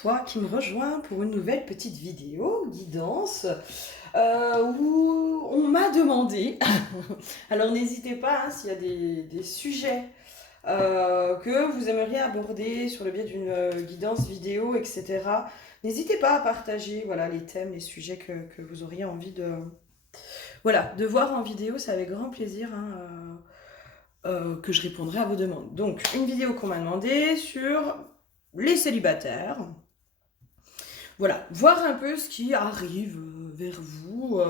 toi qui me rejoins pour une nouvelle petite vidéo guidance où on m'a demandé, alors n'hésitez pas hein, s'il y a des sujets que vous aimeriez aborder sur le biais d'une guidance vidéo, etc. N'hésitez pas à partager voilà, les thèmes, les sujets que vous auriez envie de voir en vidéo, c'est avec grand plaisir hein, que je répondrai à vos demandes. Donc, une vidéo qu'on m'a demandé sur les célibataires. Voilà, voir un peu ce qui arrive vers vous.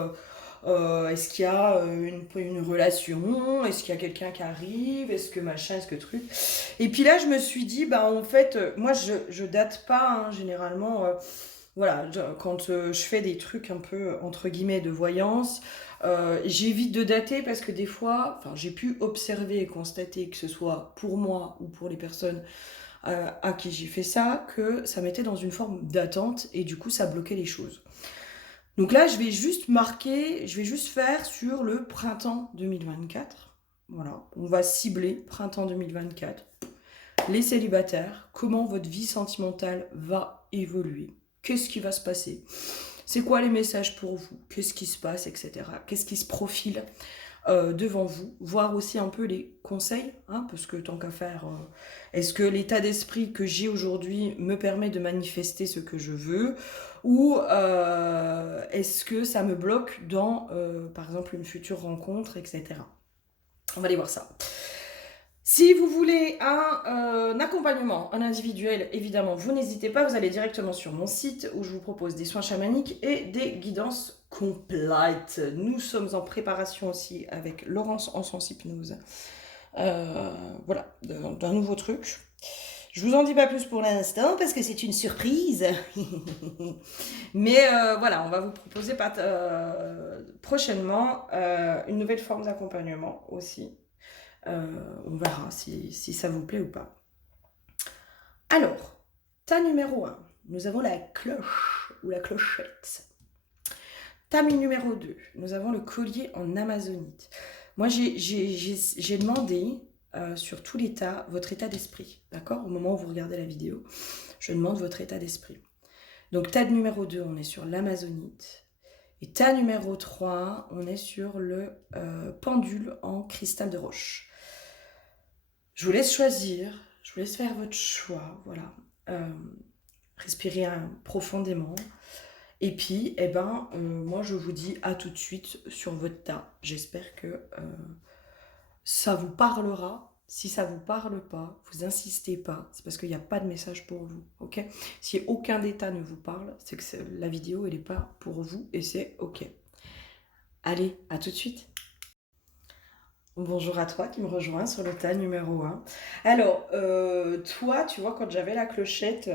Est-ce qu'il y a une relation? Est-ce qu'il y a quelqu'un qui arrive? Est-ce que machin? Est-ce que truc? Et puis là, je me suis dit, bah en fait, moi, je date pas hein, généralement. Voilà, quand je fais des trucs un peu entre guillemets de voyance, j'évite de dater parce que des fois, enfin, j'ai pu observer et constater que ce soit pour moi ou pour les personnes à qui j'ai fait ça, que ça mettait dans une forme d'attente et du coup ça bloquait les choses. Donc là, je vais juste faire sur le printemps 2024. Voilà, on va cibler printemps 2024. Les célibataires, comment votre vie sentimentale va évoluer? Qu'est-ce qui va se passer? C'est quoi les messages pour vous? Qu'est-ce qui se passe, etc. Qu'est-ce qui se profile devant vous? Voir aussi un peu les conseils, hein, parce que tant qu'à faire, est-ce que l'état d'esprit que j'ai aujourd'hui me permet de manifester ce que je veux? Ou est-ce que ça me bloque dans, par exemple, une future rencontre, etc. On va aller voir ça. Si vous voulez un accompagnement, un individuel, évidemment, vous n'hésitez pas, vous allez directement sur mon site où je vous propose des soins chamaniques et des guidances complètes. Nous sommes en préparation aussi avec Laurence en sens hypnose. Voilà, d'un nouveau truc. Je vous en dis pas plus pour l'instant parce que c'est une surprise. Mais voilà, on va vous proposer prochainement une nouvelle forme d'accompagnement aussi. On verra si ça vous plaît ou pas. Alors, tas numéro 1, nous avons la cloche ou la clochette. Tas numéro 2, nous avons le collier en amazonite. Moi, j'ai demandé sur tout l'état, votre état d'esprit, d'accord? Au moment où vous regardez la vidéo, je demande votre état d'esprit. Donc, tas numéro 2, on est sur l'amazonite. Et tas numéro 3, on est sur le pendule en cristal de roche. Je vous laisse choisir, je vous laisse faire votre choix, voilà. Respirez profondément. Et puis, moi je vous dis à tout de suite sur votre tas. J'espère que ça vous parlera. Si ça vous parle pas, vous insistez pas. C'est parce qu'il n'y a pas de message pour vous, ok? Si aucun des tas ne vous parle, c'est que la vidéo elle n'est pas pour vous et c'est ok. Allez, à tout de suite. Bonjour à toi qui me rejoins sur le tas numéro 1. Alors, toi, tu vois, quand j'avais la clochette,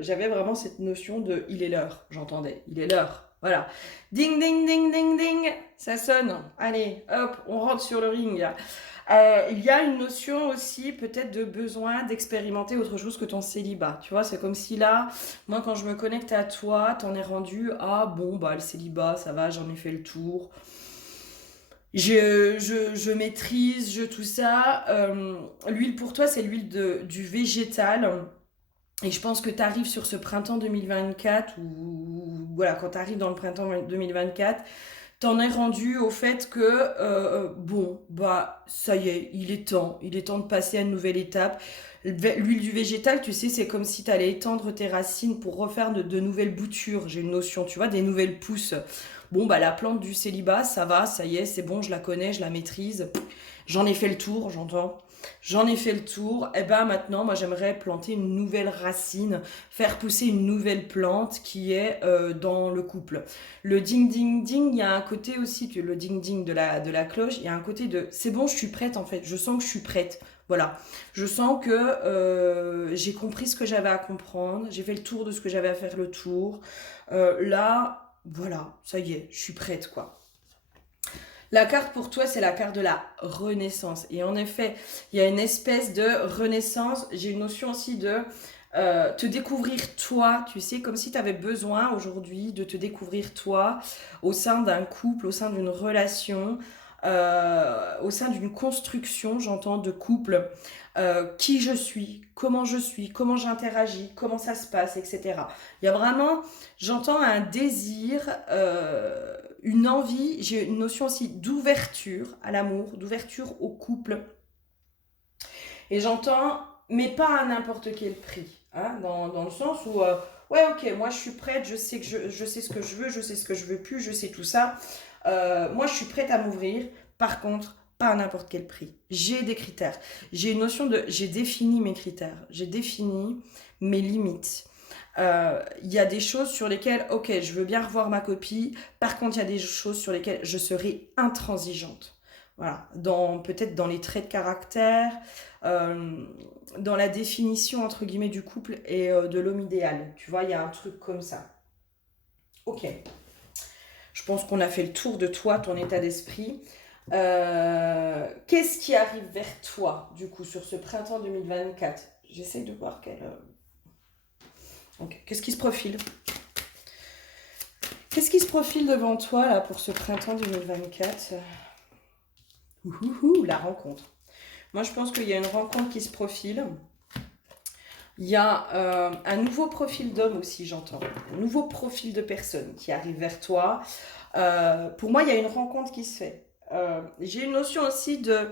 j'avais vraiment cette notion de il est l'heure. J'entendais, il est l'heure. Voilà. Ding, ding, ding, ding, ding. Ça sonne. Allez, hop, on rentre sur le ring. Il y a une notion aussi peut-être de besoin d'expérimenter autre chose que ton célibat. Tu vois, c'est comme si là, moi, quand je me connecte à toi, t'en es rendu à bon, bah, le célibat, ça va, j'en ai fait le tour. Je maîtrise, tout ça. L'huile pour toi, c'est l'huile du végétal. Et je pense que tu arrives sur ce printemps 2024, ou voilà, quand tu arrives dans le printemps 2024, t'en es rendu au fait que, bon, bah, ça y est, il est temps de passer à une nouvelle étape. L'huile du végétal, tu sais, c'est comme si tu allais étendre tes racines pour refaire de nouvelles boutures. J'ai une notion, tu vois, des nouvelles pousses. Bon, bah, la plante du célibat, ça va, ça y est, c'est bon, je la connais, je la maîtrise. J'en ai fait le tour, j'entends. J'en ai fait le tour. Et ben maintenant, moi, j'aimerais planter une nouvelle racine, faire pousser une nouvelle plante qui est dans le couple. Le ding ding ding, il y a un côté aussi, le ding ding de la cloche, il y a un côté de c'est bon, je suis prête en fait, je sens que je suis prête. Voilà, je sens que j'ai compris ce que j'avais à comprendre, j'ai fait le tour de ce que j'avais à faire le tour. Là, voilà, ça y est, je suis prête quoi. La carte pour toi, c'est la carte de la renaissance. Et en effet, il y a une espèce de renaissance. J'ai une notion aussi de te découvrir toi, tu sais, comme si tu avais besoin aujourd'hui de te découvrir toi au sein d'un couple, au sein d'une relation. au sein d'une construction, j'entends, de couple, qui je suis, comment j'interagis, comment ça se passe, etc. Il y a vraiment, j'entends un désir, une envie, j'ai une notion aussi d'ouverture à l'amour, d'ouverture au couple. Et j'entends, mais pas à n'importe quel prix, hein, dans le sens où, ouais, ok, moi je suis prête, je sais ce que je veux, je sais ce que je veux plus, je sais tout ça. Moi je suis prête à m'ouvrir, par contre, pas à n'importe quel prix. J'ai des critères. J'ai une notion de, j'ai défini mes critères, j'ai défini mes limites. Il y a des choses sur lesquelles, ok, je veux bien revoir ma copie. Par contre, il y a des choses sur lesquelles je serai intransigeante. Voilà, peut-être dans les traits de caractère, euh, dans la définition entre guillemets du couple et de l'homme idéal. Tu vois, il y a un truc comme ça. Ok, je pense qu'on a fait le tour de toi, ton état d'esprit. Qu'est-ce qui arrive vers toi, du coup, sur ce printemps 2024? J'essaie de voir quel. Ok, qu'est-ce qui se profile? Qu'est-ce qui se profile devant toi là pour ce printemps 2024? Ouhouhou, la rencontre. Moi, je pense qu'il y a une rencontre qui se profile. Il y a un nouveau profil d'homme aussi, j'entends. Un nouveau profil de personne qui arrive vers toi. Pour moi, il y a une rencontre qui se fait. J'ai une notion aussi de...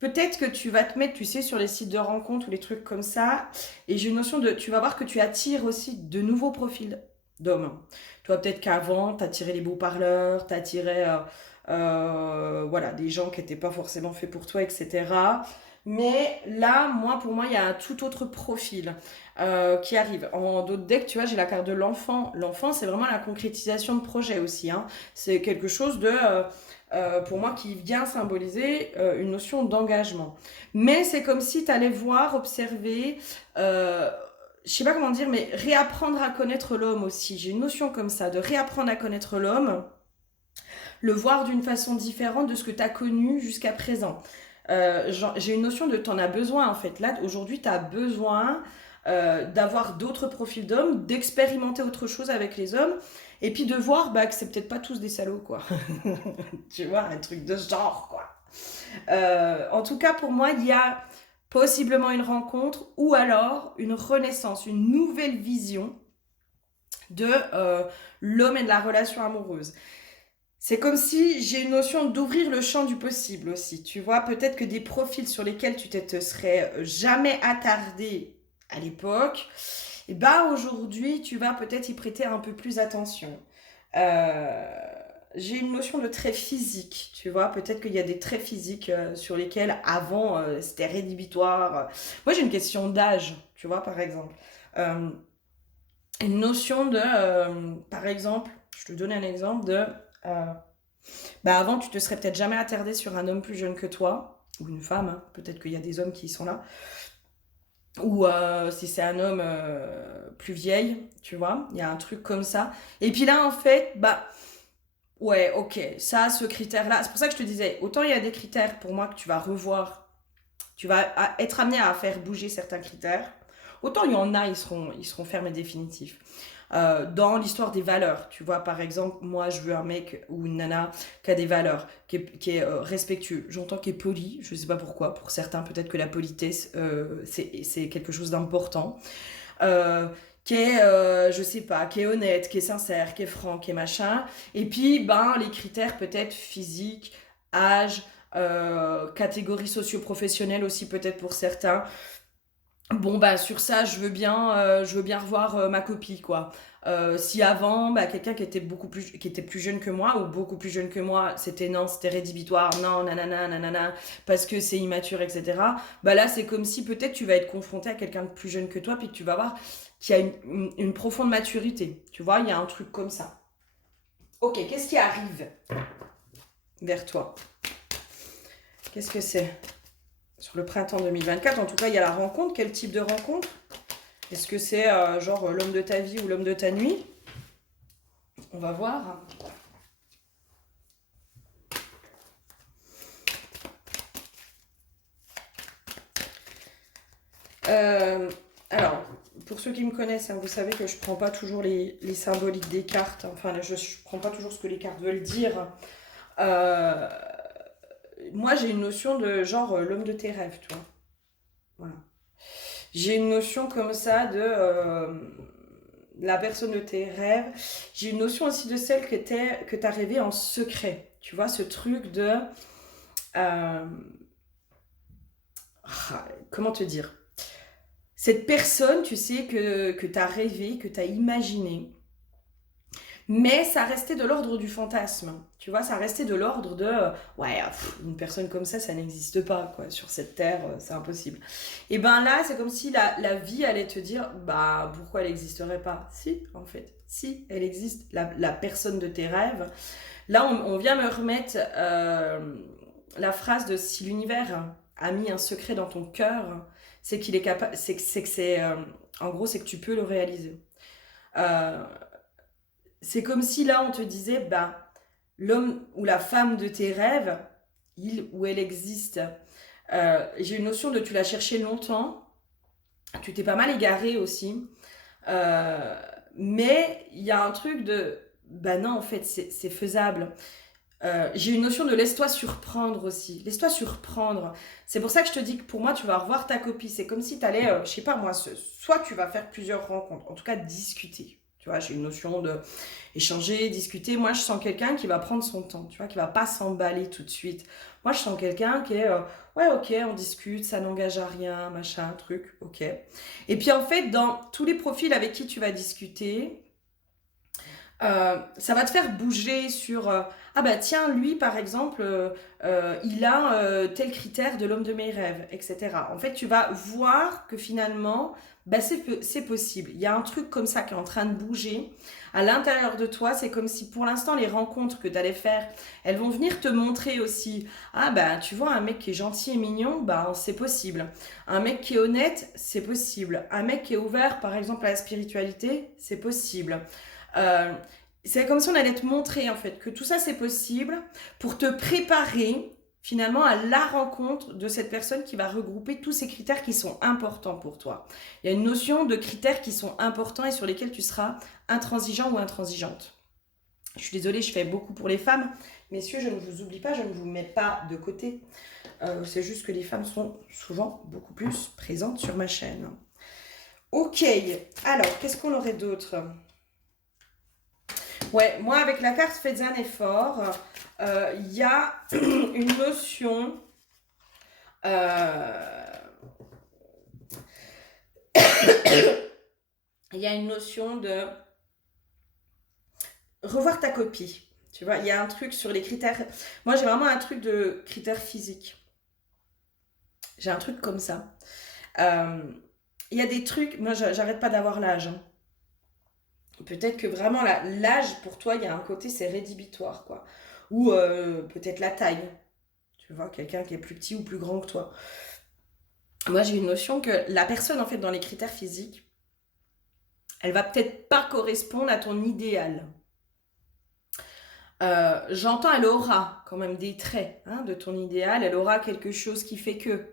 Peut-être que tu vas te mettre, tu sais, sur les sites de rencontres ou les trucs comme ça. Et j'ai une notion de... Tu vas voir que tu attires aussi de nouveaux profils d'hommes. Toi, peut-être qu'avant, tu attirais les beaux parleurs, tu attirais voilà, des gens qui n'étaient pas forcément faits pour toi, etc. Mais là, moi, pour moi, il y a un tout autre profil qui arrive. En d'autres decks, tu vois, j'ai la carte de l'enfant. L'enfant, c'est vraiment la concrétisation de projet aussi, hein. C'est quelque chose de, pour moi, qui vient symboliser une notion d'engagement. Mais c'est comme si tu allais voir, observer, je sais pas comment dire, mais réapprendre à connaître l'homme aussi. J'ai une notion comme ça, de réapprendre à connaître l'homme, le voir d'une façon différente de ce que tu as connu jusqu'à présent. J'ai une notion de t'en as besoin en fait. Là, aujourd'hui, tu as besoin d'avoir d'autres profils d'hommes, d'expérimenter autre chose avec les hommes, et puis de voir bah, que c'est peut-être pas tous des salauds, quoi. Tu vois, un truc de ce genre, quoi. En tout cas, pour moi, il y a possiblement une rencontre ou alors une renaissance, une nouvelle vision de l'homme et de la relation amoureuse. C'est comme si j'ai une notion d'ouvrir le champ du possible aussi. Tu vois, peut-être que des profils sur lesquels tu te serais jamais attardé à l'époque, et ben aujourd'hui, tu vas peut-être y prêter un peu plus attention. Euh, j'ai une notion de trait physique, tu vois, peut-être qu'il y a des traits physiques sur lesquels avant c'était rédhibitoire. Moi j'ai une question d'âge, tu vois, par exemple. Euh, une notion de, par exemple, je te donne un exemple de, euh, bah avant tu te serais peut-être jamais attardé sur un homme plus jeune que toi, ou une femme, hein. Peut-être qu'il y a des hommes qui sont là, ou si c'est un homme plus vieil, tu vois, il y a un truc comme ça. Et puis là en fait, bah ouais, ok, ça, ce critère-là, c'est pour ça que je te disais, autant il y a des critères pour moi que tu vas revoir, tu vas être amené à faire bouger certains critères, autant il y en a, ils seront fermes et définitifs. Dans l'histoire des valeurs, tu vois, par exemple, moi je veux un mec ou une nana qui a des valeurs, qui est respectueux. J'entends qu'il est poli, je sais pas pourquoi, pour certains peut-être que la politesse c'est quelque chose d'important. Euh, qui est, je sais pas, qui est honnête, qui est sincère, qui est franc, qui est machin. Et puis, ben, les critères peut-être physiques, âge, catégorie socio-professionnelle aussi peut-être pour certains. Bon, bah, sur ça, je veux bien revoir ma copie, quoi. Si avant, bah, quelqu'un qui était plus jeune que moi, ou beaucoup plus jeune que moi, c'était non, c'était rédhibitoire, non, nanana, nanana, parce que c'est immature, etc. Bah là, c'est comme si peut-être tu vas être confronté à quelqu'un de plus jeune que toi, puis que tu vas voir qu'il y a une profonde maturité. Tu vois, il y a un truc comme ça. Ok, qu'est-ce qui arrive vers toi? Qu'est-ce que c'est? Sur le printemps 2024, en tout cas, il y a la rencontre. Quel type de rencontre? Est-ce que c'est genre l'homme de ta vie ou l'homme de ta nuit? On va voir. Euh, alors, pour ceux qui me connaissent, hein, vous savez que je prends pas toujours les symboliques des cartes. Enfin, je prends pas toujours ce que les cartes veulent dire. Euh, moi, j'ai une notion de genre l'homme de tes rêves, tu vois. Voilà. J'ai une notion comme ça de la personne de tes rêves. J'ai une notion aussi de celle que t'as rêvé en secret. Tu vois, ce truc de... euh, comment te dire? Cette personne, tu sais, que tu as rêvé, que tu as imaginé, mais ça restait de l'ordre du fantasme. Tu vois, ça restait de l'ordre de ouais, une personne comme ça n'existe pas, quoi. Sur cette terre, c'est impossible. Et ben là, c'est comme si la vie allait te dire bah pourquoi elle n'existerait pas? Si, en fait, si, elle existe, la personne de tes rêves. Là, on vient me remettre la phrase de si l'univers a mis un secret dans ton cœur, c'est qu'il est capable, en gros, c'est que tu peux le réaliser. Euh, c'est comme si là, on te disait, bah, l'homme ou la femme de tes rêves, il ou elle existe. J'ai une notion de tu l'as cherché longtemps, tu t'es pas mal égaré aussi, euh, mais il y a un truc de, bah non, en fait, c'est faisable. J'ai une notion de laisse-toi surprendre aussi. Laisse-toi surprendre. C'est pour ça que je te dis que pour moi, tu vas revoir ta copie. C'est comme si tu allais, je sais pas moi, soit tu vas faire plusieurs rencontres, en tout cas discuter. Tu vois, j'ai une notion de échanger, discuter. Moi, je sens quelqu'un qui va prendre son temps, tu vois, qui va pas s'emballer tout de suite. Moi, je sens quelqu'un qui est, ouais, ok, on discute, ça n'engage à rien, machin, truc, ok. Et puis en fait, dans tous les profils avec qui tu vas discuter, ça va te faire bouger sur ah bah tiens lui par exemple il a tel critère de l'homme de mes rêves, etc. En fait tu vas voir que finalement bah, c'est possible, il y a un truc comme ça qui est en train de bouger à l'intérieur de toi. C'est comme si pour l'instant les rencontres que tu allais faire, elles vont venir te montrer aussi ah bah tu vois un mec qui est gentil et mignon, bah c'est possible, un mec qui est honnête, c'est possible, un mec qui est ouvert par exemple à la spiritualité, c'est possible. euh, c'est comme si on allait te montrer en fait que tout ça c'est possible pour te préparer finalement à la rencontre de cette personne qui va regrouper tous ces critères qui sont importants pour toi. Il y a une notion de critères qui sont importants et sur lesquels tu seras intransigeant ou intransigeante. Je suis désolée, je fais beaucoup pour les femmes. Messieurs, je ne vous oublie pas, je ne vous mets pas de côté. C'est juste que les femmes sont souvent beaucoup plus présentes sur ma chaîne. Ok, alors qu'est-ce qu'on aurait d'autre? Ouais, moi avec la carte faites un effort, il y a une notion, euh, il y a une notion de revoir ta copie. Tu vois, il y a un truc sur les critères. Moi j'ai vraiment un truc de critères physiques. J'ai un truc comme ça. Euh, Il y a des trucs, moi j'arrête pas d'avoir l'âge, hein. Peut-être que vraiment l'âge pour toi, il y a un côté c'est rédhibitoire quoi. Ou peut-être la taille. Tu vois, quelqu'un qui est plus petit ou plus grand que toi. Moi, j'ai une notion que la personne, en fait, dans les critères physiques, elle va peut-être pas correspondre à ton idéal. J'entends, elle aura quand même des traits hein, de ton idéal, elle aura quelque chose qui fait que.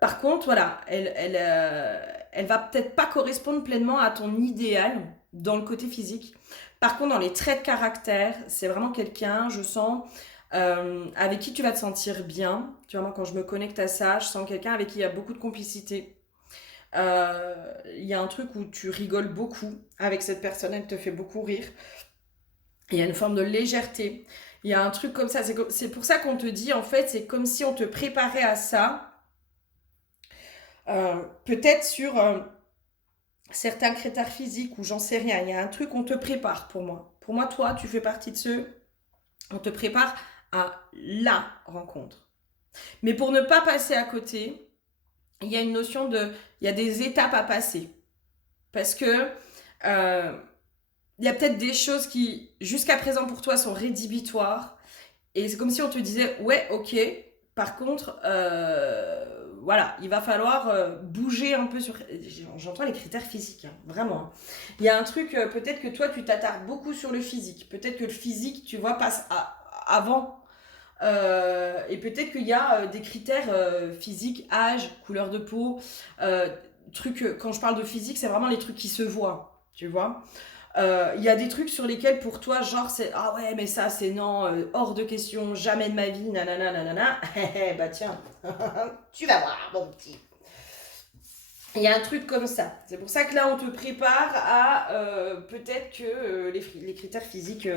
Par contre, voilà, elle va peut-être pas correspondre pleinement à ton idéal dans le côté physique. Par contre, dans les traits de caractère, c'est vraiment quelqu'un, je sens, avec qui tu vas te sentir bien. Tu vois, moi, quand je me connecte à ça, je sens quelqu'un avec qui il y a beaucoup de complicité. Il y a un truc où tu rigoles beaucoup avec cette personne, elle te fait beaucoup rire. Il y a une forme de légèreté. Il y a un truc comme ça. C'est pour ça qu'on te dit, en fait, c'est comme si on te préparait à ça. Peut-être sur certains critères physiques ou j'en sais rien. Il y a un truc, on te prépare pour moi. Pour moi, toi, tu fais partie de ceux, on te prépare à la rencontre. Mais pour ne pas passer à côté, il y a une notion de... Il y a des étapes à passer. Parce que euh, il y a peut-être des choses qui, jusqu'à présent pour toi, sont rédhibitoires. Et c'est comme si on te disait, ouais, ok, par contre, voilà, il va falloir bouger un peu sur... J'entends les critères physiques, hein, vraiment. Il y a un truc, peut-être que toi, tu t'attardes beaucoup sur le physique. Peut-être que le physique, tu vois, passe avant. Et peut-être qu'il y a des critères physiques, âge, couleur de peau, quand je parle de physique, c'est vraiment les trucs qui se voient, tu vois. Il y a des trucs sur lesquels pour toi, genre, c'est ah ouais, mais ça, c'est non, hors de question, jamais de ma vie, nanana, nanana. Bah tiens, tu vas voir, mon petit. Il y a un truc comme ça. C'est pour ça que là, on te prépare à peut-être que les critères physiques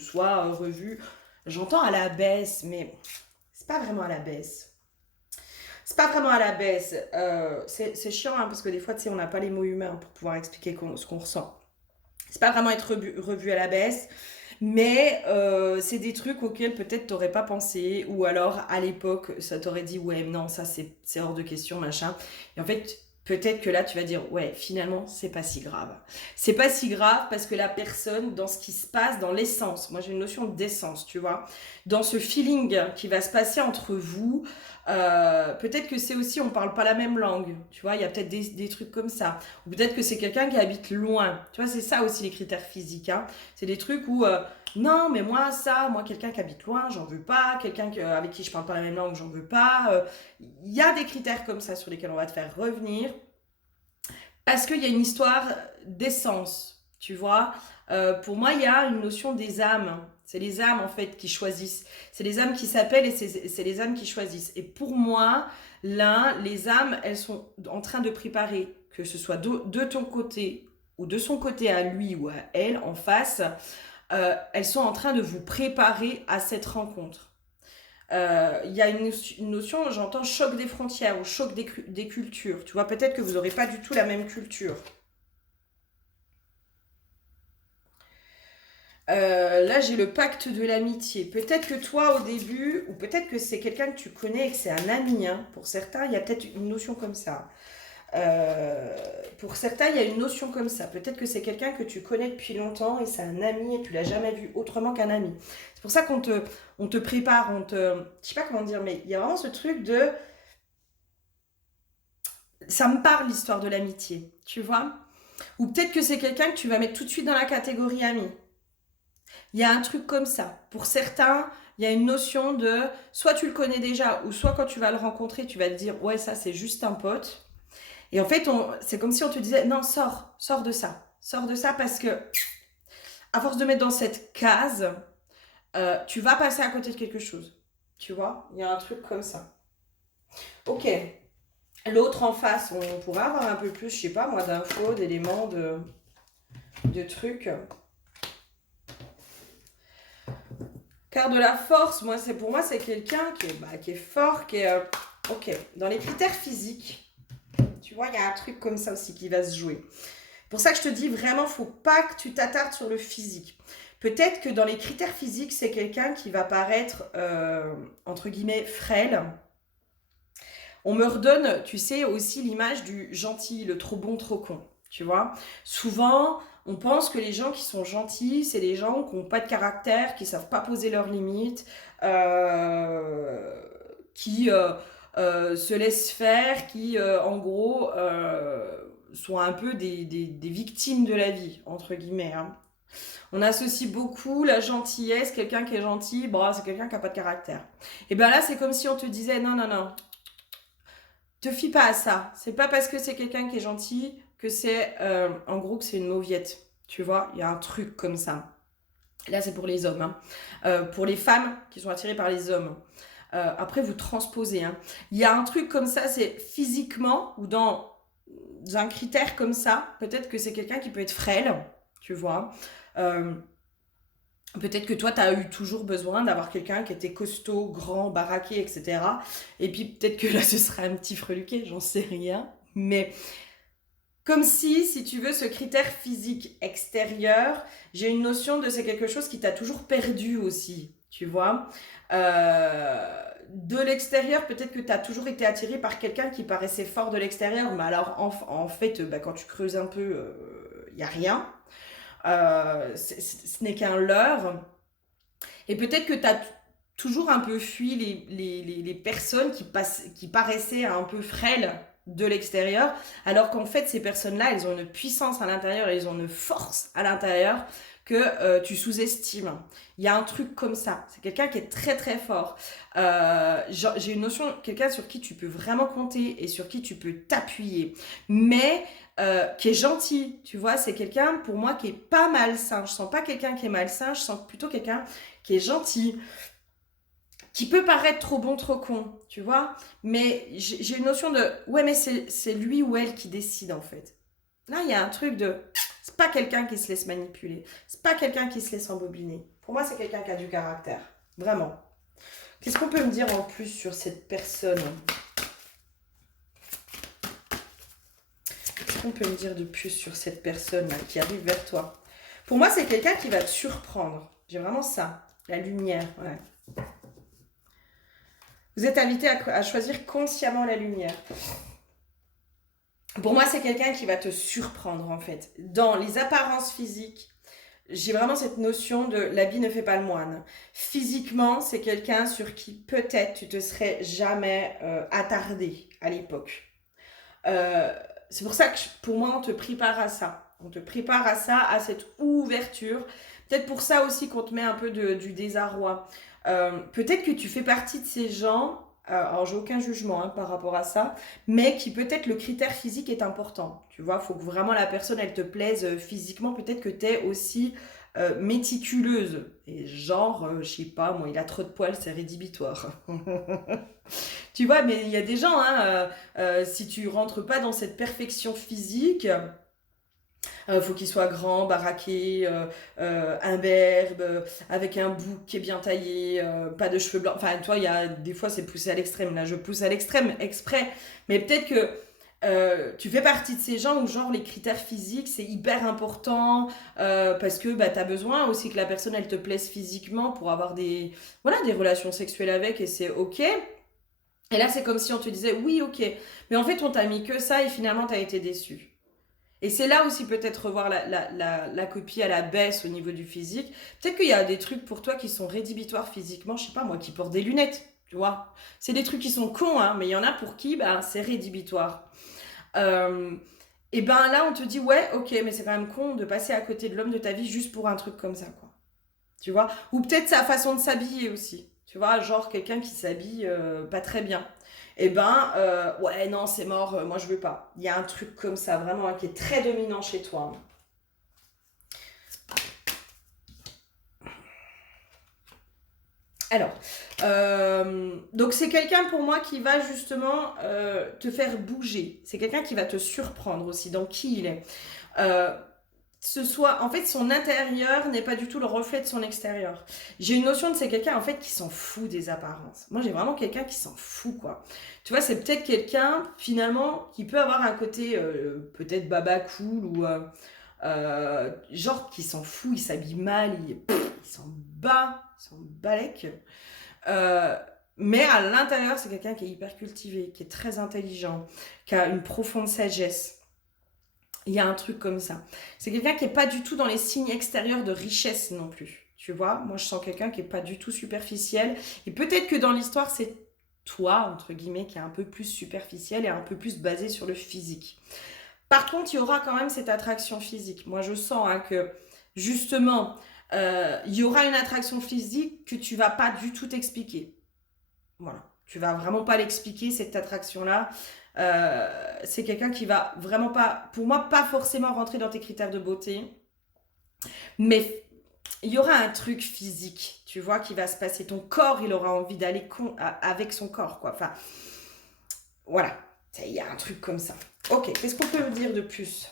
soient revus. J'entends à la baisse, mais c'est pas vraiment à la baisse. C'est pas vraiment à la baisse. C'est chiant hein, parce que des fois, tu sais, on n'a pas les mots humains pour pouvoir expliquer ce qu'on ressent. C'est pas vraiment être revu à la baisse, mais c'est des trucs auxquels peut-être t'aurais pas pensé, ou alors à l'époque, ça t'aurait dit ouais, non, ça c'est hors de question, machin. Et en fait, peut-être que là, tu vas dire ouais, finalement, c'est pas si grave. C'est pas si grave parce que la personne, dans ce qui se passe, dans l'essence, moi j'ai une notion d'essence, tu vois, dans ce feeling qui va se passer entre vous, peut-être que c'est aussi, on parle pas la même langue, tu vois, il y a peut-être des trucs comme ça. Ou peut-être que c'est quelqu'un qui habite loin. Tu vois, c'est ça aussi les critères physiques. Hein. C'est des trucs où, non, mais moi, ça, moi, quelqu'un qui habite loin, j'en veux pas. Quelqu'un avec qui je parle pas la même langue, j'en veux pas. Il y a des critères comme ça sur lesquels on va te faire revenir. Parce qu'il y a une histoire d'essence, tu vois. Pour moi, il y a une notion des âmes. C'est les âmes, en fait, qui choisissent. C'est les âmes qui s'appellent et c'est les âmes qui choisissent. Et pour moi, là, les âmes, elles sont en train de préparer, que ce soit de ton côté ou de son côté à lui ou à elle, en face, elles sont en train de vous préparer à cette rencontre. Il y a une notion, j'entends choc des frontières ou choc des cultures. Tu vois, peut-être que vous n'aurez pas du tout la même culture. Là, j'ai le pacte de l'amitié. Peut-être que toi, au début, ou peut-être que c'est quelqu'un que tu connais et que c'est un ami. Hein. Pour certains, il y a peut-être une notion comme ça. Pour certains, il y a une notion comme ça. Peut-être que c'est quelqu'un que tu connais depuis longtemps et c'est un ami et tu l'as jamais vu autrement qu'un ami. C'est pour ça on te prépare, je sais pas comment dire, mais il y a vraiment ce truc de, ça me parle l'histoire de l'amitié, tu vois. Ou peut-être que c'est quelqu'un que tu vas mettre tout de suite dans la catégorie ami. Il y a un truc comme ça. Pour certains, il y a une notion de, soit tu le connais déjà, ou soit quand tu vas le rencontrer, tu vas te dire, ouais, ça c'est juste un pote. Et en fait, c'est comme si on te disait, non, sors de ça. Sors de ça parce que, à force de mettre dans cette case, tu vas passer à côté de quelque chose. Tu vois, il y a un truc comme ça. Ok. L'autre en face, on pourrait avoir un peu plus, je sais pas moi, d'infos, d'éléments, de trucs. Car de la force, pour moi, c'est quelqu'un qui est fort, qui est... ok, dans les critères physiques, tu vois, il y a un truc comme ça aussi qui va se jouer. Pour ça que je te dis vraiment, faut pas que tu t'attardes sur le physique. Peut-être que dans les critères physiques, c'est quelqu'un qui va paraître, entre guillemets, frêle. On me redonne, tu sais, aussi l'image du gentil, le trop bon, trop con. Tu vois, souvent, on pense que les gens qui sont gentils, c'est des gens qui n'ont pas de caractère, qui ne savent pas poser leurs limites, qui se laissent faire, qui, en gros, sont un peu des victimes de la vie, entre guillemets. Hein. On associe beaucoup la gentillesse, quelqu'un qui est gentil, bon, c'est quelqu'un qui n'a pas de caractère. Et bien là, c'est comme si on te disait, non, non, non, te fie pas à ça. C'est pas parce que c'est quelqu'un qui est gentil que c'est, en gros, que c'est une mauviette. Tu vois, il y a un truc comme ça. Là, c'est pour les hommes. Hein. Pour les femmes qui sont attirées par les hommes. Après, vous transposez. Hein. Il y a un truc comme ça, c'est physiquement ou dans un critère comme ça. Peut-être que c'est quelqu'un qui peut être frêle, tu vois. Peut-être que toi, tu as eu toujours besoin d'avoir quelqu'un qui était costaud, grand, baraqué, etc. Et puis peut-être que là, ce serait un petit freluquet, j'en sais rien. Mais comme si tu veux, ce critère physique extérieur, j'ai une notion de c'est quelque chose qui t'a toujours perdu aussi, tu vois. De l'extérieur, peut-être que tu as toujours été attiré par quelqu'un qui paraissait fort de l'extérieur, mais alors en fait, quand tu creuses un peu, il n'y a rien. Ce n'est qu'un leurre. Et peut-être que tu as toujours un peu fui les personnes qui paraissaient un peu frêles de l'extérieur, alors qu'en fait, ces personnes-là, elles ont une puissance à l'intérieur, elles ont une force à l'intérieur que tu sous-estimes. Il y a un truc comme ça. C'est quelqu'un qui est très très fort. J'ai une notion, quelqu'un sur qui tu peux vraiment compter et sur qui tu peux t'appuyer. Mais qui est gentil, tu vois. C'est quelqu'un pour moi qui est pas malsain. Je sens pas quelqu'un qui est malsain, je sens plutôt quelqu'un qui est gentil, qui peut paraître trop bon, trop con, tu vois. Mais j'ai une notion de, ouais, mais c'est lui ou elle qui décide, en fait. Là, il y a un truc de, c'est pas quelqu'un qui se laisse manipuler. C'est pas quelqu'un qui se laisse embobiner. Pour moi, c'est quelqu'un qui a du caractère. Vraiment. Qu'est-ce qu'on peut me dire en plus sur cette personne? Qu'est-ce qu'on peut me dire de plus sur cette personne là, qui arrive vers toi? Pour moi, c'est quelqu'un qui va te surprendre. J'ai vraiment ça. La lumière, ouais. Vous êtes invité à choisir consciemment la lumière. Pour moi, c'est quelqu'un qui va te surprendre, en fait. Dans les apparences physiques, j'ai vraiment cette notion de l'habit ne fait pas le moine. Physiquement, c'est quelqu'un sur qui peut-être tu te serais jamais attardé à l'époque. Euh, c'est pour ça que pour moi, on te prépare à ça. On te prépare à ça, à cette ouverture. Peut-être pour ça aussi qu'on te met un peu du désarroi. Peut-être que tu fais partie de ces gens, alors j'ai aucun jugement par rapport à ça, mais qui peut-être le critère physique est important. Tu vois, il faut que vraiment la personne, elle te plaise physiquement. Peut-être que tu es aussi méticuleuse. Et genre, je sais pas, moi, il a trop de poils, c'est rédhibitoire. Tu vois, mais il y a des gens, si tu rentres pas dans cette perfection physique, faut qu'il soit grand, baraqué, imberbe, avec un bouc qui est bien taillé, pas de cheveux blancs. Enfin, toi, il y a des fois, c'est poussé à l'extrême. Là, je pousse à l'extrême exprès. Mais peut-être que tu fais partie de ces gens où, genre, les critères physiques, c'est hyper important parce que bah, tu as besoin aussi que la personne, elle te plaise physiquement pour avoir voilà, des relations sexuelles avec et c'est OK. Et là, c'est comme si on te disait, oui, ok. Mais en fait, on t'a mis que ça et finalement, t'as été déçu. Et c'est là aussi peut-être revoir la copie à la baisse au niveau du physique. Peut-être qu'il y a des trucs pour toi qui sont rédhibitoires physiquement. Je sais pas, moi, qui porte des lunettes, tu vois. C'est des trucs qui sont cons, hein, mais il y en a pour qui, ben, c'est rédhibitoire. Euh, et ben là, on te dit, ouais, ok, mais c'est quand même con de passer à côté de l'homme de ta vie juste pour un truc comme ça, quoi. Tu vois. Ou peut-être sa façon de s'habiller aussi. Tu vois, genre quelqu'un qui s'habille pas très bien. Eh ben, ouais, non, c'est mort, moi je veux pas. Il y a un truc comme ça, vraiment, qui est très dominant chez toi. Alors, donc c'est quelqu'un pour moi qui va justement te faire bouger. C'est quelqu'un qui va te surprendre aussi dans qui il est. Euh, en fait, son intérieur n'est pas du tout le reflet de son extérieur. J'ai une notion de c'est quelqu'un en fait qui s'en fout des apparences. Moi, j'ai vraiment quelqu'un qui s'en fout quoi. Tu vois, c'est peut-être quelqu'un finalement qui peut avoir un côté peut-être baba cool ou genre qui s'en fout, il s'habille mal, il s'en balèque. Euh, mais à l'intérieur, c'est quelqu'un qui est hyper cultivé, qui est très intelligent, qui a une profonde sagesse. Il y a un truc comme ça. C'est quelqu'un qui est pas du tout dans les signes extérieurs de richesse non plus. Tu vois, moi je sens quelqu'un qui est pas du tout superficiel. Et peut-être que dans l'histoire, c'est toi, entre guillemets, qui est un peu plus superficiel et un peu plus basé sur le physique. Par contre, il y aura quand même cette attraction physique. Moi je sens que justement, il y aura une attraction physique que tu vas pas du tout t'expliquer. Voilà. Tu vas vraiment pas l'expliquer, cette attraction-là. C'est quelqu'un qui va vraiment pas, pour moi, pas forcément rentrer dans tes critères de beauté, mais il y aura un truc physique, tu vois, qui va se passer. Ton corps, il aura envie d'aller avec son corps, quoi. Enfin, voilà. Il y a un truc comme ça. Ok, qu'est-ce qu'on peut me dire de plus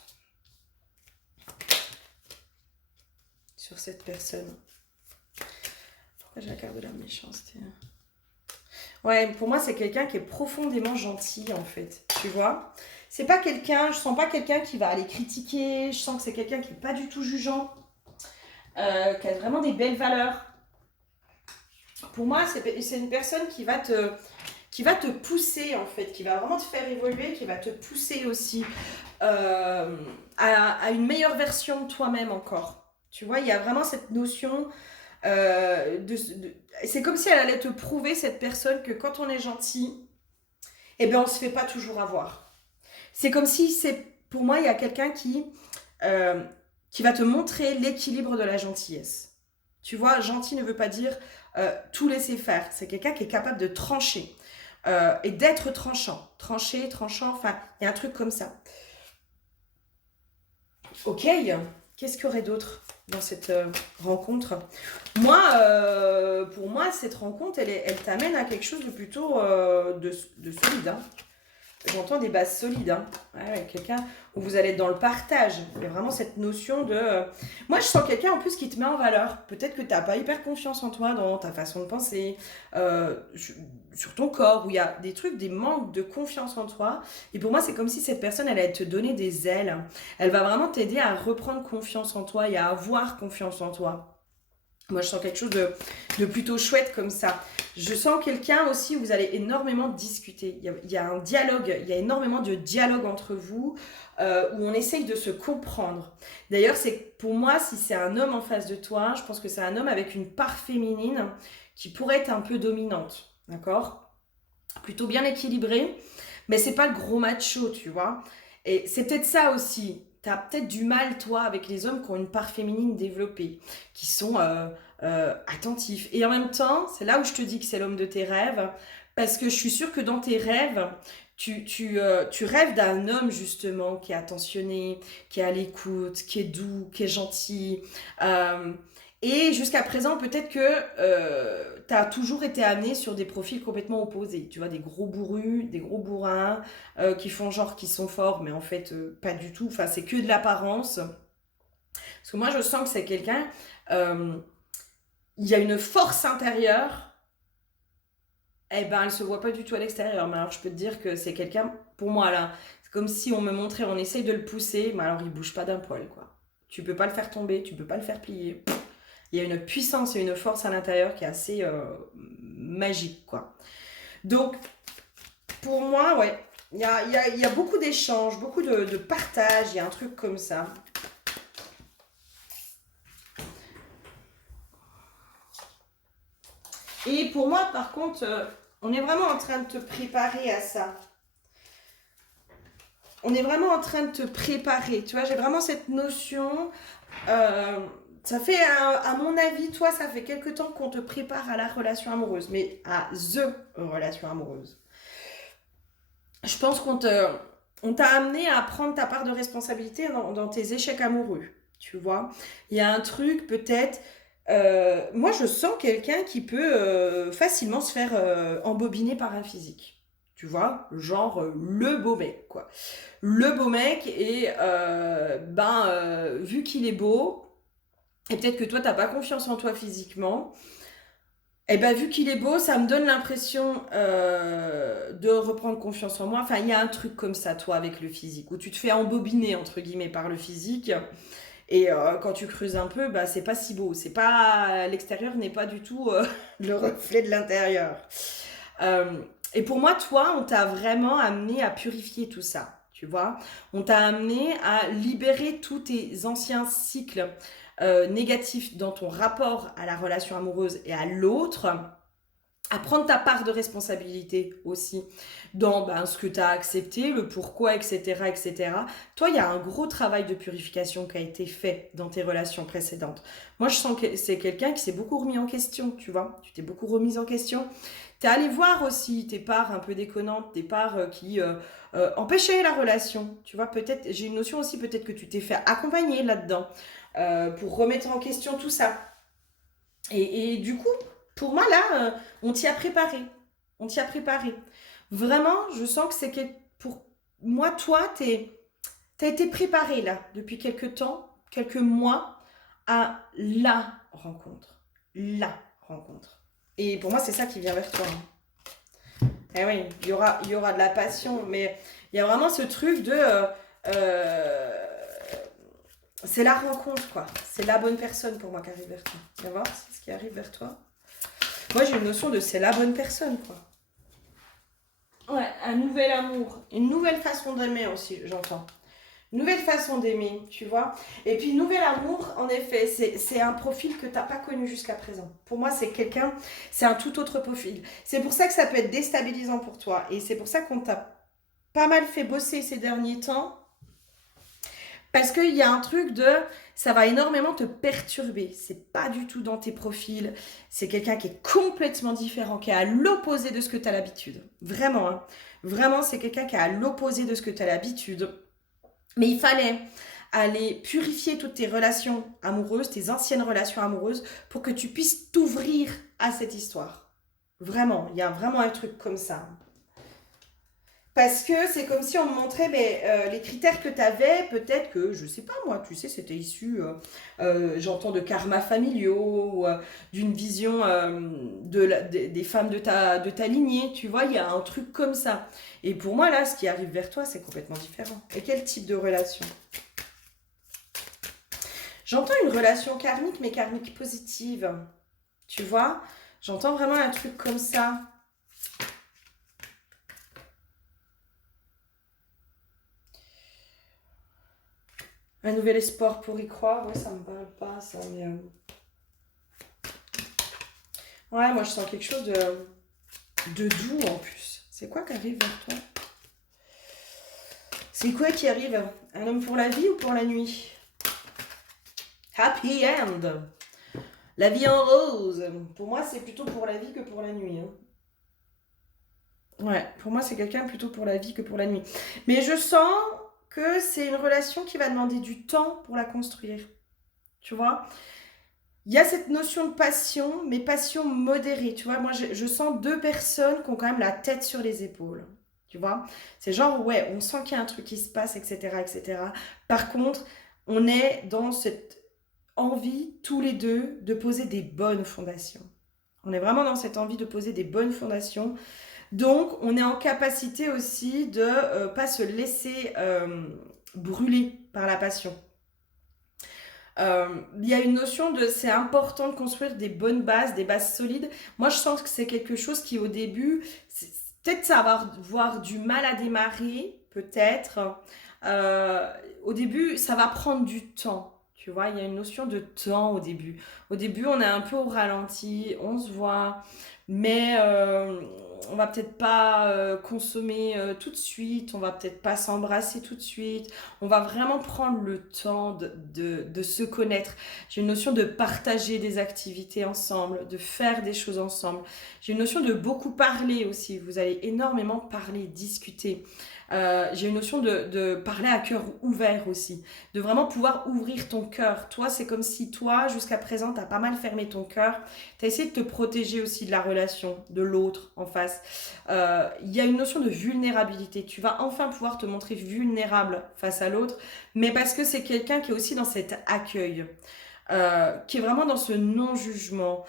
sur cette personne? Pourquoi j'ai la carte de la méchanceté? Ouais, pour moi, c'est quelqu'un qui est profondément gentil, en fait. Tu vois? C'est pas quelqu'un, je sens pas quelqu'un qui va aller critiquer, je sens que c'est quelqu'un qui est pas du tout jugeant, qui a vraiment des belles valeurs. Pour moi, c'est une personne qui va te pousser, en fait, qui va vraiment te faire évoluer, qui va te pousser aussi à une meilleure version de toi-même encore. Tu vois, il y a vraiment cette notion c'est comme si elle allait te prouver, cette personne, que quand on est gentil, eh ben on se fait pas toujours avoir. C'est comme si pour moi, il y a quelqu'un qui, euh, qui va te montrer l'équilibre de la gentillesse. Tu vois, gentil ne veut pas dire tout laisser faire. C'est quelqu'un qui est capable de trancher et d'être tranchant. Trancher, tranchant, enfin, il y a un truc comme ça. Ok, qu'est-ce qu'il y aurait d'autre dans cette rencontre? Moi, pour moi, cette rencontre, elle t'amène à quelque chose de plutôt de solide. Hein. J'entends des bases solides. Hein. Ouais, quelqu'un où vous allez être dans le partage. Il y a vraiment cette notion de... Moi, je sens quelqu'un en plus qui te met en valeur. Peut-être que tu n'as pas hyper confiance en toi, dans ta façon de penser, sur ton corps, où il y a des trucs, des manques de confiance en toi. Et pour moi, c'est comme si cette personne, elle allait te donner des ailes. Elle va vraiment t'aider à reprendre confiance en toi et à avoir confiance en toi. Moi, je sens quelque chose de plutôt chouette comme ça. Je sens quelqu'un aussi où vous allez énormément discuter. Il y a un dialogue, il y a énormément de dialogue entre vous où on essaye de se comprendre. D'ailleurs, c'est pour moi, si c'est un homme en face de toi, je pense que c'est un homme avec une part féminine qui pourrait être un peu dominante. D'accord? Plutôt bien équilibré, mais c'est pas le gros macho, tu vois. Et c'est peut-être ça aussi. T'as peut-être du mal, toi, avec les hommes qui ont une part féminine développée, qui sont attentifs. Et en même temps, c'est là où je te dis que c'est l'homme de tes rêves, parce que je suis sûre que dans tes rêves, tu rêves d'un homme, justement, qui est attentionné, qui est à l'écoute, qui est doux, qui est gentil. euh, et jusqu'à présent, peut-être que tu as toujours été amené sur des profils complètement opposés. Tu vois, des gros bourrus, des gros bourrins, qui font genre qu'ils sont forts, mais en fait, pas du tout. Enfin, c'est que de l'apparence. Parce que moi, je sens que c'est quelqu'un, euh, il y a une force intérieure, eh ben, elle se voit pas du tout à l'extérieur. Mais alors, je peux te dire que c'est quelqu'un, pour moi, là, c'est comme si on me montrait, on essaye de le pousser, mais alors, il bouge pas d'un poil, quoi. Tu peux pas le faire tomber, tu peux pas le faire plier. Il y a une puissance et une force à l'intérieur qui est assez magique, quoi. Donc, pour moi, ouais, il y a beaucoup d'échanges, beaucoup de partage, il y a un truc comme ça. Et pour moi, par contre, on est vraiment en train de te préparer à ça. On est vraiment en train de te préparer. Tu vois, j'ai vraiment cette notion. euh, Ça fait, à mon avis, toi, ça fait quelque temps qu'on te prépare à la relation amoureuse, mais à THE relation amoureuse. Je pense on t'a amené à prendre ta part de responsabilité dans tes échecs amoureux, tu vois. Il y a un truc, peut-être, moi, je sens quelqu'un qui peut facilement se faire embobiner par un physique. Tu vois, genre le beau mec, quoi. Le beau mec, et vu qu'il est beau, et peut-être que toi, t'as pas confiance en toi physiquement, et ben vu qu'il est beau, ça me donne l'impression de reprendre confiance en moi. Enfin, il y a un truc comme ça, toi, avec le physique, où tu te fais embobiner, entre guillemets, par le physique. Et quand tu creuses un peu, bah, c'est pas si beau. C'est pas, l'extérieur n'est pas du tout le reflet de l'intérieur. Euh, et pour moi, toi, on t'a vraiment amené à purifier tout ça, tu vois. On t'a amené à libérer tous tes anciens cycles négatifs dans ton rapport à la relation amoureuse et à l'autre, à prendre ta part de responsabilité aussi dans ce que tu as accepté, le pourquoi, etc., etc. Toi, il y a un gros travail de purification qui a été fait dans tes relations précédentes. Moi, je sens que c'est quelqu'un qui s'est beaucoup remis en question, tu vois. Tu t'es beaucoup remise en question. Tu es allé voir aussi tes parts un peu déconnantes, tes parts qui empêchaient la relation. Tu vois, peut-être, j'ai une notion aussi, peut-être que tu t'es fait accompagner là-dedans pour remettre en question tout ça. Et du coup, pour moi, là, on t'y a préparé. On t'y a préparé. Vraiment, je sens que c'est que pour moi, toi, t'as été préparé, là, depuis quelques temps, quelques mois, à la rencontre. La rencontre. Et pour moi, c'est ça qui vient vers toi. Hein. Eh oui, il y aura de la passion, mais il y a vraiment ce truc de... euh, c'est la rencontre, quoi. C'est la bonne personne pour moi qui arrive vers toi. Viens voir, c'est ce qui arrive vers toi. Moi, j'ai une notion de c'est la bonne personne, quoi. Ouais, un nouvel amour. Une nouvelle façon d'aimer aussi, j'entends. Nouvelle façon d'aimer, tu vois. Et puis, nouvel amour, en effet, c'est un profil que tu n'as pas connu jusqu'à présent. Pour moi, c'est un tout autre profil. C'est pour ça que ça peut être déstabilisant pour toi. Et c'est pour ça qu'on t'a pas mal fait bosser ces derniers temps Parce qu'il y a un truc de, ça va énormément te perturber. C'est pas du tout dans tes profils. C'est quelqu'un qui est complètement différent, qui est à l'opposé de ce que tu as l'habitude. Vraiment, hein. Vraiment, c'est quelqu'un qui est à l'opposé de ce que tu as l'habitude. Mais il fallait aller purifier toutes tes relations amoureuses, tes anciennes relations amoureuses, pour que tu puisses t'ouvrir à cette histoire. Vraiment, il y a vraiment un truc comme ça. Parce que c'est comme si on me montrait les critères que tu avais, peut-être que, je sais pas moi, tu sais, c'était issu, j'entends, de karma familiaux, ou d'une vision des femmes de ta lignée, tu vois, il y a un truc comme ça. Et pour moi, là, ce qui arrive vers toi, c'est complètement différent. Et quel type de relation? J'entends une relation karmique, mais karmique positive, tu vois? J'entends vraiment un truc comme ça. Un nouvel espoir pour y croire, ouais, ça me parle pas, ça, mais... Ouais, moi je sens quelque chose de doux en plus. C'est quoi qui arrive vers toi? C'est quoi qui arrive? Un homme pour la vie ou pour la nuit? Happy end. La vie en rose. Pour moi, c'est plutôt pour la vie que pour la nuit, hein. Ouais, pour moi, c'est quelqu'un plutôt pour la vie que pour la nuit. Mais je sens que c'est une relation qui va demander du temps pour la construire. Tu vois? Il y a cette notion de passion, mais passion modérée. Tu vois, moi, je sens deux personnes qui ont quand même la tête sur les épaules. Tu vois? C'est genre, ouais, on sent qu'il y a un truc qui se passe, etc., etc. Par contre, on est dans cette envie, tous les deux, de poser des bonnes fondations. On est vraiment dans cette envie de poser des bonnes fondations. Donc, on est en capacité aussi de pas se laisser brûler par la passion. Il y a une notion de c'est important de construire des bonnes bases, des bases solides. Moi, je sens que c'est quelque chose qui, au début, peut-être ça va avoir du mal à démarrer, peut-être. Au début, ça va prendre du temps. Tu vois, il y a une notion de temps au début. Au début, on est un peu au ralenti, on se voit, mais on va peut-être pas consommer tout de suite, on va peut-être pas s'embrasser tout de suite. On va vraiment prendre le temps de se connaître. J'ai une notion de partager des activités ensemble, de faire des choses ensemble. J'ai une notion de beaucoup parler aussi. Vous allez énormément parler, discuter. J'ai une notion de parler à cœur ouvert aussi, de vraiment pouvoir ouvrir ton cœur. Toi, c'est comme si toi, jusqu'à présent, tu as pas mal fermé ton cœur. Tu as essayé de te protéger aussi de la relation, de l'autre en face. Il y a une notion de vulnérabilité. Tu vas enfin pouvoir te montrer vulnérable face à l'autre, mais parce que c'est quelqu'un qui est aussi dans cet accueil, qui est vraiment dans ce non-jugement,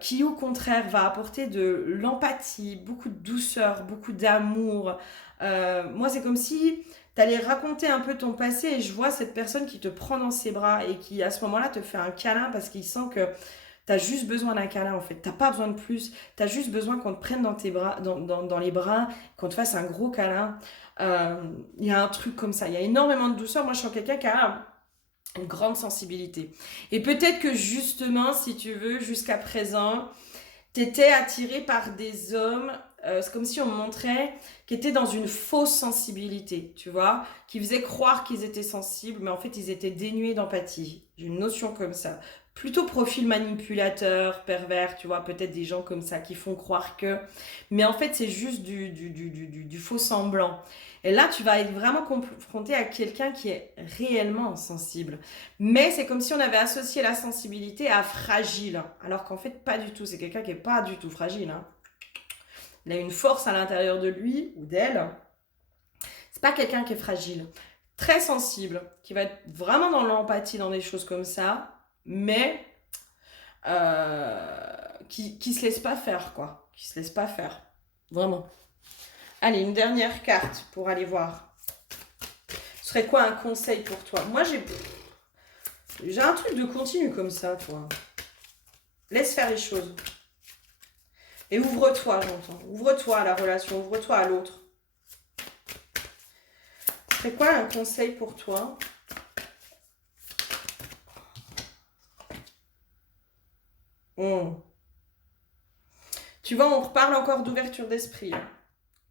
qui au contraire va apporter de l'empathie, beaucoup de douceur, beaucoup d'amour. Moi, c'est comme si tu allais raconter un peu ton passé et je vois cette personne qui te prend dans ses bras et qui à ce moment-là te fait un câlin parce qu'il sent que tu as juste besoin d'un câlin en fait. T'as pas besoin de plus. Tu as juste besoin qu'on te prenne dans tes bras, dans les bras, qu'on te fasse un gros câlin. Il y a un truc comme ça. Il y a énormément de douceur. Moi, je sens quelqu'un qui a une grande sensibilité. Et peut-être que justement, si tu veux, jusqu'à présent, t'étais attiré par des hommes, c'est comme si on me montrait, qui étaient dans une fausse sensibilité, tu vois, qui faisaient croire qu'ils étaient sensibles, mais en fait, ils étaient dénués d'empathie. J'ai une notion comme ça. Plutôt profil manipulateur, pervers, tu vois, peut-être des gens comme ça qui font croire que... Mais en fait, c'est juste du faux semblant. Et là, tu vas être vraiment confronté à quelqu'un qui est réellement sensible. Mais c'est comme si on avait associé la sensibilité à fragile. Alors qu'en fait, pas du tout. C'est quelqu'un qui est pas du tout fragile, hein. Il a une force à l'intérieur de lui ou d'elle. C'est pas quelqu'un qui est fragile. Très sensible, qui va être vraiment dans l'empathie, dans des choses comme ça. Mais qui se laisse pas faire, quoi. Qui se laisse pas faire. Vraiment. Allez, une dernière carte pour aller voir. Ce serait quoi un conseil pour toi? Moi, j'ai un truc de continu comme ça, toi. Laisse faire les choses. Et ouvre-toi, j'entends. Ouvre-toi à la relation, ouvre-toi à l'autre. C'est quoi un conseil pour toi? Tu vois, on reparle encore d'ouverture d'esprit, hein.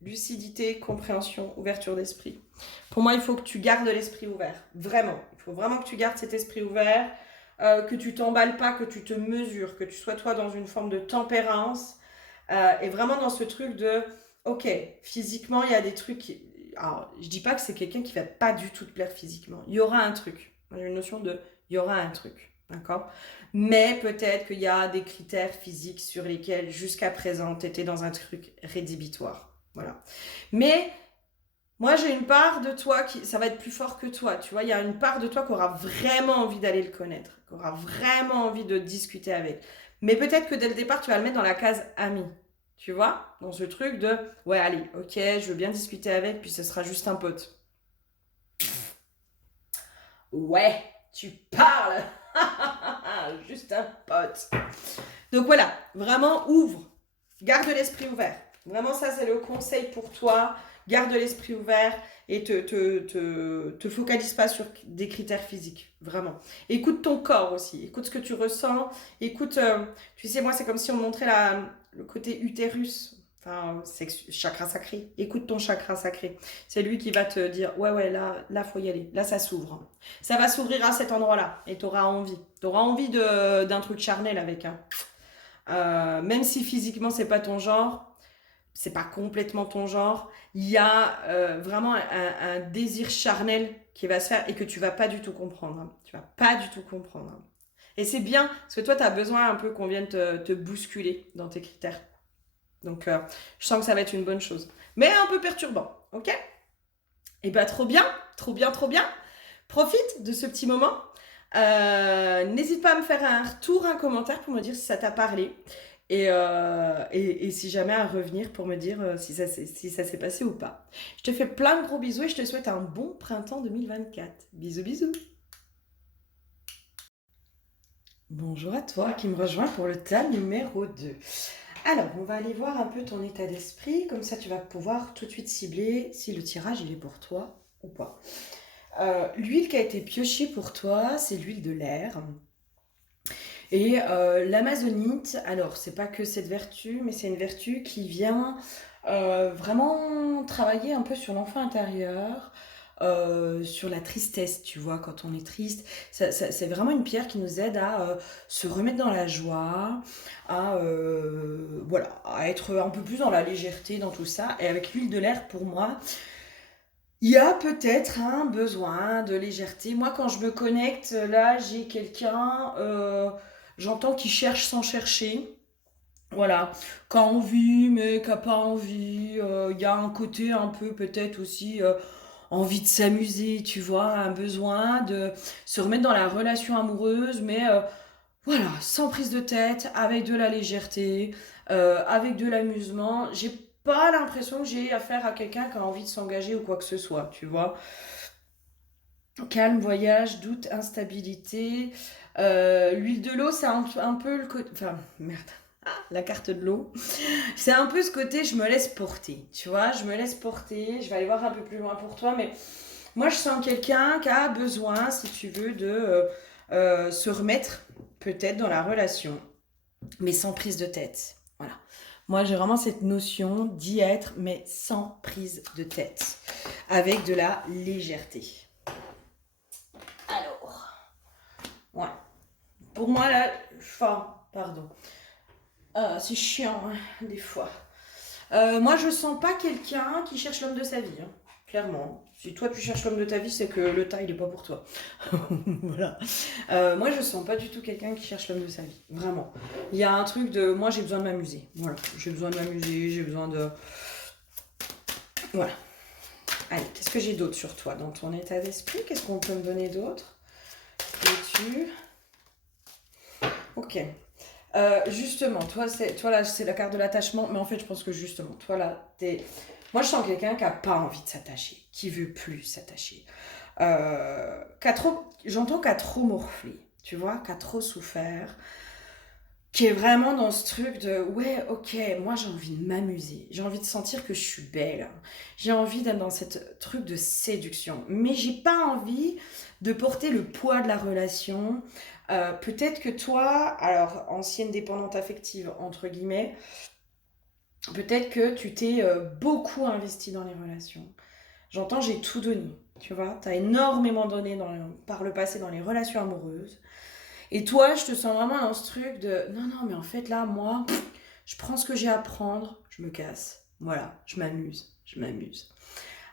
lucidité, compréhension, ouverture d'esprit. Pour moi, il faut que tu gardes l'esprit ouvert. Vraiment. Il faut vraiment que tu gardes cet esprit ouvert, que tu t'emballes pas, que tu te mesures, que tu sois toi dans une forme de tempérance et vraiment dans ce truc de, ok, physiquement, il y a des trucs Alors, je dis pas que c'est quelqu'un qui va pas du tout te plaire physiquement. Il y aura un truc. J'ai une notion de, il y aura un truc. D'accord? Mais peut-être qu'il y a des critères physiques sur lesquels, jusqu'à présent, tu étais dans un truc rédhibitoire. Voilà. Mais moi, j'ai une part de toi qui, ça va être plus fort que toi. Tu vois, il y a une part de toi qui aura vraiment envie d'aller le connaître, qui aura vraiment envie de discuter avec. Mais peut-être que dès le départ, tu vas le mettre dans la case ami. Tu vois, dans ce truc de, ouais, allez, ok, je veux bien discuter avec, puis ce sera juste un pote. Ouais, tu parles. Juste un pote. Donc voilà, vraiment ouvre. Garde l'esprit ouvert. Vraiment, ça, c'est le conseil pour toi. Garde l'esprit ouvert et te focalise pas sur des critères physiques. Vraiment. Écoute ton corps aussi. Écoute ce que tu ressens. Écoute, tu sais, moi, c'est comme si on montrait le côté utérus. Enfin, c'est chakra sacré. Écoute ton chakra sacré. C'est lui qui va te dire, ouais, là, faut y aller. Là, ça s'ouvre. Ça va s'ouvrir à cet endroit-là. Et tu auras envie. Tu auras envie d'un truc charnel avec. Même si physiquement, c'est pas ton genre, c'est pas complètement ton genre, il y a vraiment un désir charnel qui va se faire et que tu vas pas du tout comprendre. Hein. Tu vas pas du tout comprendre. Hein. Et c'est bien, parce que toi, tu as besoin un peu qu'on vienne te bousculer dans tes critères. Donc, je sens que ça va être une bonne chose. Mais un peu perturbant, ok? Et bah, trop bien, trop bien, trop bien. Profite de ce petit moment. N'hésite pas à me faire un retour, un commentaire pour me dire si ça t'a parlé. Et si jamais à revenir pour me dire si ça s'est passé ou pas. Je te fais plein de gros bisous et je te souhaite un bon printemps 2024. Bisous, bisous. Bonjour à toi qui me rejoins pour le tas numéro 2. Alors, on va aller voir un peu ton état d'esprit. Comme ça, tu vas pouvoir tout de suite cibler si le tirage il est pour toi ou pas. L'huile qui a été piochée pour toi, c'est l'huile de l'air. Et l'amazonite, alors c'est pas que cette vertu, mais c'est une vertu qui vient vraiment travailler un peu sur l'enfant intérieur, sur la tristesse, tu vois, quand on est triste. C'est vraiment une pierre qui nous aide à se remettre dans la joie, voilà, à être un peu plus dans la légèreté, dans tout ça. Et avec l'huile de l'air, pour moi, il y a peut-être un besoin de légèreté. Moi, quand je me connecte, là, j'ai quelqu'un, j'entends qui cherche sans chercher. Voilà, qui a envie, mais qui n'a pas envie. Il y a un côté un peu, peut-être aussi, envie de s'amuser, tu vois, un besoin de se remettre dans la relation amoureuse, mais voilà, sans prise de tête, avec de la légèreté, avec de l'amusement. J'ai pas l'impression que j'ai affaire à quelqu'un qui a envie de s'engager ou quoi que ce soit, tu vois. Calme, voyage, doute, instabilité. L'huile de l'eau, c'est un peu le côté... Enfin, merde. La carte de l'eau. C'est un peu ce côté, je me laisse porter. Tu vois, je me laisse porter. Je vais aller voir un peu plus loin pour toi, mais moi, je sens quelqu'un qui a besoin, si tu veux, de se remettre peut-être dans la relation, mais sans prise de tête. Voilà. Moi, j'ai vraiment cette notion d'y être, mais sans prise de tête, avec de la légèreté. Alors, ouais. Pour moi, là, enfin, pardon. C'est chiant, hein, des fois. Moi, je sens pas quelqu'un qui cherche l'homme de sa vie, hein, clairement. Si toi, tu cherches l'homme de ta vie, c'est que le tas, il est pas pour toi. Voilà. Moi, je sens pas du tout quelqu'un qui cherche l'homme de sa vie. Vraiment. Il y a un truc de... Moi, j'ai besoin de m'amuser. Voilà. J'ai besoin de m'amuser, j'ai besoin de... Voilà. Allez, qu'est-ce que j'ai d'autre sur toi dans ton état d'esprit? Qu'est-ce qu'on peut me donner d'autre? Es-tu... Ok. Justement, toi là, c'est la carte de l'attachement, mais en fait, je pense que justement, toi là, moi, je sens quelqu'un qui a pas envie de s'attacher, qui veut plus s'attacher, j'entends qu'à trop morflé, tu vois, qu'à trop souffert, qui est vraiment dans ce truc de ouais, ok, moi j'ai envie de m'amuser, j'ai envie de sentir que je suis belle, j'ai envie d'être dans cette truc de séduction, mais j'ai pas envie de porter le poids de la relation. Peut-être que toi, alors ancienne dépendante affective entre guillemets, Peut-être que tu t'es beaucoup investi dans les relations. J'entends, j'ai tout donné. Tu vois, tu as énormément donné par le passé dans les relations amoureuses. Et toi, je te sens vraiment dans ce truc de non, non, mais en fait, là, moi, je prends ce que j'ai à prendre, je me casse. Voilà, je m'amuse, je m'amuse.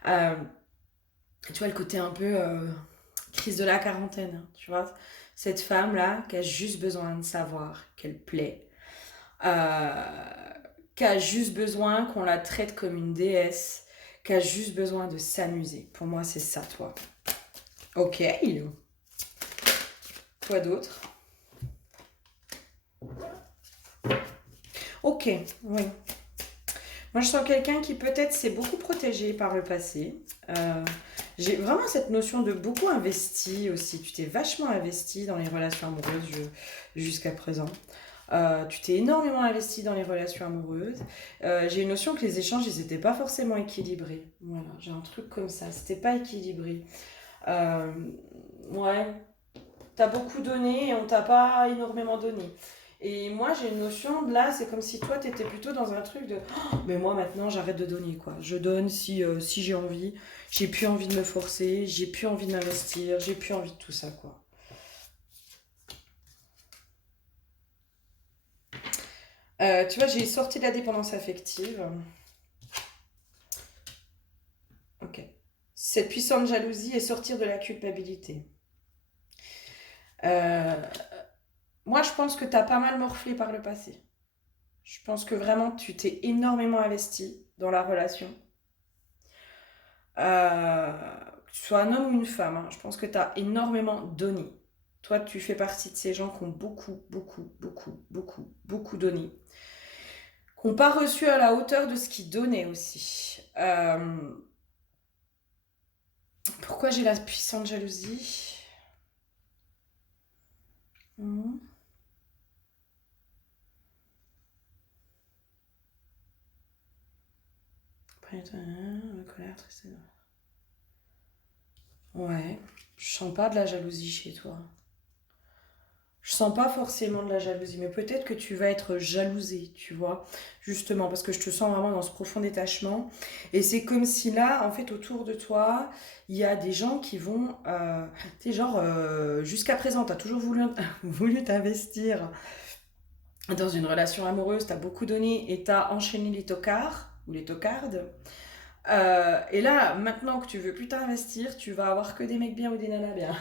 Euh, Tu vois, le côté un peu crise de la quarantaine, hein, tu vois. Cette femme-là qui a juste besoin de savoir qu'elle plaît, euh, qui a juste besoin qu'on la traite comme une déesse, qui a juste besoin de s'amuser. Pour moi, c'est ça, toi. Ok. Quoi d'autre? Ok, oui. Moi, je sens quelqu'un qui peut-être s'est beaucoup protégé par le passé. Euh, j'ai vraiment cette notion de beaucoup investi aussi. Tu t'es vachement investi dans les relations amoureuses jusqu'à présent. Tu t'es énormément investi dans les relations amoureuses. J'ai une notion que les échanges, ils n'étaient pas forcément équilibrés. Voilà, j'ai un truc comme ça. C'était pas équilibré. Euh, ouais, t'as beaucoup donné et on t'a pas énormément donné. Et moi, j'ai une notion de là, c'est comme si toi, t'étais plutôt dans un truc de oh, mais moi, maintenant, j'arrête de donner, quoi. Je donne si j'ai envie. J'ai plus envie de me forcer, j'ai plus envie de m'investir, j'ai plus envie de tout ça, quoi. Tu vois, j'ai sorti de la dépendance affective. Ok. Cette puissante jalousie et sortir de la culpabilité. Euh, Moi, je pense que t'as pas mal morflé par le passé. Je pense que vraiment, tu t'es énormément investi dans la relation. Que tu sois un homme ou une femme, hein, je pense que tu as énormément donné. Toi, tu fais partie de ces gens qui ont beaucoup, beaucoup, beaucoup, beaucoup, beaucoup donné. Qui n'ont pas reçu à la hauteur de ce qu'ils donnaient aussi. Pourquoi j'ai la puissante jalousie? Mhm. Colère, tristesse. Ouais, je sens pas de la jalousie chez toi. Je sens pas forcément de la jalousie, mais peut-être que tu vas être jalousé, tu vois, justement, parce que je te sens vraiment dans ce profond détachement. Et c'est comme si là, en fait, autour de toi, il y a des gens qui vont, tu sais, genre, jusqu'à présent, tu as toujours voulu, voulu t'investir dans une relation amoureuse, tu as beaucoup donné et tu as enchaîné les tocards ou les tocardes. Et là, maintenant que tu veux plus t'investir, tu vas avoir que des mecs bien ou des nanas bien.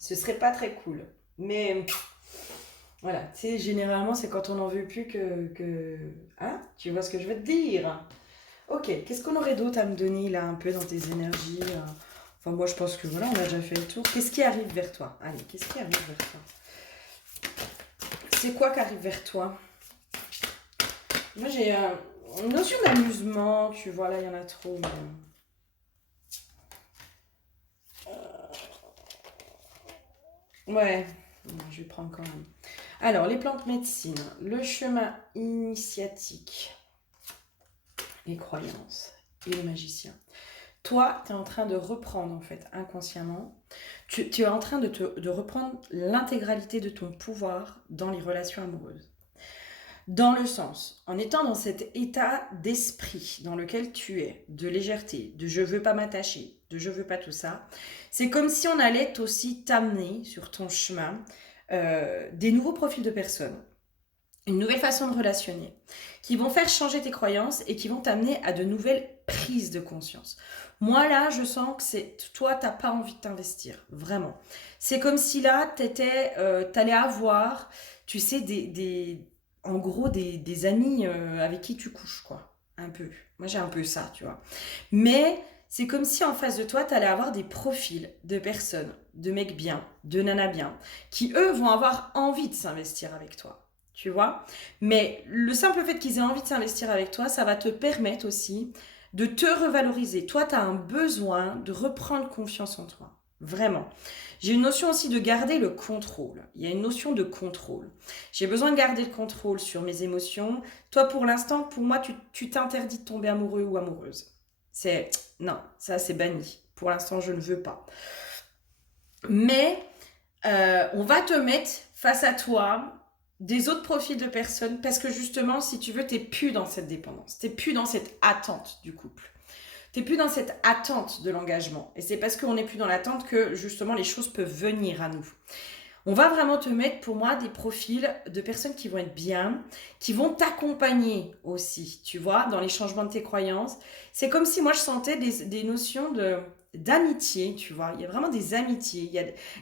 Ce serait pas très cool. Mais voilà, tu sais, généralement, c'est quand on n'en veut plus que... Hein? Tu vois ce que je veux te dire? Ok, qu'est-ce qu'on aurait d'autre à me donner là, un peu dans tes énergies? Enfin, moi, je pense que voilà, on a déjà fait le tour. Qu'est-ce qui arrive vers toi? Allez, qu'est-ce qui arrive vers toi? C'est quoi qui arrive vers toi? Moi, j'ai une notion d'amusement, tu vois, là, il y en a trop. Ouais, bon, je vais prendre quand même. Alors, les plantes médecine, le chemin initiatique, les croyances et le magicien. Toi, tu es en train de reprendre, en fait, inconsciemment, tu es en train de reprendre l'intégralité de ton pouvoir dans les relations amoureuses. Dans le sens, en étant dans cet état d'esprit dans lequel tu es, de légèreté, de je veux pas m'attacher, de je veux pas tout ça, c'est comme si on allait aussi t'amener sur ton chemin des nouveaux profils de personnes, une nouvelle façon de relationner, qui vont faire changer tes croyances et qui vont t'amener à de nouvelles prises de conscience. Moi là, je sens que c'est toi, t'as pas envie de t'investir, vraiment. C'est comme si là, t'allais avoir, tu sais, en gros, des amis avec qui tu couches, quoi. Un peu. Moi, j'ai un peu ça, tu vois. Mais c'est comme si en face de toi, t'allais avoir des profils de personnes, de mecs bien, de nanas bien, qui eux vont avoir envie de s'investir avec toi. Tu vois. Mais le simple fait qu'ils aient envie de s'investir avec toi, ça va te permettre aussi de te revaloriser. Toi, tu as un besoin de reprendre confiance en toi. Vraiment. J'ai une notion aussi de garder le contrôle. Il y a une notion de contrôle. J'ai besoin de garder le contrôle sur mes émotions. Toi, pour l'instant, pour moi, tu t'interdis de tomber amoureux ou amoureuse. C'est... Non, ça, c'est banni. Pour l'instant, je ne veux pas. Mais on va te mettre face à toi des autres profils de personnes parce que justement, si tu veux, t'es plus dans cette dépendance, t'es plus dans cette attente du couple. T'es plus dans cette attente de l'engagement. Et c'est parce qu'on n'est plus dans l'attente que justement les choses peuvent venir à nous. On va vraiment te mettre pour moi des profils de personnes qui vont être bien, qui vont t'accompagner aussi, tu vois, dans les changements de tes croyances. C'est comme si moi je sentais des notions d'amitié, tu vois. Il y a vraiment des amitiés.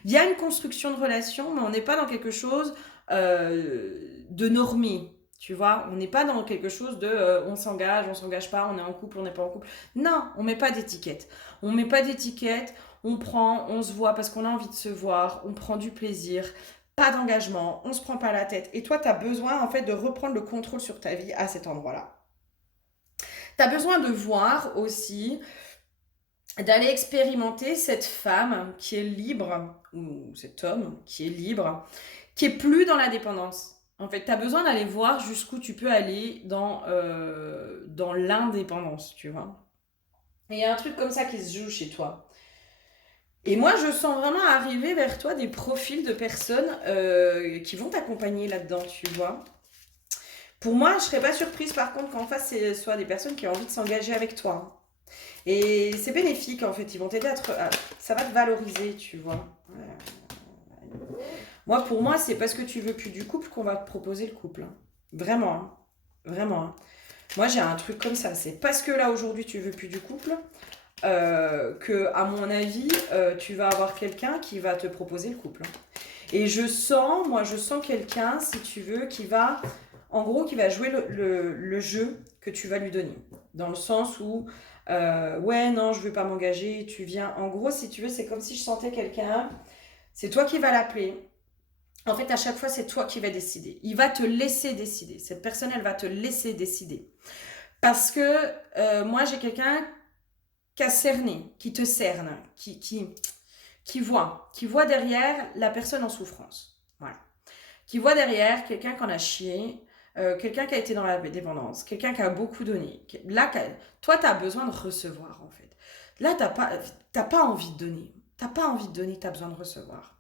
Il y a une construction de relation, mais on n'est pas dans quelque chose de normé. Tu vois, on n'est pas dans quelque chose de on s'engage pas, on est en couple, on n'est pas en couple. Non, on met pas d'étiquette. On met pas d'étiquette, on prend, on se voit parce qu'on a envie de se voir, on prend du plaisir, pas d'engagement, on se prend pas la tête. Et toi, tu as besoin en fait de reprendre le contrôle sur ta vie à cet endroit-là. Tu as besoin de voir aussi, d'aller expérimenter cette femme qui est libre, ou cet homme qui est libre, qui est plus dans la dépendance. En fait, tu as besoin d'aller voir jusqu'où tu peux aller dans l'indépendance, tu vois. Et il y a un truc comme ça qui se joue chez toi. Et moi, je sens vraiment arriver vers toi des profils de personnes qui vont t'accompagner là-dedans, tu vois. Pour moi, je serais pas surprise par contre qu'en face, ce soit des personnes qui ont envie de s'engager avec toi. Et c'est bénéfique en fait, ils vont t'aider ça va te valoriser, tu vois. Moi, pour moi, c'est parce que tu veux plus du couple qu'on va te proposer le couple, hein. Vraiment, hein. Vraiment, hein. Moi, j'ai un truc comme ça. C'est parce que là, aujourd'hui, tu veux plus du couple que, à mon avis, tu vas avoir quelqu'un qui va te proposer le couple, hein. Et je sens quelqu'un, si tu veux, en gros, qui va jouer le jeu que tu vas lui donner. Dans le sens où, ouais, non, je veux pas m'engager, tu viens. En gros, si tu veux, c'est comme si je sentais quelqu'un, c'est toi qui vas l'appeler. En fait, à chaque fois, c'est toi qui vas décider. Il va te laisser décider. Cette personne, elle va te laisser décider. Parce que moi, j'ai quelqu'un qui a cerné, qui te cerne, qui voit derrière la personne en souffrance. Voilà. Qui voit derrière quelqu'un qui en a chié, quelqu'un qui a été dans la dépendance, quelqu'un qui a beaucoup donné. Là, toi, tu as besoin de recevoir, en fait. Là, t'as pas envie de donner. T'as pas envie de donner, tu as besoin de recevoir.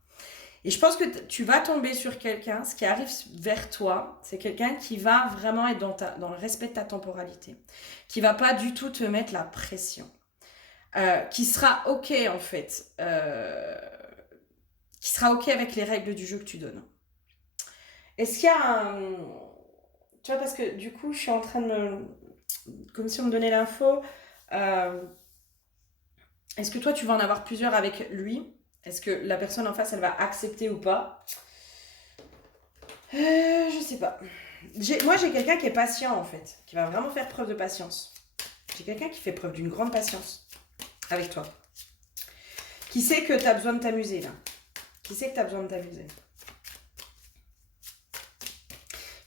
Et je pense que tu vas tomber sur quelqu'un, ce qui arrive vers toi, c'est quelqu'un qui va vraiment être dans le respect de ta temporalité, qui va pas du tout te mettre la pression, qui sera ok en fait, qui sera ok avec les règles du jeu que tu donnes. Est-ce qu'il y a un... Tu vois, parce que du coup, je suis en train de comme si on me donnait l'info, euh, est-ce que toi, tu vas en avoir plusieurs avec lui? Est-ce que la personne en face, elle va accepter ou pas? Je sais pas. Moi, j'ai quelqu'un qui est patient, en fait, qui va vraiment faire preuve de patience. J'ai quelqu'un qui fait preuve d'une grande patience avec toi. Qui sait que tu as besoin de t'amuser, là. Qui sait que tu as besoin de t'amuser.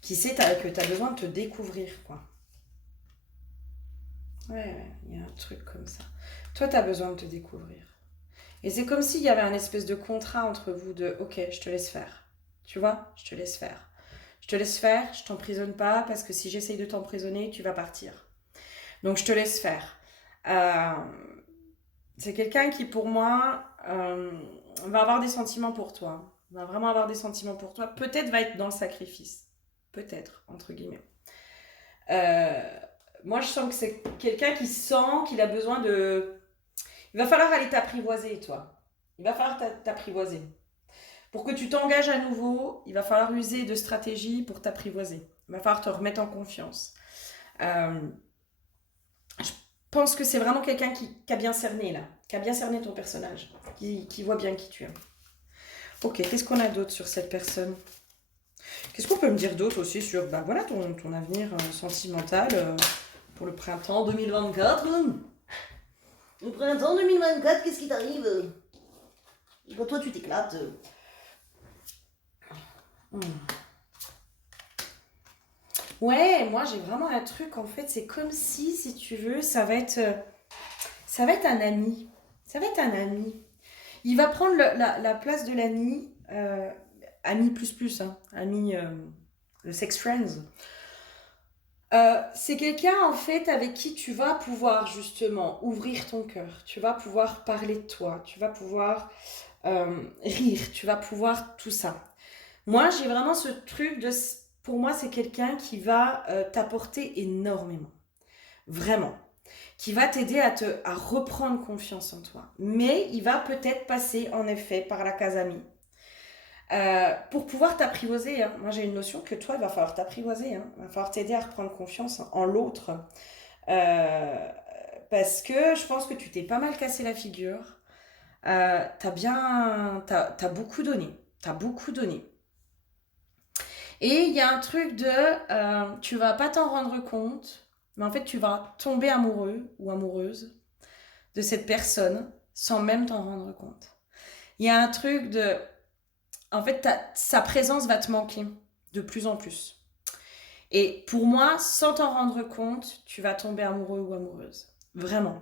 Qui sait que tu as besoin de te découvrir, quoi. Ouais, il y a un truc comme ça. Toi, tu as besoin de te découvrir. Et c'est comme s'il y avait un espèce de contrat entre vous de ok, je te laisse faire. Tu vois, je te laisse faire. Je te laisse faire, je t'emprisonne pas parce que si j'essaye de t'emprisonner, tu vas partir. Donc je te laisse faire. Euh, c'est quelqu'un qui pour moi va avoir des sentiments pour toi. Va vraiment avoir des sentiments pour toi. Peut-être va être dans le sacrifice. Peut-être, entre guillemets. Euh, moi je sens que c'est quelqu'un qui sent qu'il a besoin de... Il va falloir aller t'apprivoiser, toi. Il va falloir t'apprivoiser. Pour que tu t'engages à nouveau, il va falloir user de stratégies pour t'apprivoiser. Il va falloir te remettre en confiance. Euh, je pense que c'est vraiment quelqu'un qui a bien cerné, là. Qui a bien cerné ton personnage. Qui voit bien qui tu es. Ok, qu'est-ce qu'on a d'autre sur cette personne? Qu'est-ce qu'on peut me dire d'autre aussi sur bah, voilà, ton avenir sentimental pour le printemps 2024? Le printemps 2024, qu'est-ce qui t'arrive? Quand toi tu t'éclates. Ouais, moi j'ai vraiment un truc en fait, c'est comme si tu veux, ça va être un ami. Ça va être un ami. Il va prendre la place de l'ami, ami plus plus, hein, ami, le sex friends. C'est quelqu'un en fait avec qui tu vas pouvoir justement ouvrir ton cœur, tu vas pouvoir parler de toi, tu vas pouvoir rire, tu vas pouvoir tout ça. Moi, j'ai vraiment ce truc de... Pour moi, c'est quelqu'un qui va t'apporter énormément. Vraiment. Qui va t'aider à reprendre confiance en toi. Mais il va peut-être passer, en effet, par la case amie. Pour pouvoir t'apprivoiser, hein. Moi j'ai une notion que toi, il va falloir t'apprivoiser. Hein. Il va falloir t'aider à reprendre confiance en l'autre. Euh, Parce que je pense que tu t'es pas mal cassé la figure. T'as beaucoup donné. T'as beaucoup donné. Et il y a un truc de, tu vas pas t'en rendre compte, mais en fait tu vas tomber amoureux ou amoureuse de cette personne sans même t'en rendre compte. Il y a un truc de, en fait sa présence va te manquer de plus en plus. Et pour moi, sans t'en rendre compte, tu vas tomber amoureux ou amoureuse. Vraiment.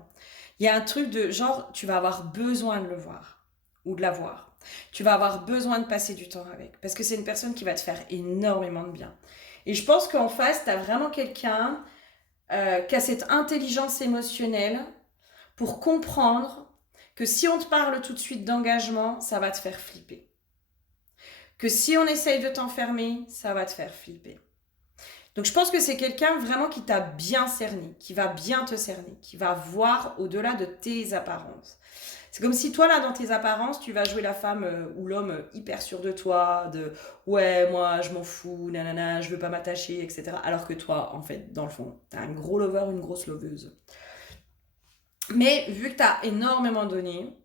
Il y a un truc de genre, tu vas avoir besoin de le voir ou de la voir. Tu vas avoir besoin de passer du temps avec. Parce que c'est une personne qui va te faire énormément de bien. Et je pense qu'en face, tu as vraiment quelqu'un qui a cette intelligence émotionnelle pour comprendre que si on te parle tout de suite d'engagement, ça va te faire flipper. Que si on essaye de t'enfermer, ça va te faire flipper. Donc je pense que c'est quelqu'un vraiment qui t'a bien cerné, qui va bien te cerner, qui va voir au-delà de tes apparences. C'est comme si toi, là, dans tes apparences, tu vas jouer la femme ou l'homme hyper sûr de toi, de ouais, moi, je m'en fous, nanana, je veux pas m'attacher, etc. Alors que toi, en fait, dans le fond, t'as un gros lover, une grosse loveuse. Mais vu que t'as énormément donné,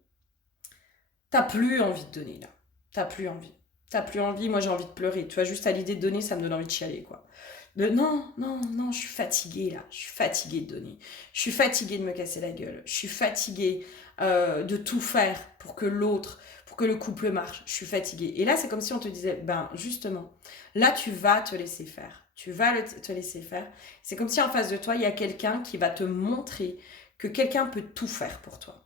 t'as plus envie de donner, là. T'as plus envie. T'as plus envie, moi j'ai envie de pleurer. Tu vois, juste à l'idée de donner, ça me donne envie de chialer, quoi. Non, non, non, je suis fatiguée là. Je suis fatiguée de donner. Je suis fatiguée de me casser la gueule. Je suis fatiguée de tout faire pour que l'autre, pour que le couple marche. Je suis fatiguée. Et là, c'est comme si on te disait, ben justement, là, tu vas te laisser faire. Tu vas te laisser faire. C'est comme si en face de toi, il y a quelqu'un qui va te montrer que quelqu'un peut tout faire pour toi.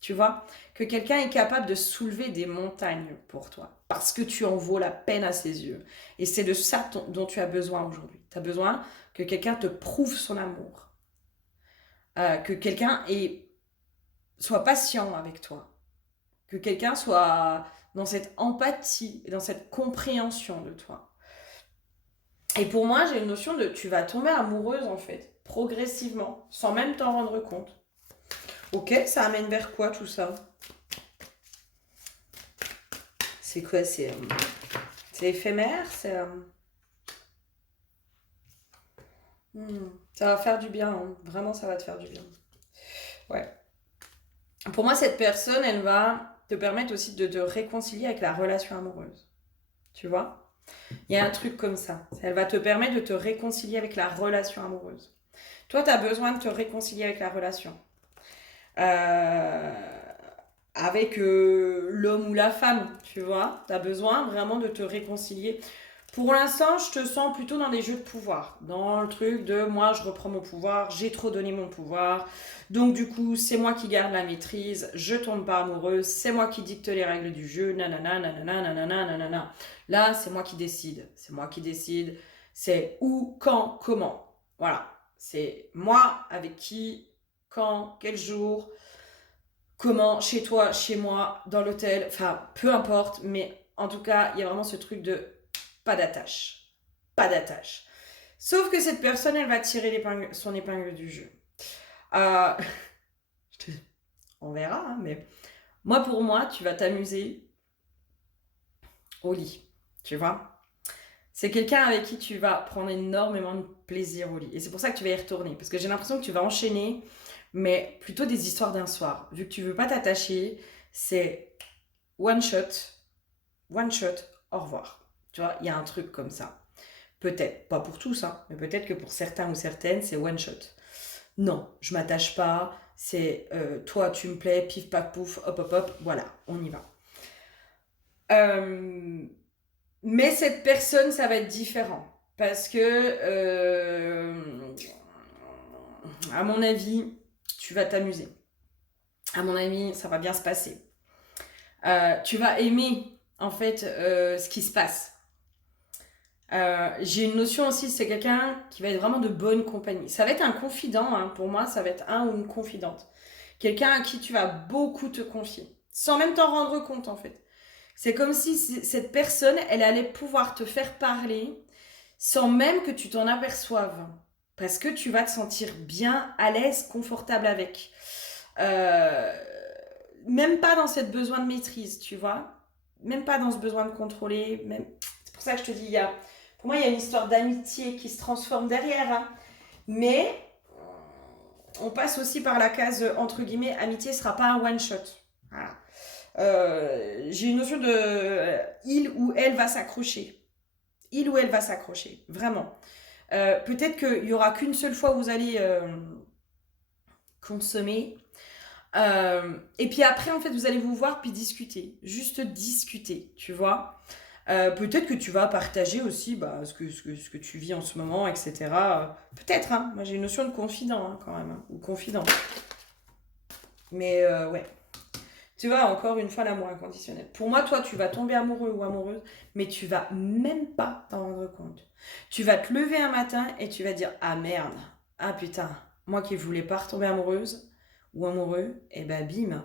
Tu vois, que quelqu'un est capable de soulever des montagnes pour toi, parce que tu en vaux la peine à ses yeux. Et c'est de ça dont tu as besoin aujourd'hui. Tu as besoin que quelqu'un te prouve son amour, que quelqu'un soit patient avec toi, que quelqu'un soit dans cette empathie et dans cette compréhension de toi. Et pour moi, j'ai une notion de tu vas tomber amoureuse en fait, progressivement, sans même t'en rendre compte. Ok, ça amène vers quoi tout ça? C'est quoi? C'est éphémère? Ça va faire du bien, hein. Vraiment, ça va te faire du bien. Ouais. Pour moi, cette personne, elle va te permettre aussi de te réconcilier avec la relation amoureuse. Tu vois? Il y a un truc comme ça. Elle va te permettre de te réconcilier avec la relation amoureuse. Toi, tu as besoin de te réconcilier avec la relation. Euh, Avec l'homme ou la femme, tu vois. Tu as besoin vraiment de te réconcilier. Pour l'instant, je te sens plutôt dans des jeux de pouvoir. Dans le truc de moi, je reprends mon pouvoir, j'ai trop donné mon pouvoir. Donc, du coup, c'est moi qui garde la maîtrise, je tombe pas amoureuse, c'est moi qui dicte les règles du jeu, nanana, nanana, nanana, nanana. Là, c'est moi qui décide. C'est moi qui décide. C'est où, quand, comment. Voilà. C'est moi avec qui, quand, quel jour, comment, chez toi, chez moi, dans l'hôtel. Enfin, peu importe, mais en tout cas, il y a vraiment ce truc de pas d'attache. Pas d'attache. Sauf que cette personne, elle va tirer son épingle du jeu. Euh, on verra, hein, mais moi, pour moi, tu vas t'amuser au lit. Tu vois? C'est quelqu'un avec qui tu vas prendre énormément de plaisir au lit. Et c'est pour ça que tu vas y retourner. Parce que j'ai l'impression que tu vas enchaîner, mais plutôt des histoires d'un soir. Vu que tu veux pas t'attacher, c'est one shot, au revoir. Tu vois, il y a un truc comme ça. Peut-être, pas pour tous, hein, mais peut-être que pour certains ou certaines, c'est one shot. Non, je m'attache pas, c'est toi tu me plais, pif paf pouf, hop hop hop, voilà, on y va. Euh, mais cette personne, ça va être différent. Parce que, à mon avis, tu vas t'amuser. À mon avis, ça va bien se passer. Tu vas aimer, en fait, ce qui se passe. J'ai une notion aussi, c'est quelqu'un qui va être vraiment de bonne compagnie. Ça va être un confident, hein, pour moi, ça va être un ou une confidente. Quelqu'un à qui tu vas beaucoup te confier, sans même t'en rendre compte en fait. C'est comme si cette personne, elle allait pouvoir te faire parler sans même que tu t'en aperçoives. Parce que tu vas te sentir bien, à l'aise, confortable avec. Euh, Même pas dans cette besoin de maîtrise, tu vois. Même pas dans ce besoin de contrôler. Même... C'est pour ça que je te dis, pour moi, il y a une histoire d'amitié qui se transforme derrière. Hein. Mais on passe aussi par la case, entre guillemets, amitié ne sera pas un one-shot. Voilà. J'ai une notion de il ou elle va s'accrocher. Il ou elle va s'accrocher, vraiment. Peut-être qu'il n'y aura qu'une seule fois où vous allez consommer. Et puis après, en fait, vous allez vous voir puis discuter. Juste discuter, tu vois. Peut-être que tu vas partager aussi ce que tu vis en ce moment, etc. Peut-être, hein. Moi, j'ai une notion de confident, hein, quand même. Hein, ou confident. Mais ouais. Tu vois, encore une fois, l'amour inconditionnel. Pour moi, toi, tu vas tomber amoureux ou amoureuse, mais tu vas même pas t'en rendre compte. Tu vas te lever un matin et tu vas dire, ah merde, ah putain, moi qui voulais pas retomber amoureuse ou amoureux, et ben bim,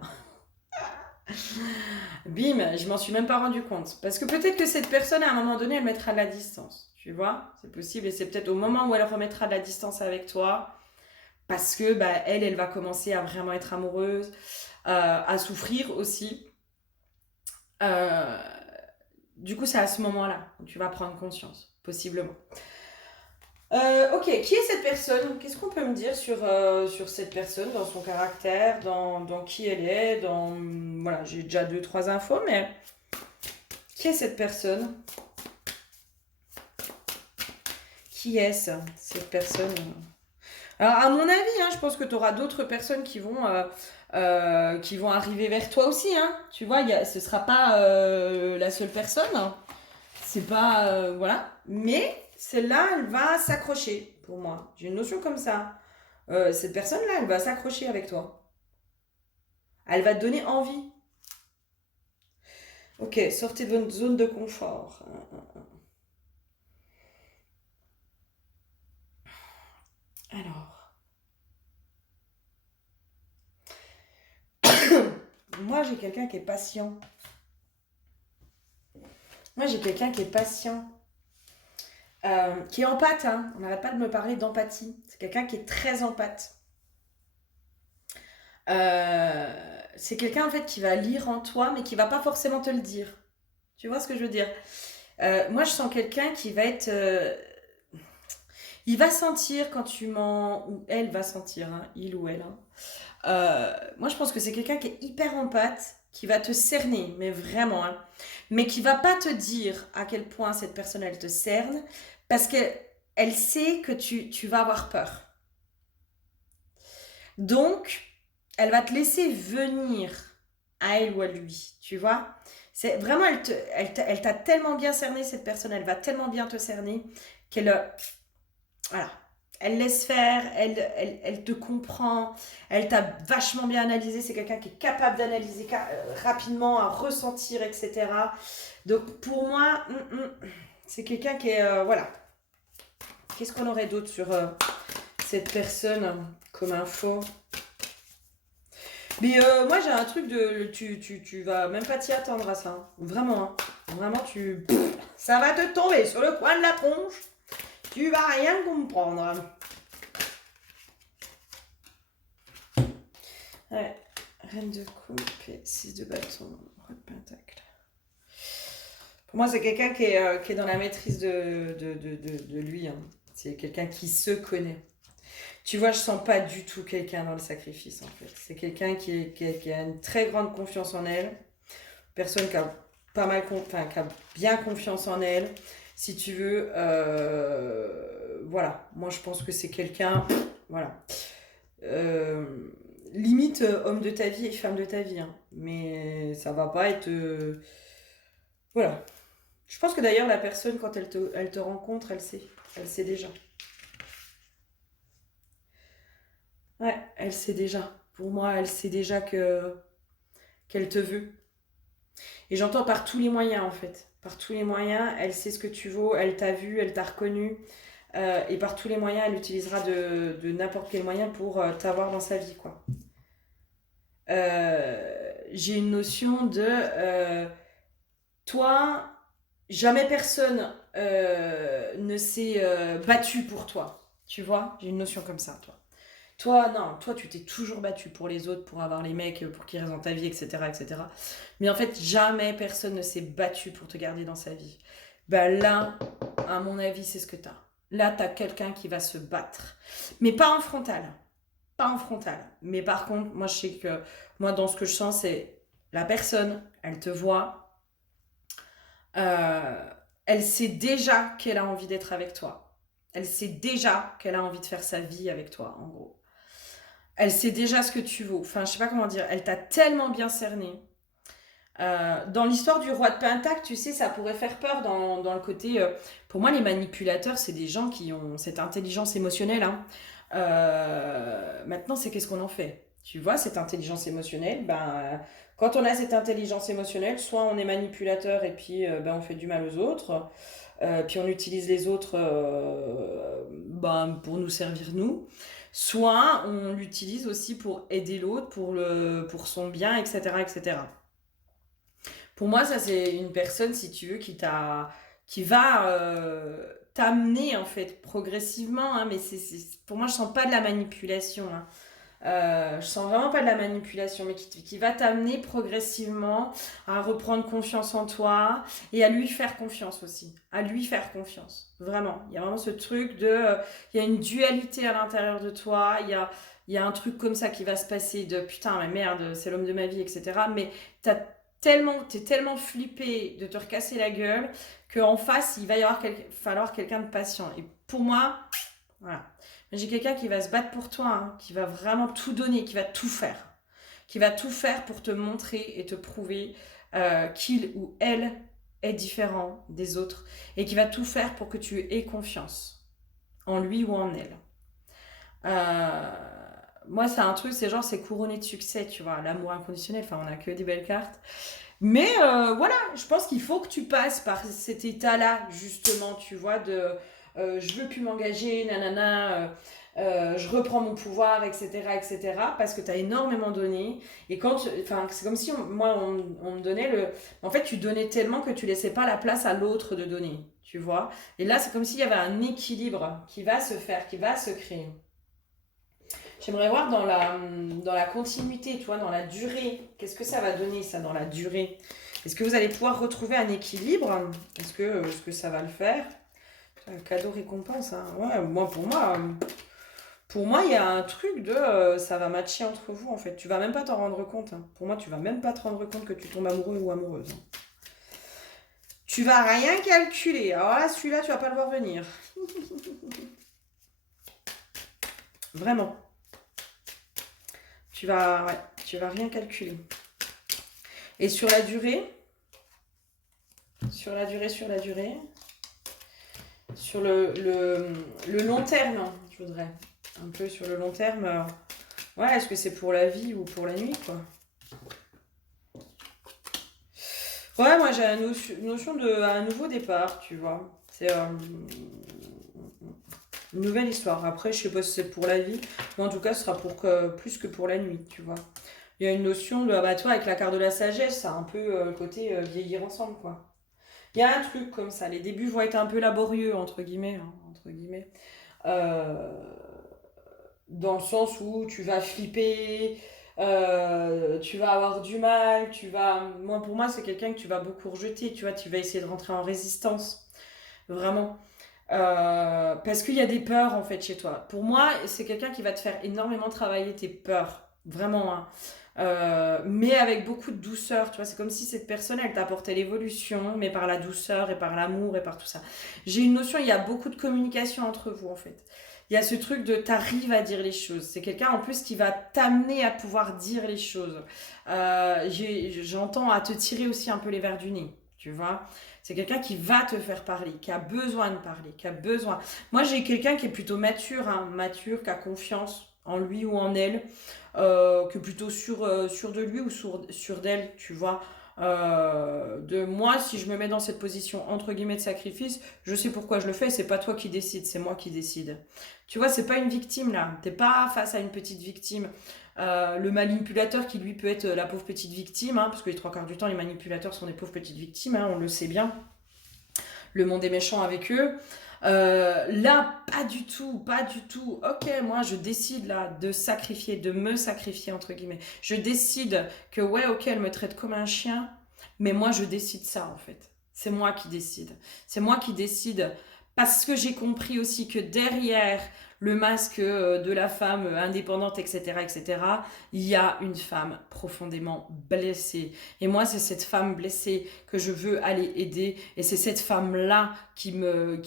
bim, je m'en suis même pas rendu compte. Parce que peut-être que cette personne, à un moment donné, elle mettra de la distance. Tu vois, c'est possible et c'est peut-être au moment où elle remettra de la distance avec toi, parce que bah, elle va commencer à vraiment être amoureuse, à souffrir aussi. Euh, du coup, c'est à ce moment-là où tu vas prendre conscience, possiblement. Ok, qui est cette personne? Qu'est-ce qu'on peut me dire sur cette personne, dans son caractère, dans qui elle est, dans... Voilà, j'ai déjà deux, trois infos, mais qui est cette personne? Qui est-ce, cette personne? Alors, à mon avis, hein, je pense que tu auras d'autres personnes qui vont arriver vers toi aussi. Hein. Tu vois, ce sera pas la seule personne. Hein. C'est pas. Voilà. Mais celle-là, elle va s'accrocher pour moi. J'ai une notion comme ça. Cette personne-là, elle va s'accrocher avec toi. Elle va te donner envie. Ok, sortez de votre zone de confort. Alors, moi, j'ai quelqu'un qui est patient. Moi, j'ai quelqu'un qui est patient. Qui est empathe, hein. On n'arrête pas de me parler d'empathie. C'est quelqu'un qui est très empathe. C'est quelqu'un en fait qui va lire en toi, mais qui va pas forcément te le dire. Tu vois ce que je veux dire? Moi, je sens quelqu'un qui va être. Il va sentir quand tu mens, ou elle va sentir, hein, il ou elle. Hein. Moi, je pense que c'est quelqu'un qui est hyper empathe, qui va te cerner, mais vraiment, hein, mais qui va pas te dire à quel point cette personne elle te cerne, parce que elle sait que tu vas avoir peur. Donc, elle va te laisser venir à elle ou à lui, tu vois. C'est vraiment, elle t'a tellement bien cerné cette personne, elle va tellement bien te cerner qu'elle, voilà, elle laisse faire, elle te comprend, elle t'a vachement bien analysé, c'est quelqu'un qui est capable d'analyser rapidement, à ressentir, etc. Donc pour moi, c'est quelqu'un qui est... voilà. Qu'est-ce qu'on aurait d'autre sur cette personne comme info? Mais moi j'ai un truc de... Tu vas même pas t'y attendre à ça. Hein. Vraiment. Hein. Vraiment, ça va te tomber sur le coin de la tronche. Tu vas rien comprendre. Ouais. Reine de coupe et 6 de bâton. Roi de pentacle. Pour moi, c'est quelqu'un qui est dans la maîtrise de lui. Hein. C'est quelqu'un qui se connaît. Tu vois, je sens pas du tout quelqu'un dans le sacrifice, en fait. C'est quelqu'un qui a une très grande confiance en elle. Personne qui a pas mal, enfin, qui a bien confiance en elle. Si tu veux, voilà. Moi, je pense que c'est quelqu'un, voilà. Limite homme de ta vie et femme de ta vie. Hein. Mais ça va pas être... voilà. Je pense que d'ailleurs, la personne, quand elle te rencontre, elle sait. Elle sait déjà. Ouais, elle sait déjà. Pour moi, elle sait déjà qu'elle te veut. Et j'entends par tous les moyens, en fait. Par tous les moyens, elle sait ce que tu vaux, elle t'a vu, elle t'a reconnu. Et par tous les moyens, elle utilisera de n'importe quel moyen pour t'avoir dans sa vie, quoi. J'ai une notion de... Toi, jamais personne ne s'est battu pour toi. Tu vois, j'ai une notion comme ça, toi. Toi, non, toi, tu t'es toujours battu pour les autres, pour avoir les mecs, pour qu'ils restent dans ta vie, etc., etc. Mais en fait, jamais personne ne s'est battu pour te garder dans sa vie. Ben là, à mon avis, c'est ce que t'as. Là, t'as quelqu'un qui va se battre. Mais pas en frontal. Pas en frontal. Mais par contre, moi, je sais que, moi, dans ce que je sens, c'est la personne, elle te voit, euh, elle sait déjà qu'elle a envie d'être avec toi. Elle sait déjà qu'elle a envie de faire sa vie avec toi, en gros. Elle sait déjà ce que tu vaux. Enfin, je sais pas comment dire. Elle t'a tellement bien cerné. Dans l'histoire du roi de Pentacle, tu sais, ça pourrait faire peur dans le côté. Pour moi, les manipulateurs, c'est des gens qui ont cette intelligence émotionnelle, hein. Maintenant, c'est qu'est-ce qu'on en fait? Tu vois, cette intelligence émotionnelle, quand on a cette intelligence émotionnelle, soit on est manipulateur et puis on fait du mal aux autres, puis on utilise les autres pour nous servir nous, soit on l'utilise aussi pour aider l'autre, pour son bien, etc., etc. Pour moi, ça c'est une personne, si tu veux, qui va t'amener en fait progressivement, hein, mais pour moi, je sens pas de la manipulation, hein. Je sens vraiment pas de la manipulation, mais qui va t'amener progressivement à reprendre confiance en toi et à lui faire confiance aussi. À lui faire confiance. Vraiment. Il y a vraiment ce truc il y a une dualité à l'intérieur de toi. Il y a un truc comme ça qui va se passer de putain, mais merde, c'est l'homme de ma vie, etc. Mais t'es tellement flippé de te recasser la gueule qu'en face, il va y avoir falloir quelqu'un de patient. Et pour moi, voilà. Mais j'ai quelqu'un qui va se battre pour toi, hein, qui va vraiment tout donner, qui va tout faire. Qui va tout faire pour te montrer et te prouver qu'il ou elle est différent des autres. Et qui va tout faire pour que tu aies confiance en lui ou en elle. Euh, Moi, c'est un truc, c'est genre, c'est couronné de succès, tu vois. L'amour inconditionnel, enfin, on a que des belles cartes. Mais voilà, je pense qu'il faut que tu passes par cet état-là, justement, tu vois, je veux plus m'engager, nanana, je reprends mon pouvoir, etc., etc., parce que tu as énormément donné. Et enfin, c'est comme si, on me donnait En fait, tu donnais tellement que tu laissais pas la place à l'autre de donner, tu vois. Et là, c'est comme s'il y avait un équilibre qui va se faire, qui va se créer. J'aimerais voir dans la continuité, tu vois, dans la durée. Qu'est-ce que ça va donner, ça, dans la durée? Est-ce que vous allez pouvoir retrouver un équilibre? Est-ce que ça va le faire? Cadeau récompense, hein. Ouais, pour moi, il y a un truc ça va matcher entre vous, en fait. Tu vas même pas t'en rendre compte, hein. Pour moi, tu vas même pas te rendre compte que tu tombes amoureux ou amoureuse, hein. Tu vas rien calculer. Alors là, celui-là, tu vas pas le voir venir. Vraiment. Tu vas rien calculer. Et sur la durée, sur le long terme, je voudrais. Un peu sur le long terme. Ouais, est-ce que c'est pour la vie ou pour la nuit, quoi? Ouais, moi j'ai une notion de un nouveau départ, tu vois. C'est une nouvelle histoire. Après, je sais pas si c'est pour la vie, mais en tout cas, ce sera plus que pour la nuit, tu vois. Il y a une notion de, toi, avec la carte de la sagesse, ça a un peu le côté vieillir ensemble, quoi. Il y a un truc comme ça. Les débuts vont être un peu laborieux, entre guillemets, hein, entre guillemets. Euh, Dans le sens où tu vas flipper, tu vas avoir du mal, Moi, pour moi, c'est quelqu'un que tu vas beaucoup rejeter, tu vois, tu vas essayer de rentrer en résistance, vraiment. Parce qu'il y a des peurs, en fait, chez toi. Pour moi, c'est quelqu'un qui va te faire énormément travailler tes peurs, vraiment, hein. Mais avec beaucoup de douceur, tu vois, c'est comme si cette personne, elle t'apportait l'évolution, mais par la douceur et par l'amour et par tout ça. J'ai une notion, il y a beaucoup de communication entre vous, en fait. Il y a ce truc de t'arrives à dire les choses. C'est quelqu'un en plus qui va t'amener à pouvoir dire les choses. J'entends à te tirer aussi un peu les verres du nez, tu vois. C'est quelqu'un qui va te faire parler, qui a besoin de parler, qui a besoin. Moi, j'ai quelqu'un qui est plutôt mature, hein, mature, qui a confiance en lui ou en elle, que plutôt sûr de lui ou sûr d'elle, tu vois. De moi, si je me mets dans cette position entre guillemets de sacrifice, je sais pourquoi je le fais, c'est pas toi qui décide, c'est moi qui décide. Tu vois, c'est pas une victime là, t'es pas face à une petite victime. le manipulateur qui lui peut être la pauvre petite victime, hein, parce que les trois quarts du temps les manipulateurs sont des pauvres petites victimes, hein, on le sait bien, le monde est méchant avec eux. Là, pas du tout, pas du tout. Ok, moi je décide là de sacrifier, de me sacrifier entre guillemets. Je décide que ouais, ok, elle me traite comme un chien, mais moi je décide ça en fait. C'est moi qui décide. C'est moi qui décide parce que j'ai compris aussi que derrière le masque de la femme indépendante, etc., etc., il y a une femme profondément blessée. Et moi, c'est cette femme blessée que je veux aller aider. Et c'est cette femme-là qui me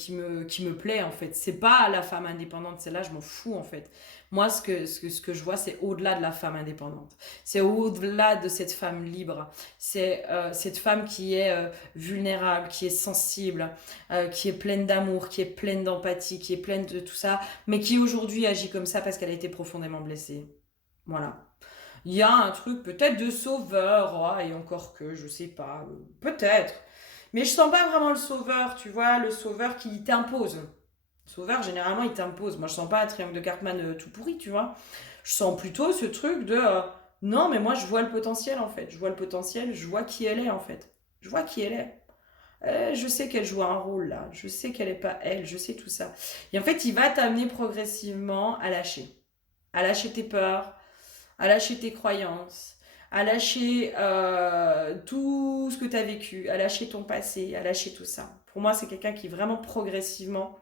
plaît, en fait. C'est pas la femme indépendante, celle-là, je m'en fous, en fait. Moi, ce que je vois, c'est au-delà de la femme indépendante. C'est au-delà de cette femme libre. C'est cette femme qui est vulnérable, qui est sensible, qui est pleine d'amour, qui est pleine d'empathie, qui est pleine de tout ça, mais qui aujourd'hui agit comme ça parce qu'elle a été profondément blessée. Voilà. Il y a un truc peut-être de sauveur, oh, et encore que, je sais pas, peut-être. Mais je sens pas vraiment le sauveur, tu vois, le sauveur qui t'impose. Le sauveur, généralement, il t'impose. Moi, je sens pas un triangle de Cartman tout pourri, tu vois. Je sens plutôt ce truc de non, mais moi, je vois le potentiel, en fait. Je vois le potentiel, je vois qui elle est, en fait. Je vois qui elle est. Je sais qu'elle joue un rôle là, je sais qu'elle n'est pas elle, je sais tout ça. Et en fait, il va t'amener progressivement à lâcher. À lâcher tes peurs, à lâcher tes croyances, à lâcher tout ce que tu as vécu, à lâcher ton passé, à lâcher tout ça. Pour moi, c'est quelqu'un qui vraiment progressivement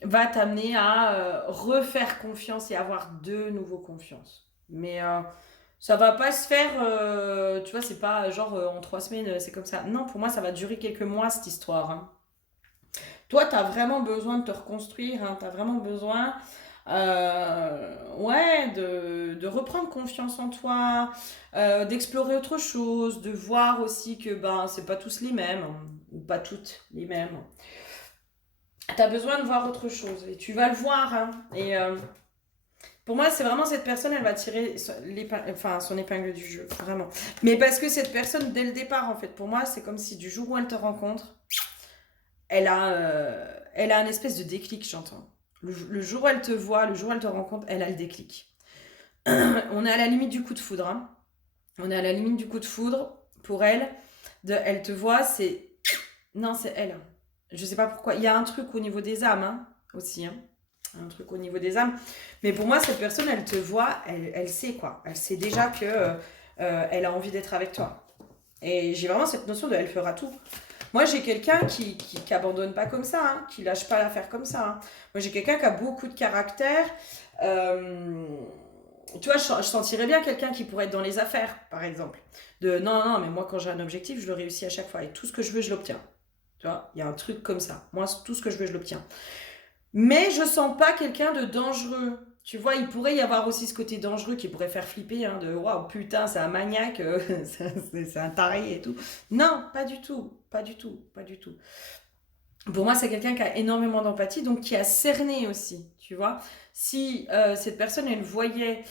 va t'amener à refaire confiance et avoir de nouveau confiance. Mais ça va pas se faire, tu vois, c'est pas genre en 3 semaines, c'est comme ça. Non, pour moi, ça va durer quelques mois cette histoire, hein. Toi, tu as vraiment besoin de te reconstruire, hein, tu as vraiment besoin ouais, de reprendre confiance en toi, d'explorer autre chose, de voir aussi que ben, c'est pas tous les mêmes, hein, ou pas toutes les mêmes. Tu as besoin de voir autre chose et tu vas le voir, hein. Et pour moi, c'est vraiment cette personne, elle va tirer son épingle du jeu, vraiment. Mais parce que cette personne, dès le départ, en fait, pour moi, c'est comme si du jour où elle te rencontre, elle a un espèce de déclic, j'entends. Le jour où elle te voit, le jour où elle te rencontre, elle a le déclic. On est à la limite du coup de foudre, hein. On est à la limite du coup de foudre pour elle. Elle te voit, c'est... Non, c'est elle. Je sais pas pourquoi. Il y a un truc au niveau des âmes, hein, aussi, hein. Un truc au niveau des âmes. Mais pour moi, cette personne, elle te voit, elle sait quoi. Elle sait déjà que elle a envie d'être avec toi. Et j'ai vraiment cette notion de elle fera tout. Moi, j'ai quelqu'un qui abandonne pas comme ça, hein, qui lâche pas l'affaire comme ça, hein. Moi, j'ai quelqu'un qui a beaucoup de caractère. Euh, Tu vois, je sentirais bien quelqu'un qui pourrait être dans les affaires, par exemple. De non, non, mais moi, quand j'ai un objectif, je le réussis à chaque fois. Et tout ce que je veux, je l'obtiens. Tu vois, il y a un truc comme ça. Moi, tout ce que je veux, je l'obtiens. Mais je sens pas quelqu'un de dangereux. Tu vois, il pourrait y avoir aussi ce côté dangereux qui pourrait faire flipper, hein, de waouh, putain, c'est un maniaque, c'est un taré et tout. Non, pas du tout, pas du tout, pas du tout. Pour moi, c'est quelqu'un qui a énormément d'empathie, donc qui a cerné aussi, tu vois. Si cette personne, elle voyait,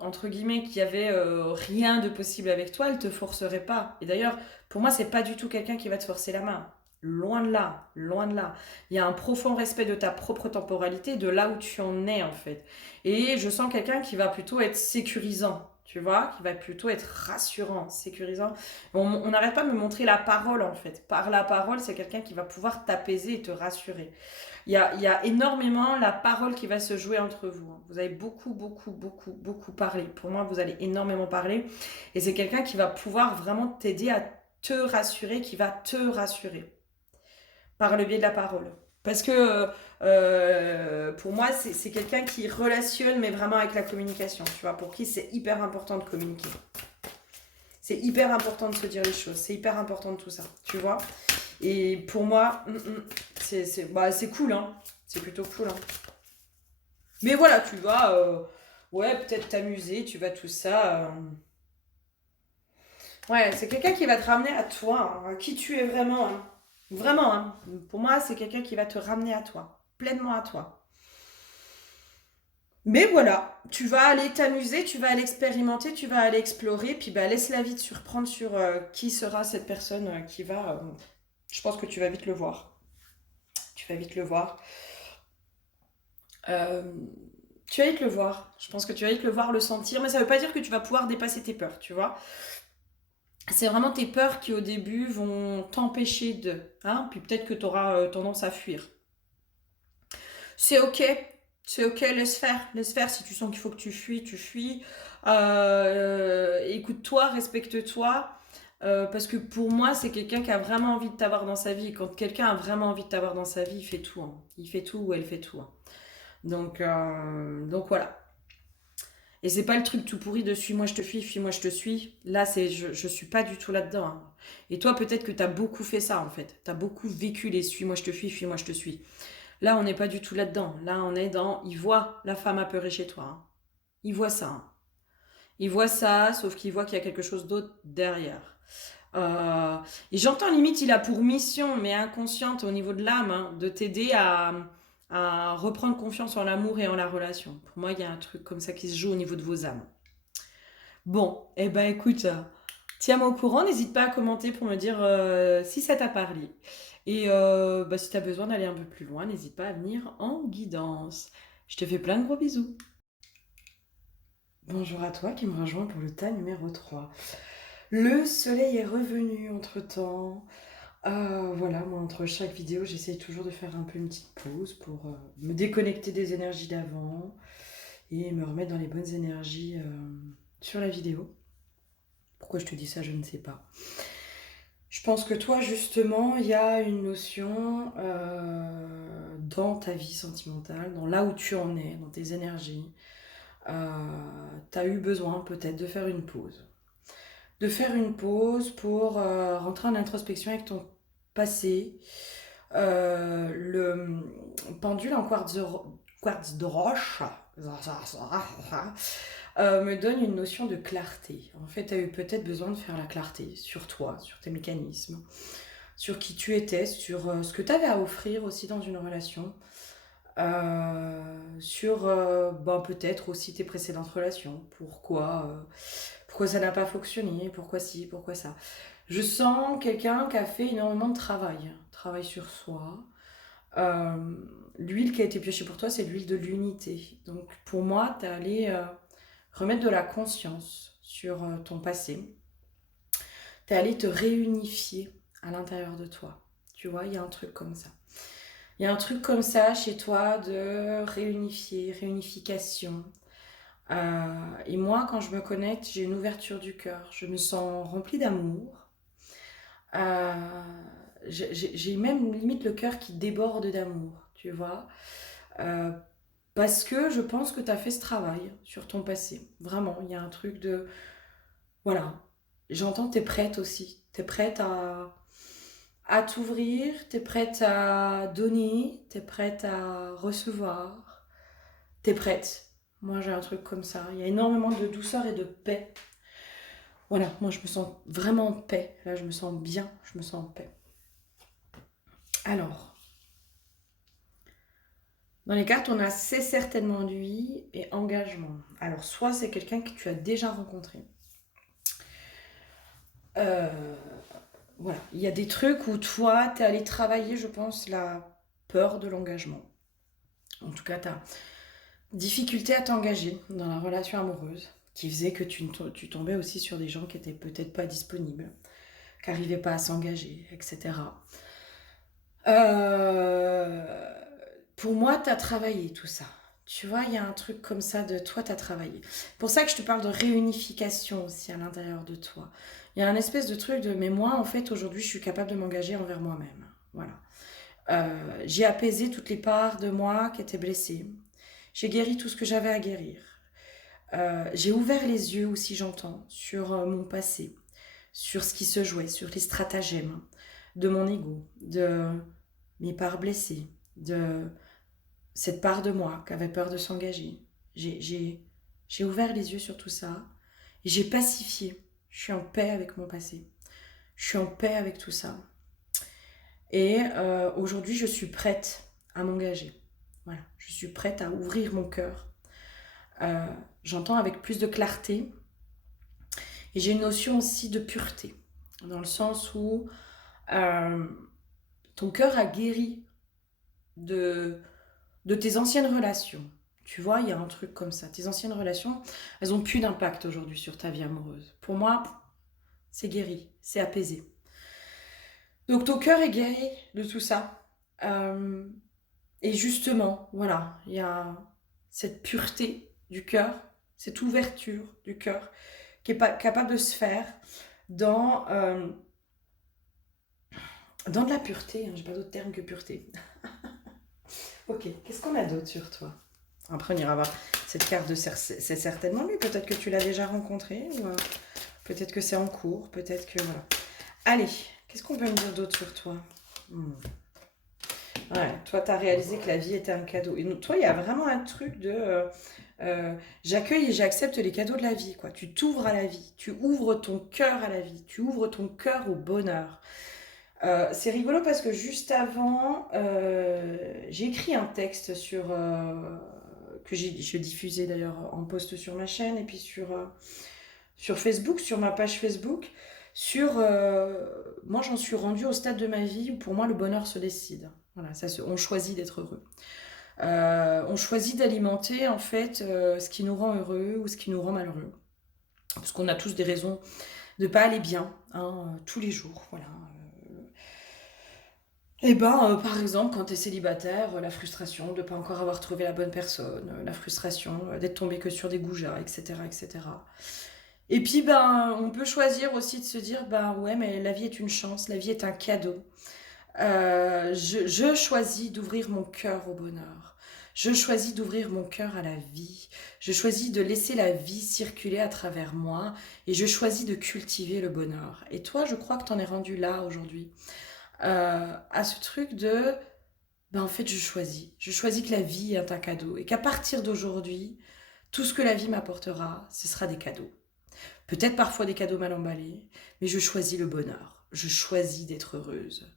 entre guillemets, qu'il y avait rien de possible avec toi, elle te forcerait pas. Et d'ailleurs, pour moi, c'est pas du tout quelqu'un qui va te forcer la main. Loin de là, loin de là. Il y a un profond respect de ta propre temporalité, de là où tu en es, en fait. Et je sens quelqu'un qui va plutôt être sécurisant, tu vois, qui va plutôt être rassurant, sécurisant. On n'arrête pas de me montrer la parole en fait. Par la parole, c'est quelqu'un qui va pouvoir t'apaiser et te rassurer. Il y a énormément la parole qui va se jouer entre vous, hein. Vous avez beaucoup, beaucoup, beaucoup, beaucoup parlé. Pour moi, vous allez énormément parler. Et c'est quelqu'un qui va pouvoir vraiment t'aider à te rassurer, qui va te rassurer par le biais de la parole. Parce que pour moi, c'est quelqu'un qui relationne, mais vraiment avec la communication. Tu vois, pour qui c'est hyper important de communiquer. C'est hyper important de se dire les choses. C'est hyper important de tout ça. Tu vois. Et pour moi, c'est cool, hein. C'est plutôt cool, hein. Mais voilà, tu vas, ouais, peut-être t'amuser, tu vas tout ça. Ouais, c'est quelqu'un qui va te ramener à toi, hein, à qui tu es vraiment, hein. Vraiment, hein. Pour moi, c'est quelqu'un qui va te ramener à toi, pleinement à toi. Mais voilà, tu vas aller t'amuser, tu vas aller expérimenter, tu vas aller explorer, puis bah, laisse la vie te surprendre sur qui sera cette personne qui va. Je pense que tu vas vite le voir. Tu vas vite le voir. Euh, Tu vas vite le voir. Je pense que tu vas vite le voir, le sentir, mais ça veut pas dire que tu vas pouvoir dépasser tes peurs, tu vois. C'est vraiment tes peurs qui au début vont t'empêcher de, hein, puis peut-être que tu auras tendance à fuir. C'est ok, c'est ok, laisse faire. Si tu sens qu'il faut que tu fuis, tu fuis. Écoute-toi, respecte-toi. Parce que pour moi, c'est quelqu'un qui a vraiment envie de t'avoir dans sa vie. Et quand quelqu'un a vraiment envie de t'avoir dans sa vie, il fait tout, hein. Il fait tout ou elle fait tout, hein. Donc voilà. Et c'est pas le truc tout pourri de suis-moi je te fuis-moi je te suis. Là, je suis pas du tout là-dedans, hein. Et toi, peut-être que t'as beaucoup fait ça en fait. T'as beaucoup vécu les suis-moi je te fuis-moi je te suis. Là, on n'est pas du tout là-dedans. Là, on est dans il voit la femme apeurée chez toi, hein. Il voit ça, hein. Il voit ça, sauf qu'il voit qu'il y a quelque chose d'autre derrière. Euh, et j'entends limite, il a pour mission, mais inconsciente au niveau de l'âme, hein, de t'aider à reprendre confiance en l'amour et en la relation. Pour moi, il y a un truc comme ça qui se joue au niveau de vos âmes. Bon, eh ben écoute, tiens-moi au courant, n'hésite pas à commenter pour me dire si ça t'a parlé. Et bah, si tu as besoin d'aller un peu plus loin, n'hésite pas à venir en guidance. Je te fais plein de gros bisous. Bonjour à toi qui me rejoint pour le tas numéro 3. Le soleil est revenu entre-temps. Voilà, moi entre chaque vidéo, j'essaye toujours de faire un peu une petite pause pour me déconnecter des énergies d'avant et me remettre dans les bonnes énergies sur la vidéo. Pourquoi je te dis ça, je ne sais pas. Je pense que toi, justement, il y a une notion dans ta vie sentimentale, dans là où tu en es, dans tes énergies. Tu as eu besoin peut-être de faire une pause. De faire une pause pour rentrer en introspection avec ton passé. Le pendule en quartz de roche me donne une notion de clarté. En fait, tu as eu peut-être besoin de faire la clarté sur toi, sur tes mécanismes, sur qui tu étais, sur ce que tu avais à offrir aussi dans une relation, sur ben, peut-être aussi tes précédentes relations. Pourquoi ça n'a pas fonctionné, pourquoi ci, pourquoi ça. Je sens quelqu'un qui a fait énormément de travail sur soi. L'huile qui a été piochée pour toi, c'est l'huile de l'unité. Donc pour moi, tu es allé remettre de la conscience sur ton passé. Tu es allé te réunifier à l'intérieur de toi. Tu vois, il y a un truc comme ça. Il y a un truc comme ça chez toi de réunification. Et moi, quand je me connecte, j'ai une ouverture du cœur. Je me sens remplie d'amour. Euh, j'ai même limite le cœur qui déborde d'amour, tu vois. Euh, Parce que je pense que tu as fait ce travail sur ton passé. Vraiment, il y a un truc de... Voilà, j'entends, tu es prête aussi. Tu es prête à t'ouvrir, tu es prête à donner, tu es prête à recevoir. Tu es prête. Moi, j'ai un truc comme ça. Il y a énormément de douceur et de paix. Voilà, moi, je me sens vraiment en paix. Là, je me sens bien, je me sens en paix. Alors, dans les cartes, on a c'est certainement lui et engagement. Alors, soit c'est quelqu'un que tu as déjà rencontré. Euh, voilà, il y a des trucs où toi, tu es allé travailler, je pense, la peur de l'engagement. En tout cas, ta difficulté à t'engager dans la relation amoureuse, qui faisait que tu tombais aussi sur des gens qui étaient peut-être pas disponibles, qui n'arrivaient pas à s'engager, etc. Euh, pour moi, tu as travaillé tout ça. Tu vois, il y a un truc comme ça de toi, tu as travaillé. Pour ça que je te parle de réunification aussi à l'intérieur de toi. Il y a un espèce de truc de, mais moi, en fait, aujourd'hui, je suis capable de m'engager envers moi-même. Voilà. J'ai apaisé toutes les parts de moi qui étaient blessées. J'ai guéri tout ce que j'avais à guérir. J'ai ouvert les yeux aussi, j'entends, sur mon passé, sur ce qui se jouait, sur les stratagèmes de mon ego, de mes parts blessées, de cette part de moi qui avait peur de s'engager. J'ai ouvert les yeux sur tout ça et j'ai pacifié. Je suis en paix avec mon passé. Je suis en paix avec tout ça. Et aujourd'hui, je suis prête à m'engager. Voilà, je suis prête à ouvrir mon cœur. J'entends avec plus de clarté. Et j'ai une notion aussi de pureté, dans le sens où euh, ton cœur a guéri de tes anciennes relations. Tu vois, il y a un truc comme ça. Tes anciennes relations, elles ont plus d'impact aujourd'hui sur ta vie amoureuse. Pour moi, c'est guéri, c'est apaisé. Donc ton cœur est guéri de tout ça. Euh, et justement, voilà, il y a cette pureté du cœur, cette ouverture du cœur qui est pas capable de se faire dans, dans de la pureté. Hein, j'ai pas d'autre terme que pureté. Ok, qu'est-ce qu'on a d'autre sur toi? Après, on ira voir cette carte de c'est certainement lui. Peut-être que tu l'as déjà rencontré, ou peut-être que c'est en cours, peut-être que voilà. Allez, qu'est-ce qu'on peut me dire d'autre sur toi? Ouais, toi, tu as réalisé que la vie était un cadeau. Et toi, il y a vraiment un truc de j'accueille et j'accepte les cadeaux de la vie, quoi. Tu t'ouvres à la vie, tu ouvres ton cœur à la vie, tu ouvres ton cœur au bonheur. C'est rigolo parce que juste avant, j'ai écrit un texte que je diffusais d'ailleurs en post sur ma chaîne et puis sur Facebook, sur ma page Facebook, moi j'en suis rendue au stade de ma vie où pour moi le bonheur se décide. Voilà, on choisit d'être heureux. On choisit d'alimenter en fait ce qui nous rend heureux ou ce qui nous rend malheureux. Parce qu'on a tous des raisons de ne pas aller bien hein, tous les jours. Voilà. Et ben, par exemple, quand tu es célibataire, la frustration de ne pas encore avoir trouvé la bonne personne, la frustration d'être tombé que sur des goujats, etc., etc. Et puis, ben, on peut choisir aussi de se dire, ben ouais, mais la vie est une chance, la vie est un cadeau. Je choisis d'ouvrir mon cœur au bonheur. Je choisis d'ouvrir mon cœur à la vie. Je choisis de laisser la vie circuler à travers moi et je choisis de cultiver le bonheur. Et toi, je crois que tu en es rendu là aujourd'hui. À ce truc de, ben en fait, je choisis. Je choisis que la vie est un cadeau et qu'à partir d'aujourd'hui, tout ce que la vie m'apportera, ce sera des cadeaux. Peut-être parfois des cadeaux mal emballés, mais je choisis le bonheur. Je choisis d'être heureuse.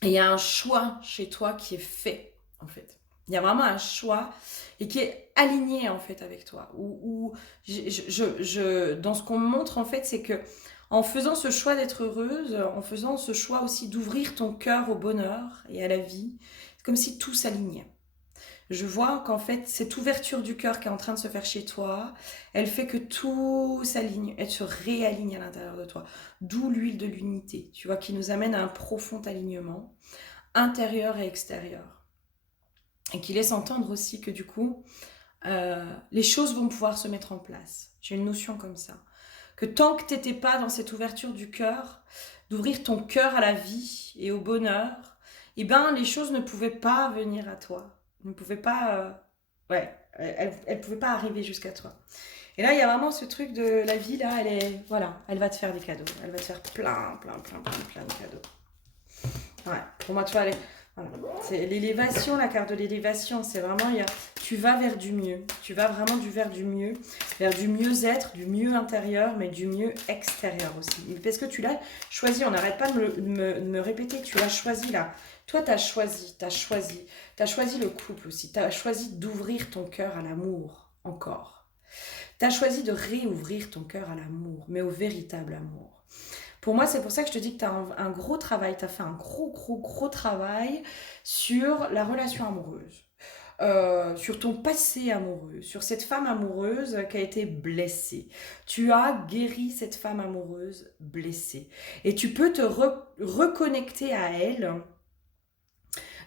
Et il y a un choix chez toi qui est fait, en fait. Il y a vraiment un choix et qui est aligné, en fait, avec toi. Dans ce qu'on me montre, en fait, c'est que en faisant ce choix d'être heureuse, en faisant ce choix aussi d'ouvrir ton cœur au bonheur et à la vie, c'est comme si tout s'alignait. Je vois qu'en fait, cette ouverture du cœur qui est en train de se faire chez toi, elle fait que tout s'aligne, elle se réaligne à l'intérieur de toi. D'où l'huile de l'unité, tu vois, qui nous amène à un profond alignement, intérieur et extérieur. Et qui laisse entendre aussi que du coup, les choses vont pouvoir se mettre en place. J'ai une notion comme ça. Que tant que tu n'étais pas dans cette ouverture du cœur, d'ouvrir ton cœur à la vie et au bonheur, eh ben, les choses ne pouvaient pas venir à toi. Ne pouvaient pas... elles pouvaient pas arriver jusqu'à toi. Et là, il y a vraiment ce truc de la vie, là, voilà, elle va te faire des cadeaux. Elle va te faire plein de cadeaux. Ouais, pour moi, tu vois, voilà. C'est l'élévation, la carte de l'élévation, c'est vraiment, tu vas vers du mieux. Tu vas vraiment vers du mieux, vers du mieux-être, du mieux intérieur, mais du mieux extérieur aussi. Parce que tu l'as choisi, on n'arrête pas de me répéter, tu l'as choisi là. Toi, tu as choisi le couple aussi, tu as choisi d'ouvrir ton cœur à l'amour encore. Tu as choisi de réouvrir ton cœur à l'amour, mais au véritable amour. Pour moi, c'est pour ça que je te dis que tu as un gros travail, tu as fait un gros travail sur la relation amoureuse, sur ton passé amoureux, sur cette femme amoureuse qui a été blessée. Tu as guéri cette femme amoureuse blessée. Et tu peux te reconnecter à elle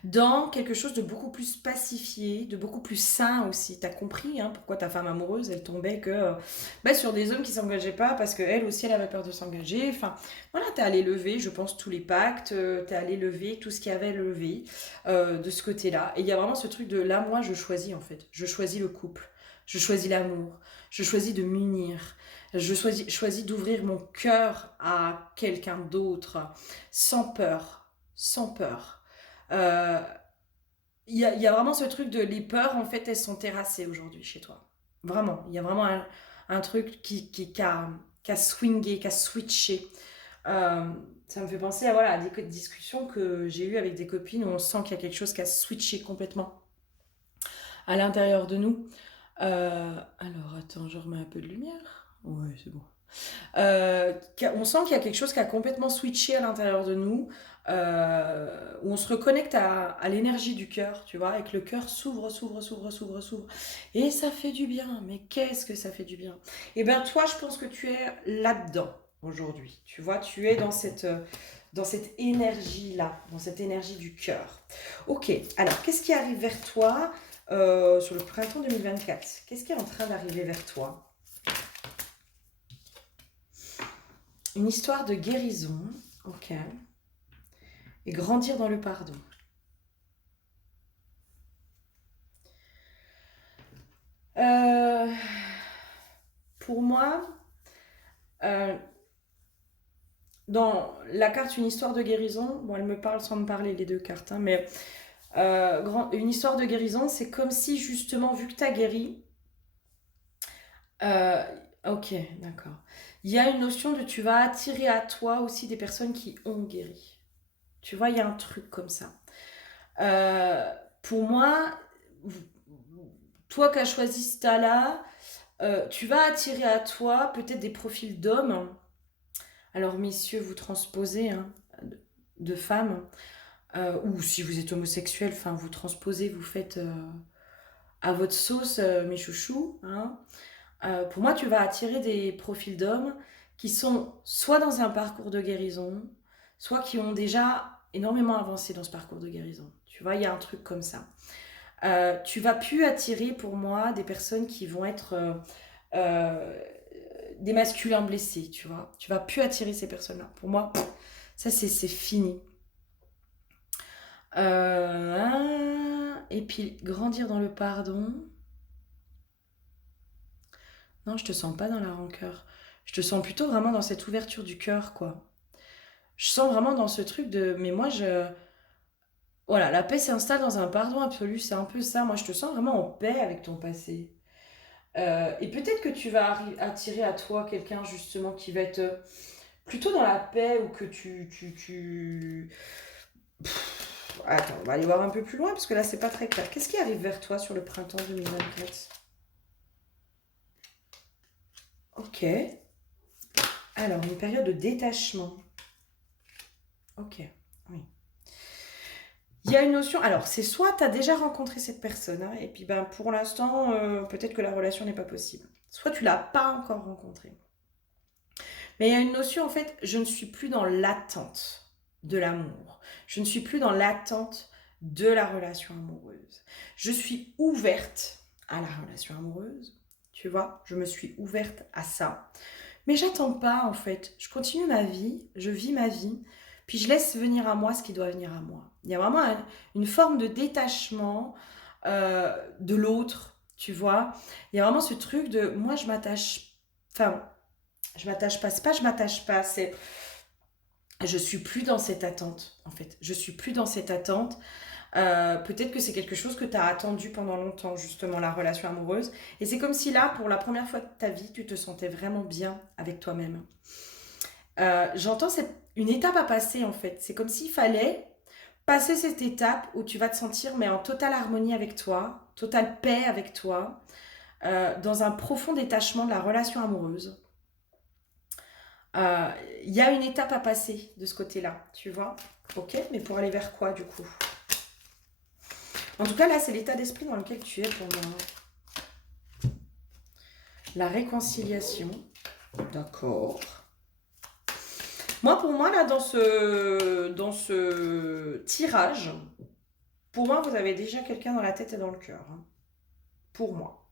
dans quelque chose de beaucoup plus pacifié, de beaucoup plus sain aussi. T'as compris hein, pourquoi ta femme amoureuse, elle tombait que sur des hommes qui s'engageaient pas parce qu'elle aussi, elle avait peur de s'engager. Enfin, voilà, t'es allé lever, je pense, tous les pactes, t'es allé lever tout ce qu'il y avait levé de ce côté-là. Et il y a vraiment ce truc de là, moi, je choisis en fait. Je choisis le couple, je choisis l'amour, je choisis de m'unir. Je choisis d'ouvrir mon cœur à quelqu'un d'autre, sans peur, sans peur. Euh, il y a vraiment ce truc de les peurs, en fait, elles sont terrassées aujourd'hui chez toi. Vraiment, il y a vraiment un truc qui a swingé, qui a switché. Euh, Ça me fait penser à, voilà, à des discussions que j'ai eues avec des copines où on sent qu'il y a quelque chose qui a switché complètement à l'intérieur de nous. Alors, attends, je remets un peu de lumière. Ouais, c'est bon. On sent qu'il y a quelque chose qui a complètement switché à l'intérieur de nous, où on se reconnecte à l'énergie du cœur, tu vois, et que le cœur s'ouvre, s'ouvre, s'ouvre, s'ouvre, s'ouvre. Et ça fait du bien, mais qu'est-ce que ça fait du bien. Et bien toi, je pense que tu es là-dedans aujourd'hui, tu vois, tu es dans cette énergie-là, dans cette énergie du cœur. Ok, alors qu'est-ce qui arrive vers toi sur le printemps 2024? Qu'est-ce qui est en train d'arriver vers toi? Une histoire de guérison, ok. Et grandir dans le pardon. Euh, pour moi, euh, dans la carte Une histoire de guérison, bon, elle me parle sans me parler les deux cartes, hein, mais une histoire de guérison, c'est comme si justement, vu que tu as guéri, euh, ok, d'accord. Il y a une notion de tu vas attirer à toi aussi des personnes qui ont guéri. Tu vois, il y a un truc comme ça. Euh, pour moi, toi qui as choisi ce tas-là, tu vas attirer à toi peut-être des profils d'hommes. Alors, messieurs, vous transposez hein, de femmes. Ou si vous êtes homosexuel, enfin, vous transposez, vous faites à votre sauce, mes chouchous. Hein. Pour moi, tu vas attirer des profils d'hommes qui sont soit dans un parcours de guérison, soit qui ont déjà énormément avancé dans ce parcours de guérison. Tu vois, il y a un truc comme ça. Tu vas plus attirer pour moi des personnes qui vont être euh, des masculins blessés, tu vois. Tu vas plus attirer ces personnes-là. Pour moi, ça c'est fini. Et puis grandir dans le pardon. Non, je te sens pas dans la rancœur. Je te sens plutôt vraiment dans cette ouverture du cœur, quoi. Je sens vraiment dans ce truc de. Mais moi, je. Voilà, la paix s'installe dans un pardon absolu, c'est un peu ça. Moi, je te sens vraiment en paix avec ton passé. Et peut-être que tu vas attirer à toi quelqu'un justement qui va être plutôt dans la paix ou que Attends, on va aller voir un peu plus loin parce que là c'est pas très clair. Qu'est-ce qui arrive vers toi sur le printemps 2024? Ok. Alors, une période de détachement. Ok, oui. Il y a une notion, alors c'est soit tu as déjà rencontré cette personne, hein, et puis ben, pour l'instant, peut-être que la relation n'est pas possible. Soit tu l'as pas encore rencontrée. Mais il y a une notion, en fait, je ne suis plus dans l'attente de l'amour. Je ne suis plus dans l'attente de la relation amoureuse. Je suis ouverte à la relation amoureuse, tu vois, je me suis ouverte à ça. Mais j'attends pas, en fait. Je continue ma vie, je vis ma vie, puis je laisse venir à moi ce qui doit venir à moi. Il y a vraiment une forme de détachement de l'autre, tu vois. Il y a vraiment ce truc de moi, je m'attache. Enfin, je m'attache pas. C'est pas je m'attache pas, c'est je suis plus dans cette attente en fait. Je suis plus dans cette attente. Peut-être que c'est quelque chose que tu as attendu pendant longtemps, justement, la relation amoureuse. Et c'est comme si là, pour la première fois de ta vie, tu te sentais vraiment bien avec toi-même. J'entends une étape à passer en fait. C'est comme s'il fallait passer cette étape où tu vas te sentir mais en totale harmonie avec toi, totale paix avec toi, dans un profond détachement de la relation amoureuse. Euh, Il y a une étape à passer de ce côté-là, tu vois. Ok, mais pour aller vers quoi du coup? En tout cas, là, c'est l'état d'esprit dans lequel tu es pour moi. La réconciliation. D'accord. Moi, pour moi, là, dans ce tirage, pour moi, vous avez déjà quelqu'un dans la tête et dans le cœur. Hein. Pour moi.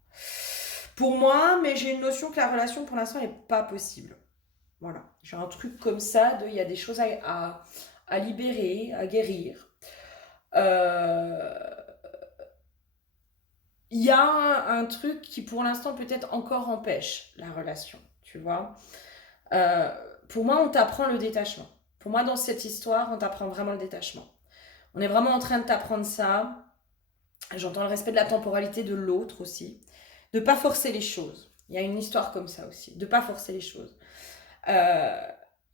Pour moi, mais j'ai une notion que la relation, pour l'instant, n'est pas possible. Voilà. J'ai un truc comme ça, il y a des choses à libérer, à guérir. Euh, Il y a un truc qui, pour l'instant, peut-être encore empêche la relation, tu vois. Euh, pour moi, on t'apprend le détachement. Pour moi, dans cette histoire, on t'apprend vraiment le détachement. On est vraiment en train de t'apprendre ça. J'entends le respect de la temporalité de l'autre aussi. De pas forcer les choses. Il y a une histoire comme ça aussi. De pas forcer les choses. Euh,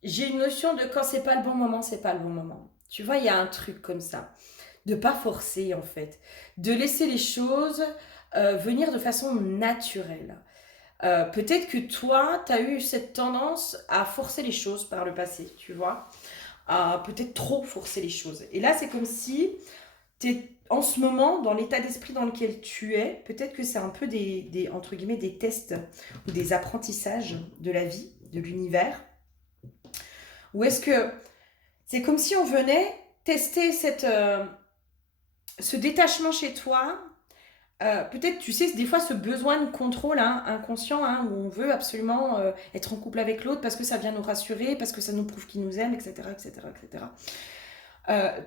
j'ai une notion de quand c'est pas le bon moment, c'est pas le bon moment. Tu vois, il y a un truc comme ça. De pas forcer en fait. De laisser les choses venir de façon naturelle. Peut-être que toi, tu as eu cette tendance à forcer les choses par le passé, tu vois, à peut-être trop forcer les choses. Et là, c'est comme si tu es en ce moment, dans l'état d'esprit dans lequel tu es, peut-être que c'est un peu entre guillemets, des tests ou des apprentissages de la vie, de l'univers. Ou est-ce que c'est comme si on venait tester ce détachement chez toi. Peut-être, tu sais, des fois ce besoin de contrôle hein, inconscient, hein, où on veut absolument être en couple avec l'autre parce que ça vient nous rassurer, parce que ça nous prouve qu'il nous aime, etc. etc., etc.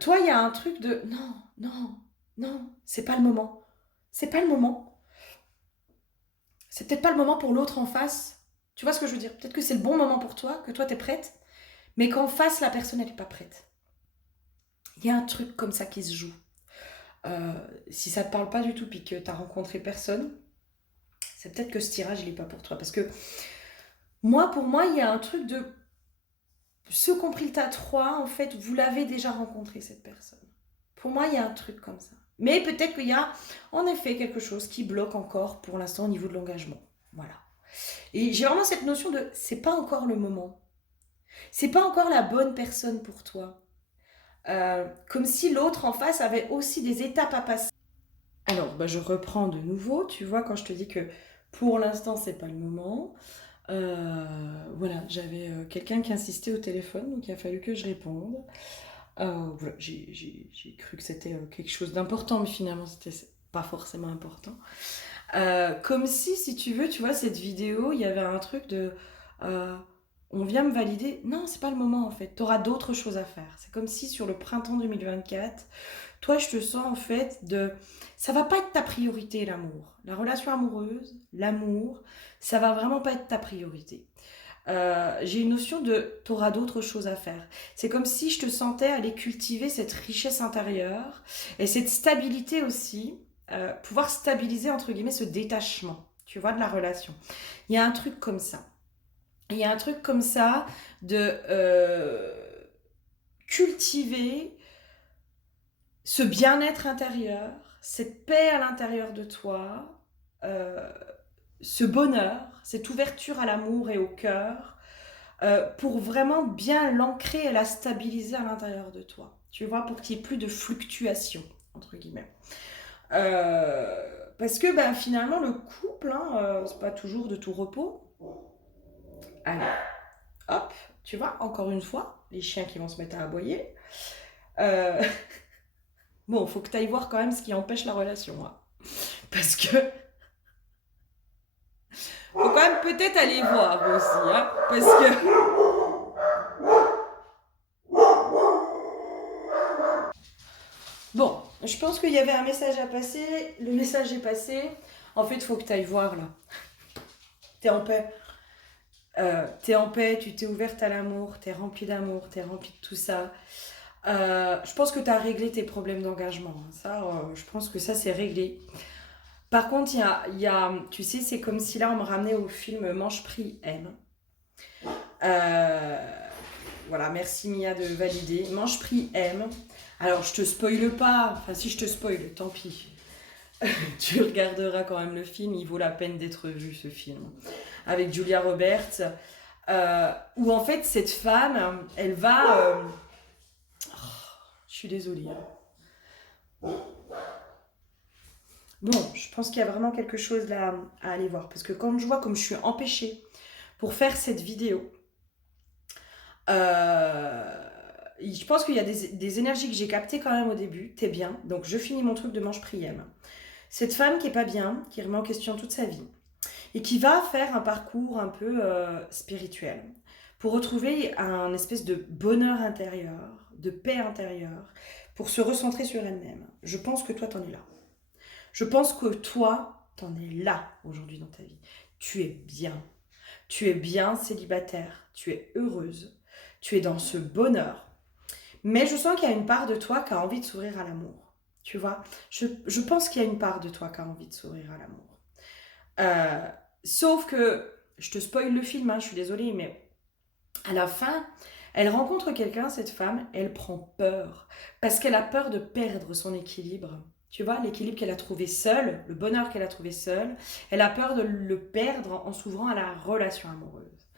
Toi, il y a un truc de non, non, non, c'est pas le moment. C'est pas le moment. C'est peut-être pas le moment pour l'autre en face. Tu vois ce que je veux dire? Peut-être que c'est le bon moment pour toi, que toi t'es prête, mais qu'en face, la personne, elle n'est pas prête. Il y a un truc comme ça qui se joue. Euh, Si ça te parle pas du tout, puis que t'as rencontré personne, c'est peut-être que ce tirage, il est pas pour toi. Parce que moi, pour moi, il y a un truc de ceux qui ont pris le tas 3, en fait, vous l'avez déjà rencontré, cette personne. Pour moi, il y a un truc comme ça. Mais peut-être qu'il y a, en effet, quelque chose qui bloque encore pour l'instant au niveau de l'engagement. Voilà. Et j'ai vraiment cette notion de c'est pas encore le moment. C'est pas encore la bonne personne pour toi. Comme si l'autre en face avait aussi des étapes à passer. Alors, bah, je reprends de nouveau. Tu vois, quand je te dis que pour l'instant, c'est pas le moment. Voilà, j'avais quelqu'un qui insistait au téléphone, donc il a fallu que je réponde. Voilà, j'ai cru que c'était quelque chose d'important, mais finalement, c'était pas forcément important. Comme si tu veux, tu vois, cette vidéo, il y avait un truc de... euh, on vient me valider. Non, c'est pas le moment en fait. Tu auras d'autres choses à faire. C'est comme si sur le printemps 2024, toi, je te sens en fait de... Ça va pas être ta priorité, l'amour. La relation amoureuse, l'amour, ça va vraiment pas être ta priorité. J'ai une notion de t'auras d'autres choses à faire. C'est comme si je te sentais aller cultiver cette richesse intérieure et cette stabilité aussi, pouvoir stabiliser entre guillemets ce détachement, tu vois, de la relation. Il y a un truc comme ça. Il y a un truc comme ça de cultiver ce bien-être intérieur, cette paix à l'intérieur de toi, euh, ce bonheur, cette ouverture à l'amour et au cœur, pour vraiment bien l'ancrer et la stabiliser à l'intérieur de toi. Tu vois, pour qu'il n'y ait plus de fluctuations, entre guillemets. Parce que ben, finalement, le couple, hein, c'est pas toujours de tout repos. Allez, hop, tu vois, encore une fois, les chiens qui vont se mettre à aboyer. Euh, bon, faut que tu ailles voir quand même ce qui empêche la relation. Hein. Parce que faut quand même peut-être aller voir aussi. Hein, parce que bon, je pense qu'il y avait un message à passer. Le message est passé. En fait, il faut que tu ailles voir là. T'es en paix. T'es en paix, tu t'es ouverte à l'amour, t'es remplie d'amour, t'es remplie de tout ça. Je pense que t'as réglé tes problèmes d'engagement. Hein. Ça, je pense que ça, c'est réglé. Par contre, tu sais, c'est comme si là, on me ramenait au film Mange, Prie, Aime. Euh, voilà, merci Mia de valider. Mange, Prie, Aime. Alors, je te spoile pas. Enfin, si je te spoil, tant pis. Tu regarderas quand même le film, il vaut la peine d'être vu ce film. Avec Julia Roberts, où en fait cette femme, elle va... je suis désolée. Hein. Bon, je pense qu'il y a vraiment quelque chose là à aller voir. Parce que quand je vois comme je suis empêchée pour faire cette vidéo, je pense qu'il y a des énergies que j'ai captées quand même au début. T'es bien. Donc je finis mon truc de manche prième. Cette femme qui est pas bien, qui remet en question toute sa vie, et qui va faire un parcours un peu spirituel pour retrouver un espèce de bonheur intérieur, de paix intérieure, pour se recentrer sur elle-même. Je pense que toi, t'en es là. Je pense que toi, t'en es là aujourd'hui dans ta vie. Tu es bien. Tu es bien célibataire. Tu es heureuse. Tu es dans ce bonheur. Mais je sens qu'il y a une part de toi qui a envie de s'ouvrir à l'amour. Tu vois, je pense qu'il y a une part de toi qui a envie de s'ouvrir à l'amour. Euh, Sauf que, je te spoil le film, hein, je suis désolée, mais à la fin, elle rencontre quelqu'un, cette femme, elle prend peur. Parce qu'elle a peur de perdre son équilibre. Tu vois, l'équilibre qu'elle a trouvé seule, le bonheur qu'elle a trouvé seule, elle a peur de le perdre en s'ouvrant à la relation amoureuse.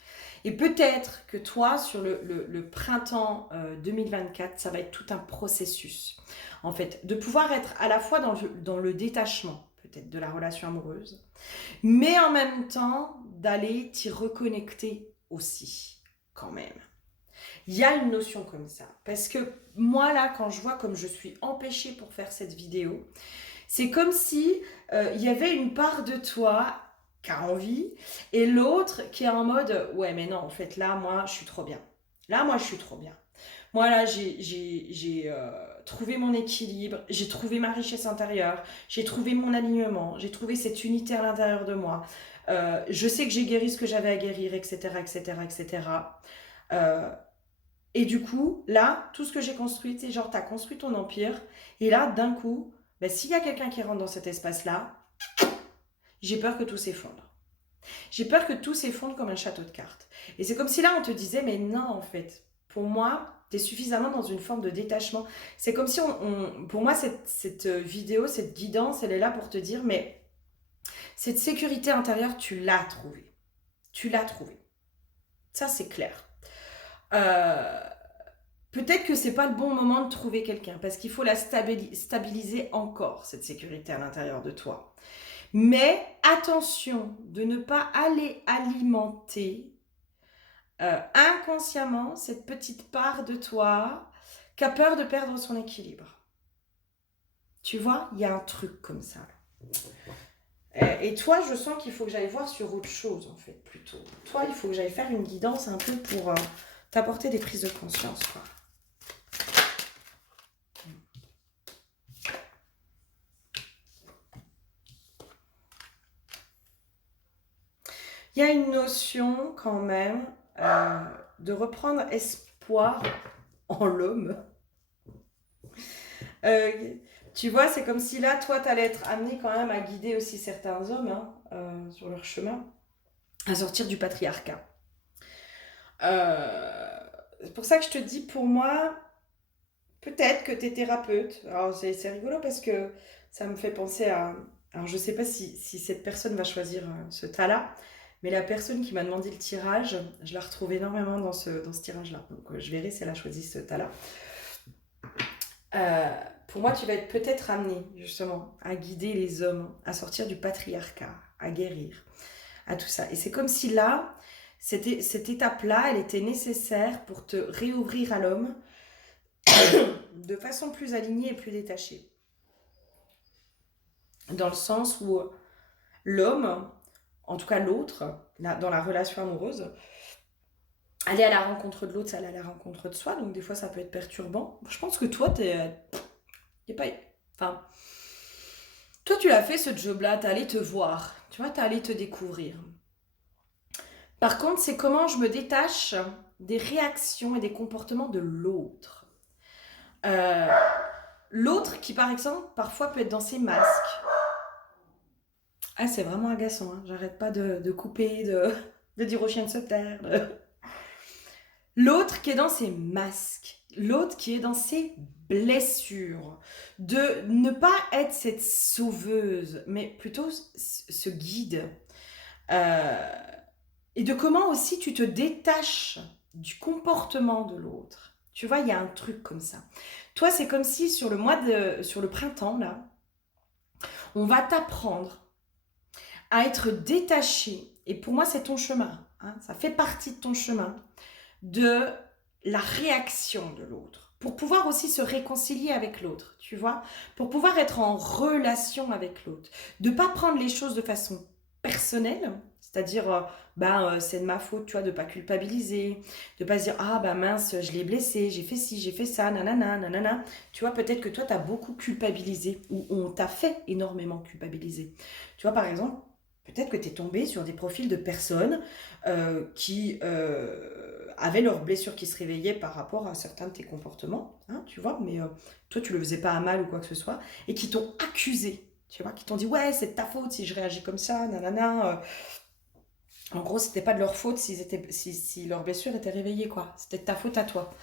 Et peut-être que toi, sur le printemps 2024, ça va être tout un processus, en fait, de pouvoir être à la fois dans le détachement, peut-être, de la relation amoureuse, mais en même temps, d'aller t'y reconnecter aussi, quand même. Il y a une notion comme ça. Parce que moi, là, quand je vois comme je suis empêchée pour faire cette vidéo, c'est comme si il y avait une part de toi qui a envie et l'autre qui est en mode ouais, mais non, en fait, là, moi, je suis trop bien. Là, moi, je suis trop bien. Moi, là, j'ai trouvé mon équilibre, j'ai trouvé ma richesse intérieure, j'ai trouvé mon alignement, j'ai trouvé cette unité à l'intérieur de moi. Je sais que j'ai guéri ce que j'avais à guérir, etc., etc., etc. Euh, et du coup, là, tout ce que j'ai construit, c'est genre, t'as construit ton empire. Et là, d'un coup, ben, s'il y a quelqu'un qui rentre dans cet espace-là, j'ai peur que tout s'effondre. J'ai peur que tout s'effondre comme un château de cartes. Et c'est comme si là, on te disait, mais non, en fait, pour moi, t'es suffisamment dans une forme de détachement. C'est comme si pour moi, cette vidéo, cette guidance, elle est là pour te dire, mais cette sécurité intérieure, tu l'as trouvée. Tu l'as trouvée. Ça, c'est clair. Euh, Peut-être que c'est pas le bon moment de trouver quelqu'un parce qu'il faut la stabiliser encore, cette sécurité à l'intérieur de toi. Mais attention de ne pas aller alimenter inconsciemment cette petite part de toi qui a peur de perdre son équilibre. Tu vois, il y a un truc comme ça. Et toi, je sens qu'il faut que j'aille voir sur autre chose, en fait, plutôt. Toi, il faut que j'aille faire une guidance un peu pour t'apporter des prises de conscience, quoi. Il y a une notion quand même de reprendre espoir en l'homme. Tu vois, c'est comme si là, toi, tu allais être amené quand même à guider aussi certains hommes sur leur chemin, à sortir du patriarcat. C'est pour ça que je te dis, pour moi, peut-être que tu es thérapeute. Alors, c'est rigolo parce que ça me fait penser à... Alors, je ne sais pas si cette personne va choisir ce tas-là, mais la personne qui m'a demandé le tirage, je la retrouve énormément dans ce tirage-là. Donc, je verrai si elle a choisi ce tas-là. Pour moi, tu vas être peut-être amené, justement, à guider les hommes, à sortir du patriarcat, à guérir, à tout ça. Et c'est comme si là, cette étape-là, elle était nécessaire pour te réouvrir à l'homme de façon plus alignée et plus détachée. Dans le sens où l'homme, en tout cas l'autre, dans la relation amoureuse, aller à la rencontre de l'autre, c'est aller à la rencontre de soi, donc des fois ça peut être perturbant. Je pense que toi, t'es pas... Enfin, toi tu l'as fait ce job-là, t'es allé te voir, tu vois, t'es allé te découvrir. Par contre, c'est comment je me détache des réactions et des comportements de l'autre. Euh, L'autre qui, par exemple, parfois peut être dans ses masques. Ah, c'est vraiment agaçant, hein. J'arrête pas de couper, de dire au chien de se taire. L'autre qui est dans ses masques, l'autre qui est dans ses blessures, de ne pas être cette sauveuse, mais plutôt ce guide. Euh, et de comment aussi tu te détaches du comportement de l'autre. Tu vois, il y a un truc comme ça. Toi, c'est comme si sur le printemps, là, on va t'apprendre à être détaché. Et pour moi, c'est ton chemin. Hein, ça fait partie de ton chemin de la réaction de l'autre, pour pouvoir aussi se réconcilier avec l'autre, tu vois, pour pouvoir être en relation avec l'autre, de pas prendre les choses de façon personnelle, c'est-à-dire c'est de ma faute, tu vois, de pas culpabiliser, de pas se dire ah bah mince, je l'ai blessé, j'ai fait ci, j'ai fait ça, nanana, nanana. Tu vois, peut-être que toi t'as beaucoup culpabilisé ou on t'a fait énormément culpabiliser. Tu vois, par exemple, peut-être que tu es tombé sur des profils de personnes qui avaient leurs blessures qui se réveillaient par rapport à certains de tes comportements, hein, tu vois, mais toi tu le faisais pas à mal ou quoi que ce soit, et qui t'ont accusé, tu vois, qui t'ont dit ouais c'est de ta faute si je réagis comme ça, nanana. En gros c'était pas de leur faute si leurs blessures étaient réveillées, quoi, c'était de ta faute à toi.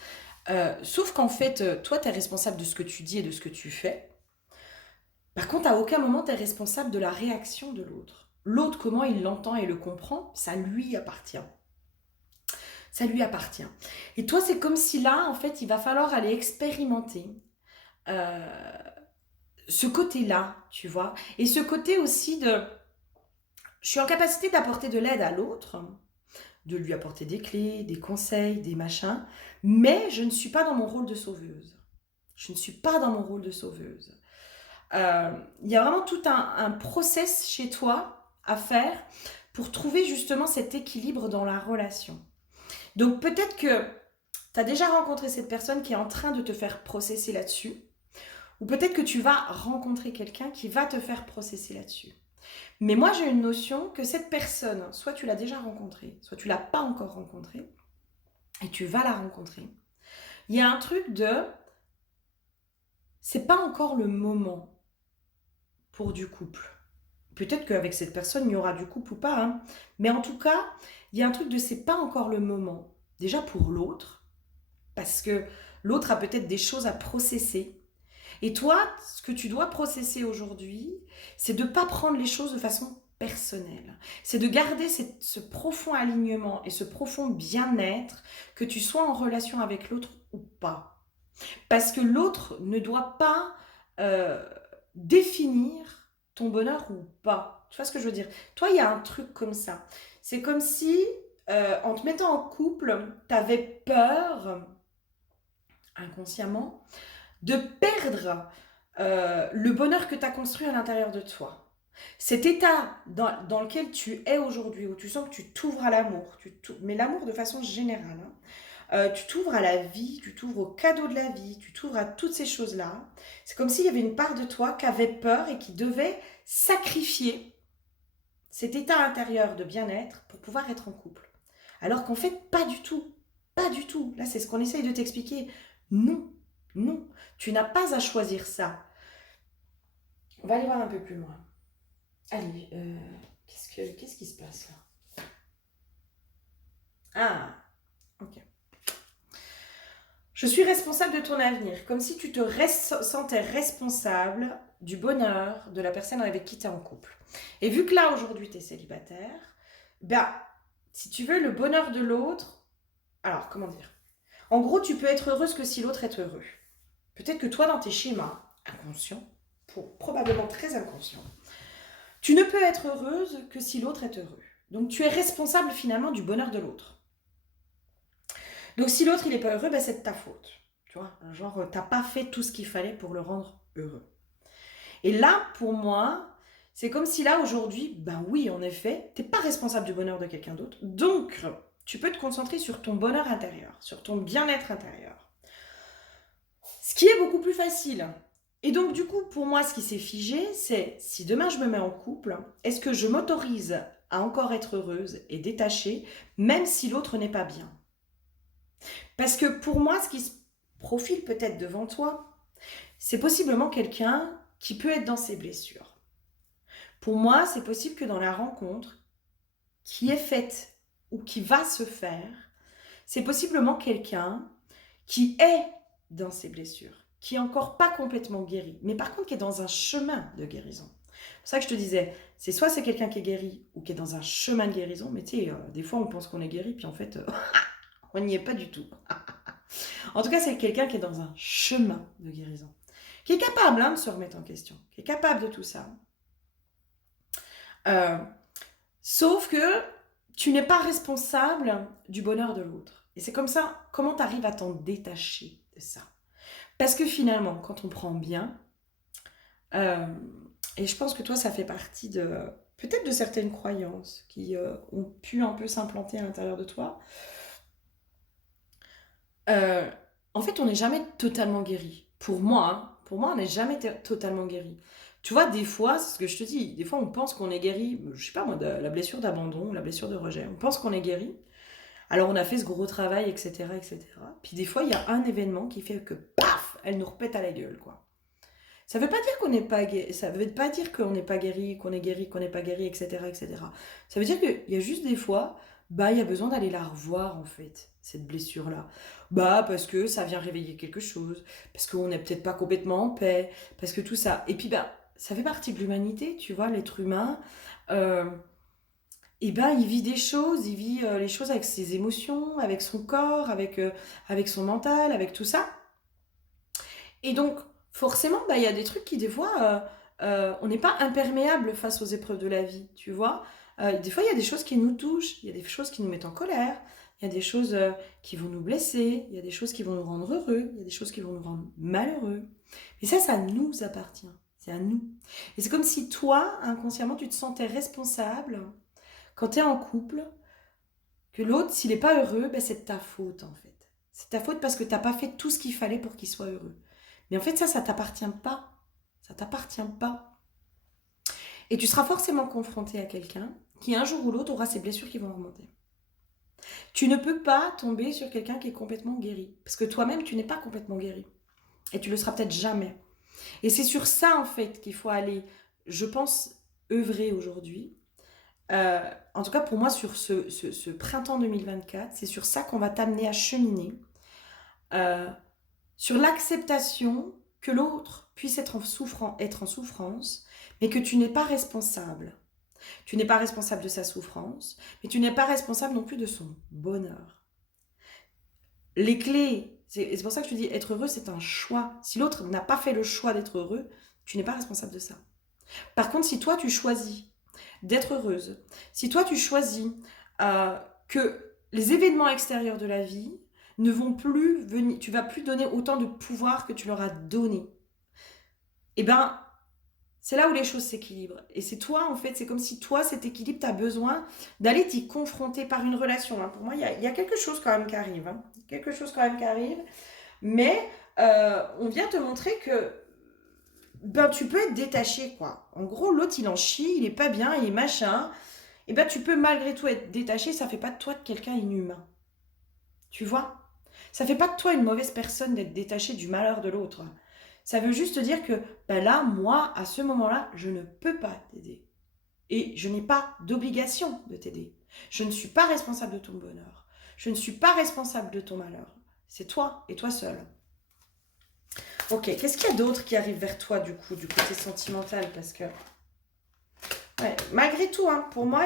Sauf qu'en fait toi tu es responsable de ce que tu dis et de ce que tu fais. Par contre, à aucun moment, tu es responsable de la réaction de l'autre. L'autre, comment il l'entend et le comprend, ça lui appartient. Ça lui appartient. Et toi, c'est comme si là, en fait, il va falloir aller expérimenter euh, ce côté-là, tu vois. Et ce côté aussi de, je suis en capacité d'apporter de l'aide à l'autre, de lui apporter des clés, des conseils, des machins, mais je ne suis pas dans mon rôle de sauveuse. Je ne suis pas dans mon rôle de sauveuse. Il y a vraiment tout un process chez toi à faire pour trouver justement cet équilibre dans la relation. Donc peut-être que tu as déjà rencontré cette personne qui est en train de te faire processer là-dessus, ou peut-être que tu vas rencontrer quelqu'un qui va te faire processer là-dessus. Mais moi, j'ai une notion que cette personne, soit tu l'as déjà rencontrée, soit tu l'as pas encore rencontrée, et tu vas la rencontrer. Il y a un truc de, c'est pas encore le moment pour du couple. Peut-être qu'avec cette personne, il y aura du couple ou pas, hein. Mais en tout cas, il y a un truc de, c'est pas encore le moment. Déjà pour l'autre, parce que l'autre a peut-être des choses à processer. Et toi, ce que tu dois processer aujourd'hui, c'est de ne pas prendre les choses de façon personnelle. C'est de garder ce profond alignement et ce profond bien-être, que tu sois en relation avec l'autre ou pas. Parce que l'autre ne doit pas euh, définir ton bonheur ou pas. Tu vois ce que je veux dire? Toi, il y a un truc comme ça. C'est comme si, en te mettant en couple, tu avais peur, inconsciemment, de perdre le bonheur que tu as construit à l'intérieur de toi. Cet état dans lequel tu es aujourd'hui, où tu sens que tu t'ouvres à l'amour, mais l'amour de façon générale, hein, tu t'ouvres à la vie, tu t'ouvres au cadeau de la vie, tu t'ouvres à toutes ces choses-là. C'est comme s'il y avait une part de toi qui avait peur et qui devait sacrifier cet état intérieur de bien-être pour pouvoir être en couple. Alors qu'en fait, pas du tout. Pas du tout. Là, c'est ce qu'on essaye de t'expliquer. Non, non. Tu n'as pas à choisir ça. On va aller voir un peu plus loin. Allez, qu'est-ce qui se passe là? Ah, ok. Je suis responsable de ton avenir, comme si tu te sentais responsable du bonheur de la personne avec qui tu es en couple. Et vu que là, aujourd'hui, tu es célibataire, ben, si tu veux, le bonheur de l'autre, alors, comment dire? En gros, tu peux être heureuse que si l'autre est heureux. Peut-être que toi, dans tes schémas inconscients, probablement très inconscients, tu ne peux être heureuse que si l'autre est heureux. Donc, tu es responsable finalement du bonheur de l'autre. Donc si l'autre il est pas heureux, ben, c'est de ta faute. Tu vois, genre t'as pas fait tout ce qu'il fallait pour le rendre heureux. Et là, pour moi, c'est comme si là aujourd'hui, ben oui, en effet, t'es pas responsable du bonheur de quelqu'un d'autre. Donc, tu peux te concentrer sur ton bonheur intérieur, sur ton bien-être intérieur. Ce qui est beaucoup plus facile. Et donc, du coup, pour moi, ce qui s'est figé, c'est si demain je me mets en couple, est-ce que je m'autorise à encore être heureuse et détachée, même si l'autre n'est pas bien? Parce que pour moi, ce qui se profile peut-être devant toi, c'est possiblement quelqu'un qui peut être dans ses blessures. Pour moi, c'est possible que dans la rencontre qui est faite ou qui va se faire, c'est possiblement quelqu'un qui est dans ses blessures, qui est encore pas complètement guéri, mais par contre qui est dans un chemin de guérison. C'est pour ça que je te disais, c'est soit c'est quelqu'un qui est guéri ou qui est dans un chemin de guérison, mais tu sais, des fois on pense qu'on est guéri, puis en fait, on n'y est pas du tout. En tout cas, c'est quelqu'un qui est dans un chemin de guérison, qui est capable de se remettre en question, qui est capable de tout ça. Euh, sauf que tu n'es pas responsable du bonheur de l'autre. Et c'est comme ça, comment tu arrives à t'en détacher de ça? Parce que finalement, quand on prend bien, euh, et je pense que toi, ça fait partie de peut-être de certaines croyances qui ont pu un peu s'implanter à l'intérieur de toi. Euh, En fait, on n'est jamais totalement guéri. Pour moi, on n'est jamais totalement guéri. Tu vois, des fois, c'est ce que je te dis, des fois on pense qu'on est guéri, je sais pas moi, de la blessure d'abandon, la blessure de rejet. On pense qu'on est guéri. Alors on a fait ce gros travail, etc., etc. Puis des fois, il y a un événement qui fait que, paf, elle nous repète à la gueule, quoi. Ça veut pas dire qu'on n'est pas guéri, ça veut pas dire qu'on n'est pas guéri, qu'on n'est pas guéri, etc., etc. Ça veut dire qu'il y a juste des fois, bah, il y a besoin d'aller la revoir, en fait, cette blessure-là. Bah, parce que ça vient réveiller quelque chose, parce qu'on n'est peut-être pas complètement en paix, parce que tout ça. Et puis, bah, ça fait partie de l'humanité, tu vois, l'être humain. Euh, et ben, il vit des choses, il vit les choses avec ses émotions, avec son corps, avec son mental, avec tout ça. Et donc, forcément, bah, il y a des trucs qui, des fois, on n'est pas imperméable face aux épreuves de la vie, tu vois. Des fois, il y a des choses qui nous touchent, il y a des choses qui nous mettent en colère, il y a des choses qui vont nous blesser, il y a des choses qui vont nous rendre heureux, il y a des choses qui vont nous rendre malheureux. Mais ça nous appartient. C'est à nous. Et c'est comme si toi, inconsciemment, tu te sentais responsable quand tu es en couple, que l'autre, s'il n'est pas heureux, ben, c'est de ta faute, en fait. C'est ta faute parce que tu n'as pas fait tout ce qu'il fallait pour qu'il soit heureux. Mais en fait, ça t'appartient pas. Ça t'appartient pas. Et tu seras forcément confronté à quelqu'un qui, un jour ou l'autre, aura ses blessures qui vont remonter. Tu ne peux pas tomber sur quelqu'un qui est complètement guéri. Parce que toi-même, tu n'es pas complètement guéri. Et tu le seras peut-être jamais. Et c'est sur ça, en fait, qu'il faut aller, je pense, œuvrer aujourd'hui. En tout cas, pour moi, sur ce printemps 2024, c'est sur ça qu'on va t'amener à cheminer. Euh, sur l'acceptation que l'autre puisse être en souffrance, mais que tu n'es pas responsable. Tu n'es pas responsable de sa souffrance, mais tu n'es pas responsable non plus de son bonheur. Les clés, c'est pour ça que je te dis, être heureux, c'est un choix. Si l'autre n'a pas fait le choix d'être heureux, tu n'es pas responsable de ça. Par contre, si toi, tu choisis d'être heureuse, si toi, tu choisis que les événements extérieurs de la vie ne vont plus venir, tu vas plus donner autant de pouvoir que tu leur as donné, et ben, c'est là où les choses s'équilibrent. Et c'est toi, en fait, c'est comme si toi, cet équilibre, tu as besoin d'aller t'y confronter par une relation. Hein. Pour moi, il y a quelque chose quand même qui arrive. Hein. Quelque chose quand même qui arrive. Mais on vient te montrer que ben, tu peux être détaché, quoi. En gros, l'autre, il en chie, il est pas bien, il est machin. Et ben, tu peux malgré tout être détaché, ça fait pas de toi de quelqu'un inhumain. Tu vois? Ça fait pas de toi une mauvaise personne d'être détaché du malheur de l'autre. Ça veut juste dire que ben là, moi, à ce moment-là, je ne peux pas t'aider. Et je n'ai pas d'obligation de t'aider. Je ne suis pas responsable de ton bonheur. Je ne suis pas responsable de ton malheur. C'est toi et toi seul. Ok, qu'est-ce qu'il y a d'autre qui arrive vers toi du coup, du côté sentimental? Parce que, ouais, malgré tout, hein, pour moi,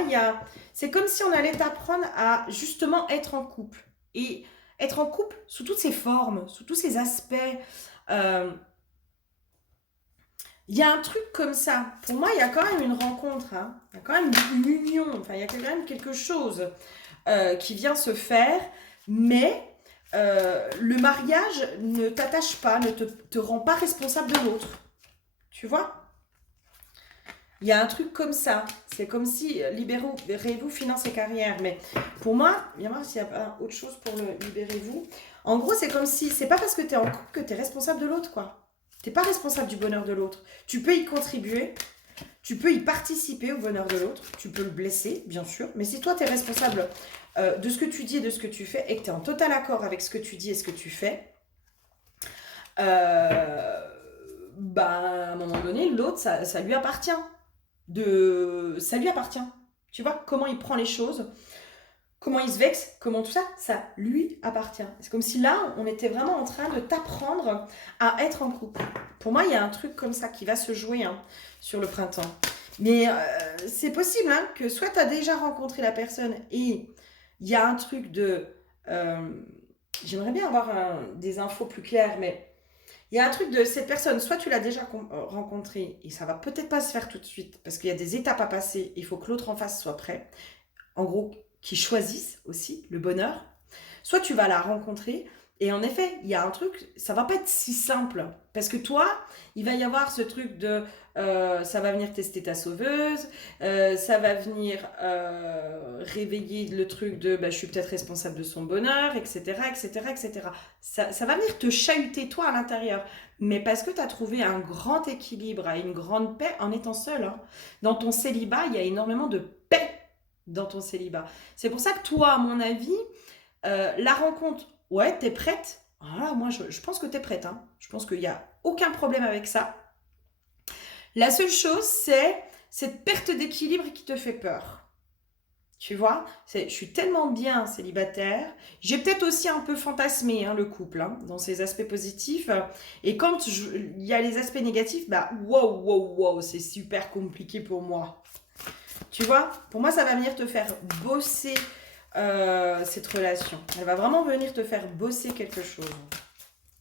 c'est comme si on allait t'apprendre à justement être en couple. Et être en couple sous toutes ses formes, sous tous ses aspects. Euh, Il y a un truc comme ça. Pour moi, il y a quand même une rencontre. Hein. Il y a quand même une union. Enfin, il y a quand même quelque chose qui vient se faire. Mais le mariage ne t'attache pas, ne te rend pas responsable de l'autre. Tu vois? Il y a un truc comme ça. C'est comme si libérez-vous, finance et carrière. Mais pour moi, viens voir s'il y a pas autre chose pour le libérez-vous. En gros, c'est comme si c'est pas parce que tu es en couple que tu es responsable de l'autre, quoi. T'es pas responsable du bonheur de l'autre. Tu peux y contribuer, tu peux y participer au bonheur de l'autre, tu peux le blesser, bien sûr, mais si toi tu es responsable de ce que tu dis et de ce que tu fais et que tu es en total accord avec ce que tu dis et ce que tu fais, euh, bah, à un moment donné, l'autre, ça lui appartient. Ça lui appartient. Tu vois comment il prend les choses, comment il se vexe, comment tout ça, ça lui appartient. C'est comme si là, on était vraiment en train de t'apprendre à être en couple. Pour moi, il y a un truc comme ça qui va se jouer hein, sur le printemps. Mais c'est possible hein, que soit tu as déjà rencontré la personne et il y a un truc de... euh, J'aimerais bien avoir des infos plus claires, mais il y a un truc de cette personne, soit tu l'as déjà rencontrée et ça va peut-être pas se faire tout de suite parce qu'il y a des étapes à passer, il faut que l'autre en face soit prêt. En gros, qui choisissent aussi le bonheur. Soit tu vas la rencontrer et en effet, il y a un truc, ça va pas être si simple parce que toi, il va y avoir ce truc de ça va venir tester ta sauveuse, ça va venir réveiller le truc de bah, je suis peut-être responsable de son bonheur, etc. etc., etc. Ça va venir te chahuter toi à l'intérieur, mais parce que tu as trouvé un grand équilibre, une grande paix en étant seul. Hein. Dans ton célibat, il y a énormément de paix dans ton célibat. C'est pour ça que toi, à mon avis, la rencontre, ouais, t'es prête. Voilà, moi, je pense que t'es prête. Hein. Je pense qu'il n'y a aucun problème avec ça. La seule chose, c'est cette perte d'équilibre qui te fait peur. Tu vois, je suis tellement bien célibataire. J'ai peut-être aussi un peu fantasmé le couple dans ses aspects positifs. Et quand il y a les aspects négatifs, bah wow, wow, wow, c'est super compliqué pour moi. Tu vois, pour moi, ça va venir te faire bosser cette relation. Elle va vraiment venir te faire bosser quelque chose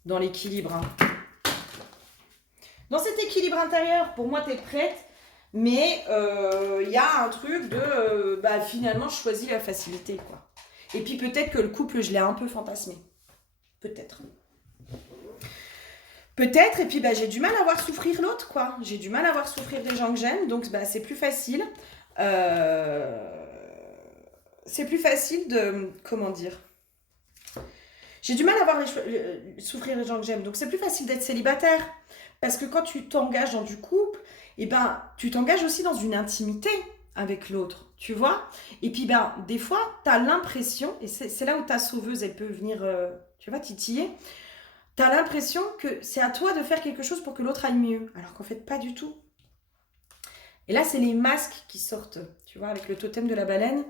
dans l'équilibre. Dans cet équilibre intérieur, pour moi, tu es prête. Mais il y a un truc de finalement je choisis la facilité quoi. Et puis peut-être que le couple je l'ai un peu fantasmé. Peut-être. Peut-être, et puis j'ai du mal à voir souffrir l'autre quoi. J'ai du mal à voir souffrir des gens que j'aime, donc c'est plus facile. C'est plus facile de. Comment dire. J'ai du mal à voir souffrir les gens que j'aime, donc c'est plus facile d'être célibataire. Parce que quand tu t'engages dans du couple, tu t'engages aussi dans une intimité avec l'autre, tu vois. Et puis, des fois, tu as l'impression, et c'est là où ta sauveuse, elle peut venir, tu vois, titiller, tu as l'impression que c'est à toi de faire quelque chose pour que l'autre aille mieux, alors qu'en fait, pas du tout. Et là, c'est les masques qui sortent, tu vois, avec le totem de la baleine.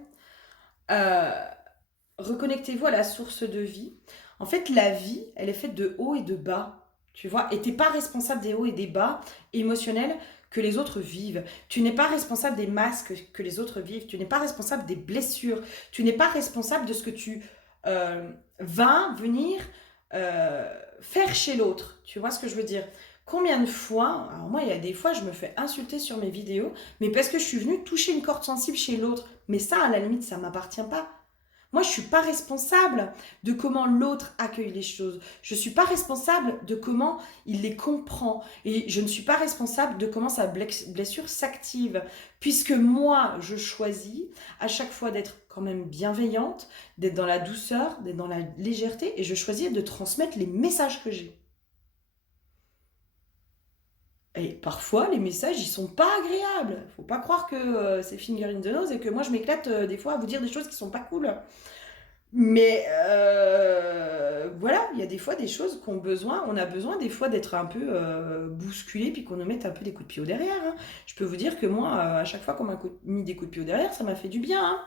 Reconnectez-vous à la source de vie. En fait, la vie, elle est faite de hauts et de bas. Tu vois, et tu n'es pas responsable des hauts et des bas émotionnels que les autres vivent. Tu n'es pas responsable des masques que les autres vivent. Tu n'es pas responsable des blessures. Tu n'es pas responsable de ce que tu vas venir faire chez l'autre. Tu vois ce que je veux dire? Combien de fois, alors moi il y a des fois je me fais insulter sur mes vidéos, mais parce que je suis venue toucher une corde sensible chez l'autre. Mais ça, à la limite, ça ne m'appartient pas. Moi, je ne suis pas responsable de comment l'autre accueille les choses. Je ne suis pas responsable de comment il les comprend. Et je ne suis pas responsable de comment sa blessure s'active. Puisque moi, je choisis à chaque fois d'être quand même bienveillante, d'être dans la douceur, d'être dans la légèreté. Et je choisis de transmettre les messages que j'ai. Et parfois, les messages, ils sont pas agréables. Faut pas croire que c'est finger in the nose et que moi, je m'éclate des fois à vous dire des choses qui sont pas cool. Mais voilà, il y a des fois des choses qu'on besoin, on a besoin des fois d'être un peu bousculé puis qu'on nous mette un peu des coups de pied au derrière. Je peux vous dire que moi, à chaque fois qu'on m'a mis des coups de pied au derrière, ça m'a fait du bien.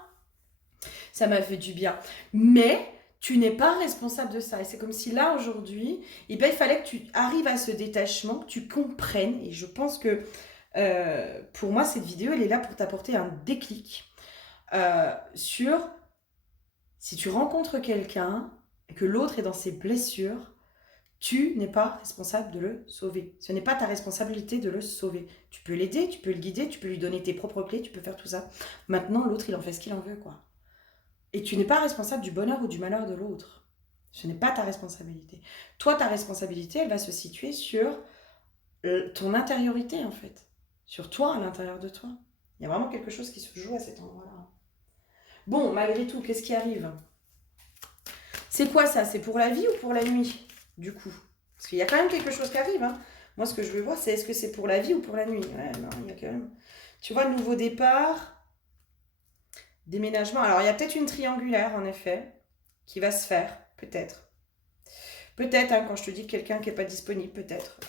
Ça m'a fait du bien. Mais tu n'es pas responsable de ça. Et c'est comme si là, aujourd'hui, il fallait que tu arrives à ce détachement, que tu comprennes. Et je pense que pour moi, cette vidéo, elle est là pour t'apporter un déclic sur si tu rencontres quelqu'un et que l'autre est dans ses blessures, tu n'es pas responsable de le sauver. Ce n'est pas ta responsabilité de le sauver. Tu peux l'aider, tu peux le guider, tu peux lui donner tes propres clés, tu peux faire tout ça. Maintenant, l'autre, il en fait ce qu'il en veut, quoi. Et tu n'es pas responsable du bonheur ou du malheur de l'autre. Ce n'est pas ta responsabilité. Toi, ta responsabilité, elle va se situer sur ton intériorité, en fait. Sur toi, à l'intérieur de toi. Il y a vraiment quelque chose qui se joue à cet endroit-là. Bon, malgré tout, qu'est-ce qui arrive? C'est quoi ça? C'est pour la vie ou pour la nuit, du coup? Parce qu'il y a quand même quelque chose qui arrive. Moi, ce que je veux voir, c'est est-ce que c'est pour la vie ou pour la nuit? Ouais, non, il y a quand même... Tu vois, nouveau départ, déménagement. Alors, il y a peut-être une triangulaire, en effet, qui va se faire, peut-être. Peut-être, quand je te dis quelqu'un qui n'est pas disponible, peut-être.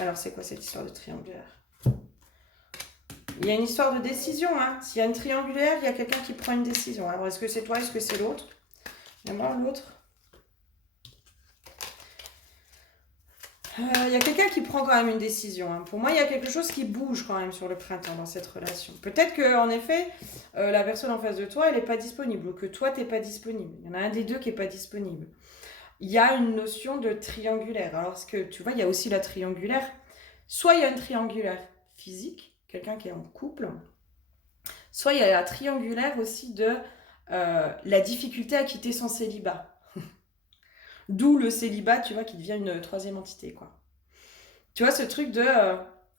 Alors, c'est quoi cette histoire de triangulaire? Il y a une histoire de décision. S'il y a une triangulaire, il y a quelqu'un qui prend une décision. Alors, est-ce que c'est toi? Est-ce que c'est l'autre? D'abord, l'autre. Il y a quelqu'un qui prend quand même une décision. Pour moi, il y a quelque chose qui bouge quand même sur le printemps dans cette relation. Peut-être qu'en effet, la personne en face de toi, elle n'est pas disponible ou que toi, tu n'es pas disponible. Il y en a un des deux qui n'est pas disponible. Il y a une notion de triangulaire. Alors, parce que tu vois, il y a aussi la triangulaire. Soit il y a une triangulaire physique, quelqu'un qui est en couple. Soit il y a la triangulaire aussi de la difficulté à quitter son célibat. D'où le célibat, tu vois, qui devient une troisième entité, quoi. Tu vois, ce truc de...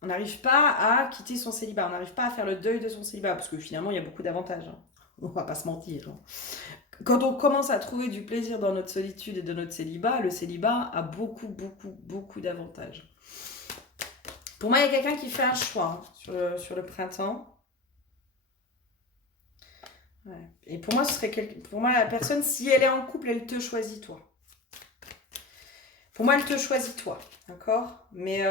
on n'arrive pas à quitter son célibat, on n'arrive pas à faire le deuil de son célibat, parce que finalement, il y a beaucoup d'avantages. On va pas se mentir. Quand on commence à trouver du plaisir dans notre solitude et de notre célibat, le célibat a beaucoup, beaucoup, beaucoup d'avantages. Pour moi, il y a quelqu'un qui fait un choix sur le printemps. Ouais. Et pour moi, pour moi, la personne, si elle est en couple, elle te choisit toi. Pour moi, elle te choisit toi, d'accord? Mais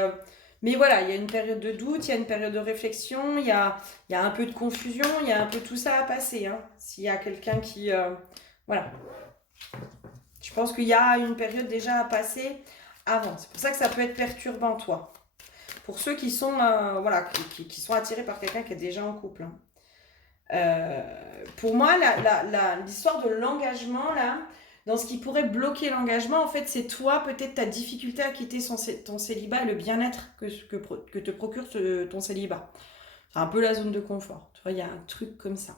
Mais voilà, il y a une période de doute, il y a une période de réflexion, il y a un peu de confusion, il y a un peu tout ça à passer. Hein. S'il y a quelqu'un qui... voilà. Je pense qu'il y a une période déjà à passer avant. C'est pour ça que ça peut être perturbant, toi. Pour ceux qui sont, voilà, qui sont attirés par quelqu'un qui est déjà en couple. Hein. Pour moi, l'histoire de l'engagement, là, dans ce qui pourrait bloquer l'engagement, en fait, c'est toi, peut-être ta difficulté à quitter ton célibat et le bien-être que te procure ton célibat. C'est un peu la zone de confort. Tu vois, il y a un truc comme ça.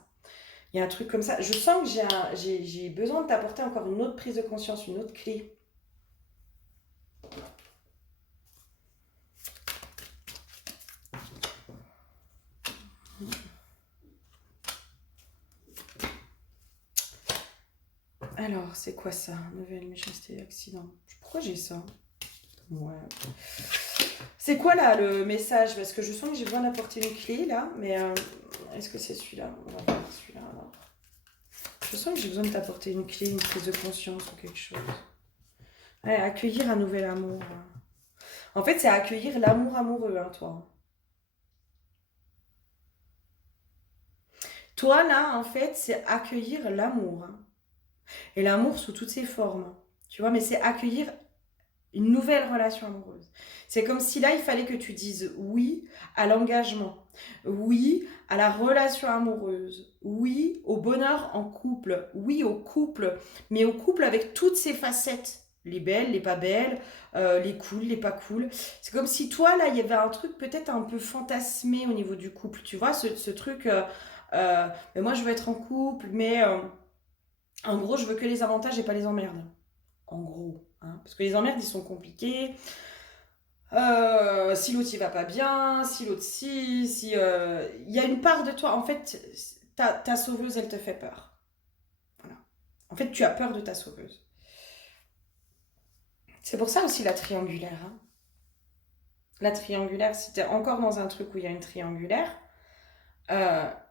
Il y a un truc comme ça. Je sens que j'ai besoin de t'apporter encore une autre prise de conscience, une autre clé. Alors, c'est quoi ça? Nouvelle méchanceté, accident. Pourquoi j'ai ça? Ouais. C'est quoi là le message? Parce que je sens que j'ai besoin d'apporter une clé là, mais est-ce que c'est celui-là? On va voir celui-là alors. Je sens que j'ai besoin de t'apporter une clé, une prise de conscience ou quelque chose. Allez, accueillir un nouvel amour. En fait, c'est accueillir l'amour amoureux, hein, toi. Toi, là, en fait, c'est accueillir l'amour. Hein. Et l'amour sous toutes ses formes. Tu vois, mais c'est accueillir une nouvelle relation amoureuse. C'est comme si là, il fallait que tu dises oui à l'engagement, oui à la relation amoureuse, oui au bonheur en couple, oui au couple, mais au couple avec toutes ses facettes. Les belles, les pas belles, les cool, les pas cool. C'est comme si toi, là, il y avait un truc peut-être un peu fantasmé au niveau du couple. Tu vois, ce truc, mais moi, je veux être en couple, mais en gros, je veux que les avantages et pas les emmerdes. En gros. Hein, parce que les emmerdes, ils sont compliqués. Si l'autre, il va pas bien, si l'autre, si... Il y a une part de toi, en fait, ta sauveuse, elle te fait peur. Voilà. En fait, tu as peur de ta sauveuse. C'est pour ça aussi la triangulaire. Hein. La triangulaire, si tu es encore dans un truc où il y a une triangulaire,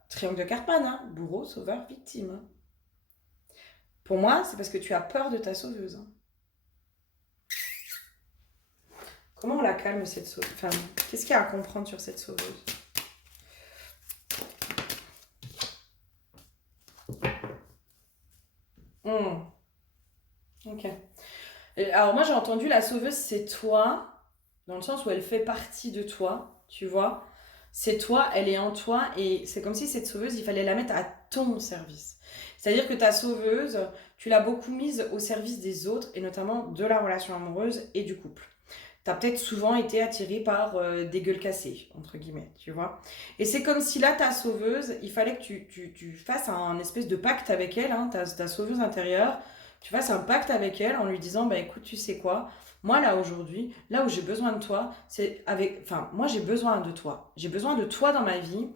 triangle de Karpman, hein, bourreau, sauveur, victime. Hein. Pour moi, c'est parce que tu as peur de ta sauveuse. Hein. Comment on la calme, cette sauveuse? Enfin, qu'est-ce qu'il y a à comprendre sur cette sauveuse? Ok. Alors moi, j'ai entendu la sauveuse, c'est toi, dans le sens où elle fait partie de toi, tu vois. C'est toi, elle est en toi, et c'est comme si cette sauveuse, il fallait la mettre à ton service. C'est-à-dire que ta sauveuse, tu l'as beaucoup mise au service des autres, et notamment de la relation amoureuse et du couple. T'as peut-être souvent été attiré par des gueules cassées, entre guillemets, tu vois. Et c'est comme si là, ta sauveuse, il fallait que tu fasses un espèce de pacte avec elle, hein, ta sauveuse intérieure, tu fasses un pacte avec elle en lui disant, bah écoute, tu sais quoi, moi là aujourd'hui, là où j'ai besoin de toi, c'est avec, enfin, moi j'ai besoin de toi. J'ai besoin de toi dans ma vie,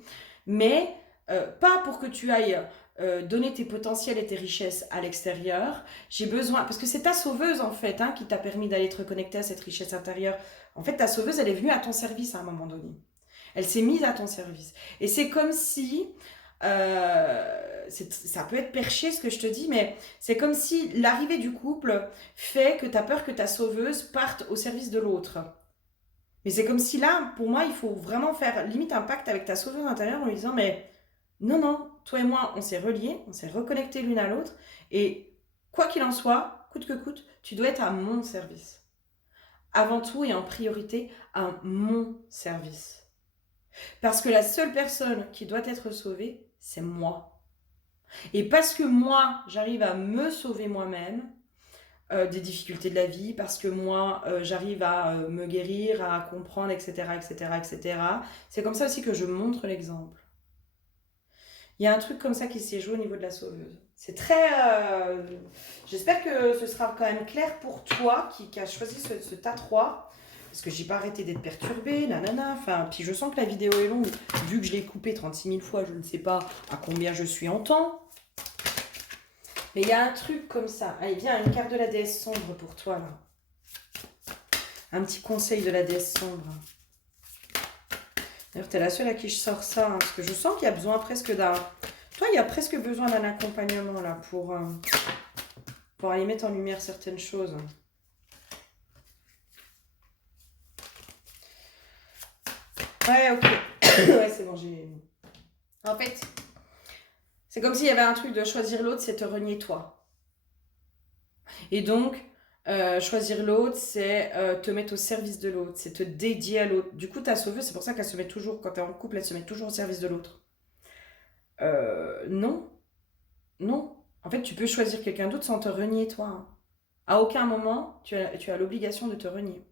mais pas pour que tu ailles donner tes potentiels et tes richesses à l'extérieur. J'ai besoin, parce que c'est ta sauveuse en fait hein, qui t'a permis d'aller te reconnecter à cette richesse intérieure. En fait, ta sauveuse, elle est venue à ton service à un moment donné. Elle s'est mise à ton service. Et c'est comme si, ça peut être perché ce que je te dis, mais c'est comme si l'arrivée du couple fait que tu as peur que ta sauveuse parte au service de l'autre. Mais c'est comme si là, pour moi, il faut vraiment faire limite un pacte avec ta sauveuse intérieure en lui disant, mais non, non, toi et moi, on s'est reliés, on s'est reconnectés l'une à l'autre, et quoi qu'il en soit, coûte que coûte, tu dois être à mon service. Avant tout et en priorité, à mon service. Parce que la seule personne qui doit être sauvée, c'est moi. Et parce que moi, j'arrive à me sauver moi-même des difficultés de la vie, parce que moi, j'arrive à me guérir, à comprendre, etc., etc., etc., c'est comme ça aussi que je montre l'exemple. Il y a un truc comme ça qui s'est joué au niveau de la sauveuse. C'est très... J'espère que ce sera quand même clair pour toi qui a choisi ce tas 3. Parce que j'ai pas arrêté d'être perturbée, nanana. Enfin, puis je sens que la vidéo est longue. Vu que je l'ai coupée 36 000 fois, je ne sais pas à combien je suis en temps. Mais il y a un truc comme ça. Allez, viens, une carte de la déesse sombre pour toi, là. Un petit conseil de la déesse sombre. D'ailleurs, t'es la seule à qui je sors ça. Hein, parce que je sens qu'il y a besoin presque d'un... Toi, il y a presque besoin d'un accompagnement, là, pour aller mettre en lumière certaines choses. Ouais, ok. Ouais, c'est bon, j'ai... En fait, c'est comme s'il y avait un truc de choisir l'autre, c'est te renier toi. Et donc, choisir l'autre, c'est te mettre au service de l'autre, c'est te dédier à l'autre. Du coup, ta sauveuse, c'est pour ça qu'elle se met toujours, quand t'es en couple, elle se met toujours au service de l'autre. Non, non. En fait, tu peux choisir quelqu'un d'autre sans te renier toi, hein. À aucun moment, tu as l'obligation de te renier.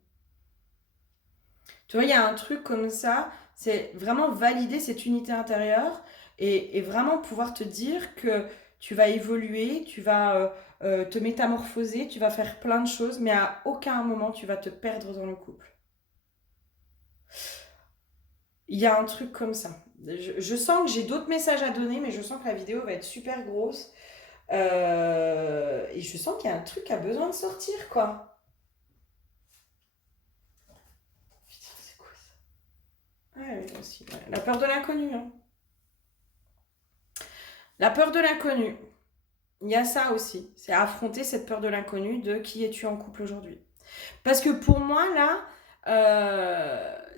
Tu vois, il y a un truc comme ça, c'est vraiment valider cette unité intérieure et vraiment pouvoir te dire que tu vas évoluer, tu vas te métamorphoser, tu vas faire plein de choses, mais à aucun moment tu vas te perdre dans le couple. Il y a un truc comme ça. Je sens que j'ai d'autres messages à donner, mais je sens que la vidéo va être super grosse. Et je sens qu'il y a un truc qui a besoin de sortir, quoi. Putain, c'est quoi ça? Ouais, aussi. Ouais. La peur de l'inconnu, hein. La peur de l'inconnu. Il y a ça aussi. C'est affronter cette peur de l'inconnu de qui es-tu en couple aujourd'hui. Parce que pour moi, là,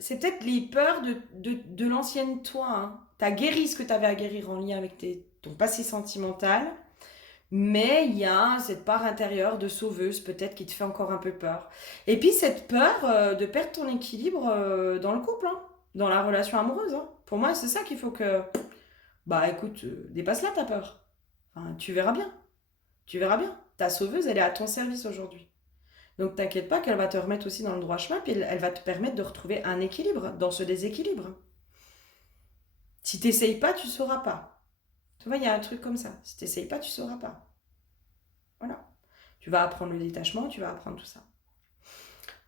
c'est peut-être les peurs de l'ancienne toi, hein. Tu as guéri ce que tu avais à guérir en lien avec ton passé sentimental. Mais il y a cette part intérieure de sauveuse peut-être qui te fait encore un peu peur. Et puis cette peur de perdre ton équilibre dans le couple, hein, dans la relation amoureuse, hein. Pour moi, c'est ça qu'il faut que... Bah écoute, dépasse-la ta peur. Enfin, tu verras bien. Tu verras bien. Ta sauveuse, elle est à ton service aujourd'hui. Donc t'inquiète pas qu'elle va te remettre aussi dans le droit chemin, puis elle va te permettre de retrouver un équilibre dans ce déséquilibre. Si t'essayes pas, tu sauras pas. Tu vois, il y a un truc comme ça. Si t'essayes pas, tu sauras pas. Voilà. Tu vas apprendre le détachement, tu vas apprendre tout ça.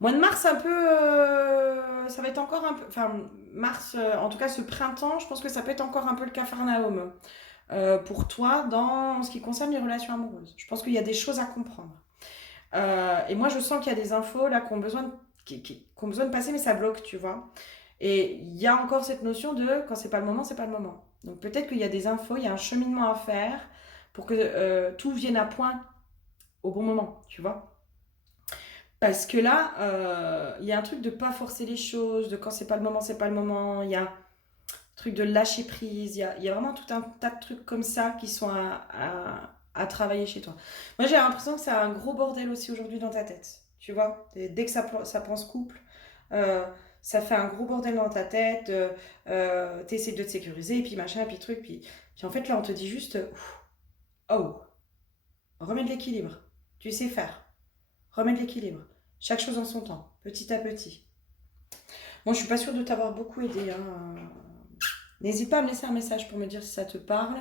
Mois de mars, un peu, ça va être encore un peu, enfin mars, en tout cas ce printemps, je pense que ça peut être encore un peu le capharnaüm pour toi dans ce qui concerne les relations amoureuses. Je pense qu'il y a des choses à comprendre. Et moi, je sens qu'il y a des infos là qui ont besoin de passer, mais ça bloque, tu vois. Et il y a encore cette notion de quand c'est pas le moment, c'est pas le moment. Donc peut-être qu'il y a des infos, il y a un cheminement à faire pour que tout vienne à point au bon moment, tu vois. Parce que là, il y a un truc de pas forcer les choses, de quand c'est pas le moment, c'est pas le moment. Il y a un truc de lâcher prise. Il y a vraiment tout un tas de trucs comme ça qui sont à travailler chez toi. Moi, j'ai l'impression que c'est un gros bordel aussi aujourd'hui dans ta tête. Tu vois, dès que ça pense couple, euh, ça fait un gros bordel dans ta tête. T'essaies de te sécuriser, puis machin, puis truc. Puis en fait, là, on te dit juste, oh, remets de l'équilibre. Tu sais faire. Remets de l'équilibre. Chaque chose en son temps, petit à petit. Moi, je suis pas sûre de t'avoir beaucoup aidé, hein. N'hésite pas à me laisser un message pour me dire si ça te parle.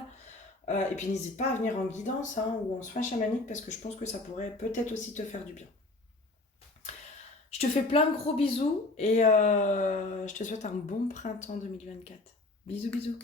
Et puis n'hésite pas à venir en guidance, hein, ou en soins chamaniques parce que je pense que ça pourrait peut-être aussi te faire du bien. Je te fais plein de gros bisous et je te souhaite un bon printemps 2024. Bisous, bisous.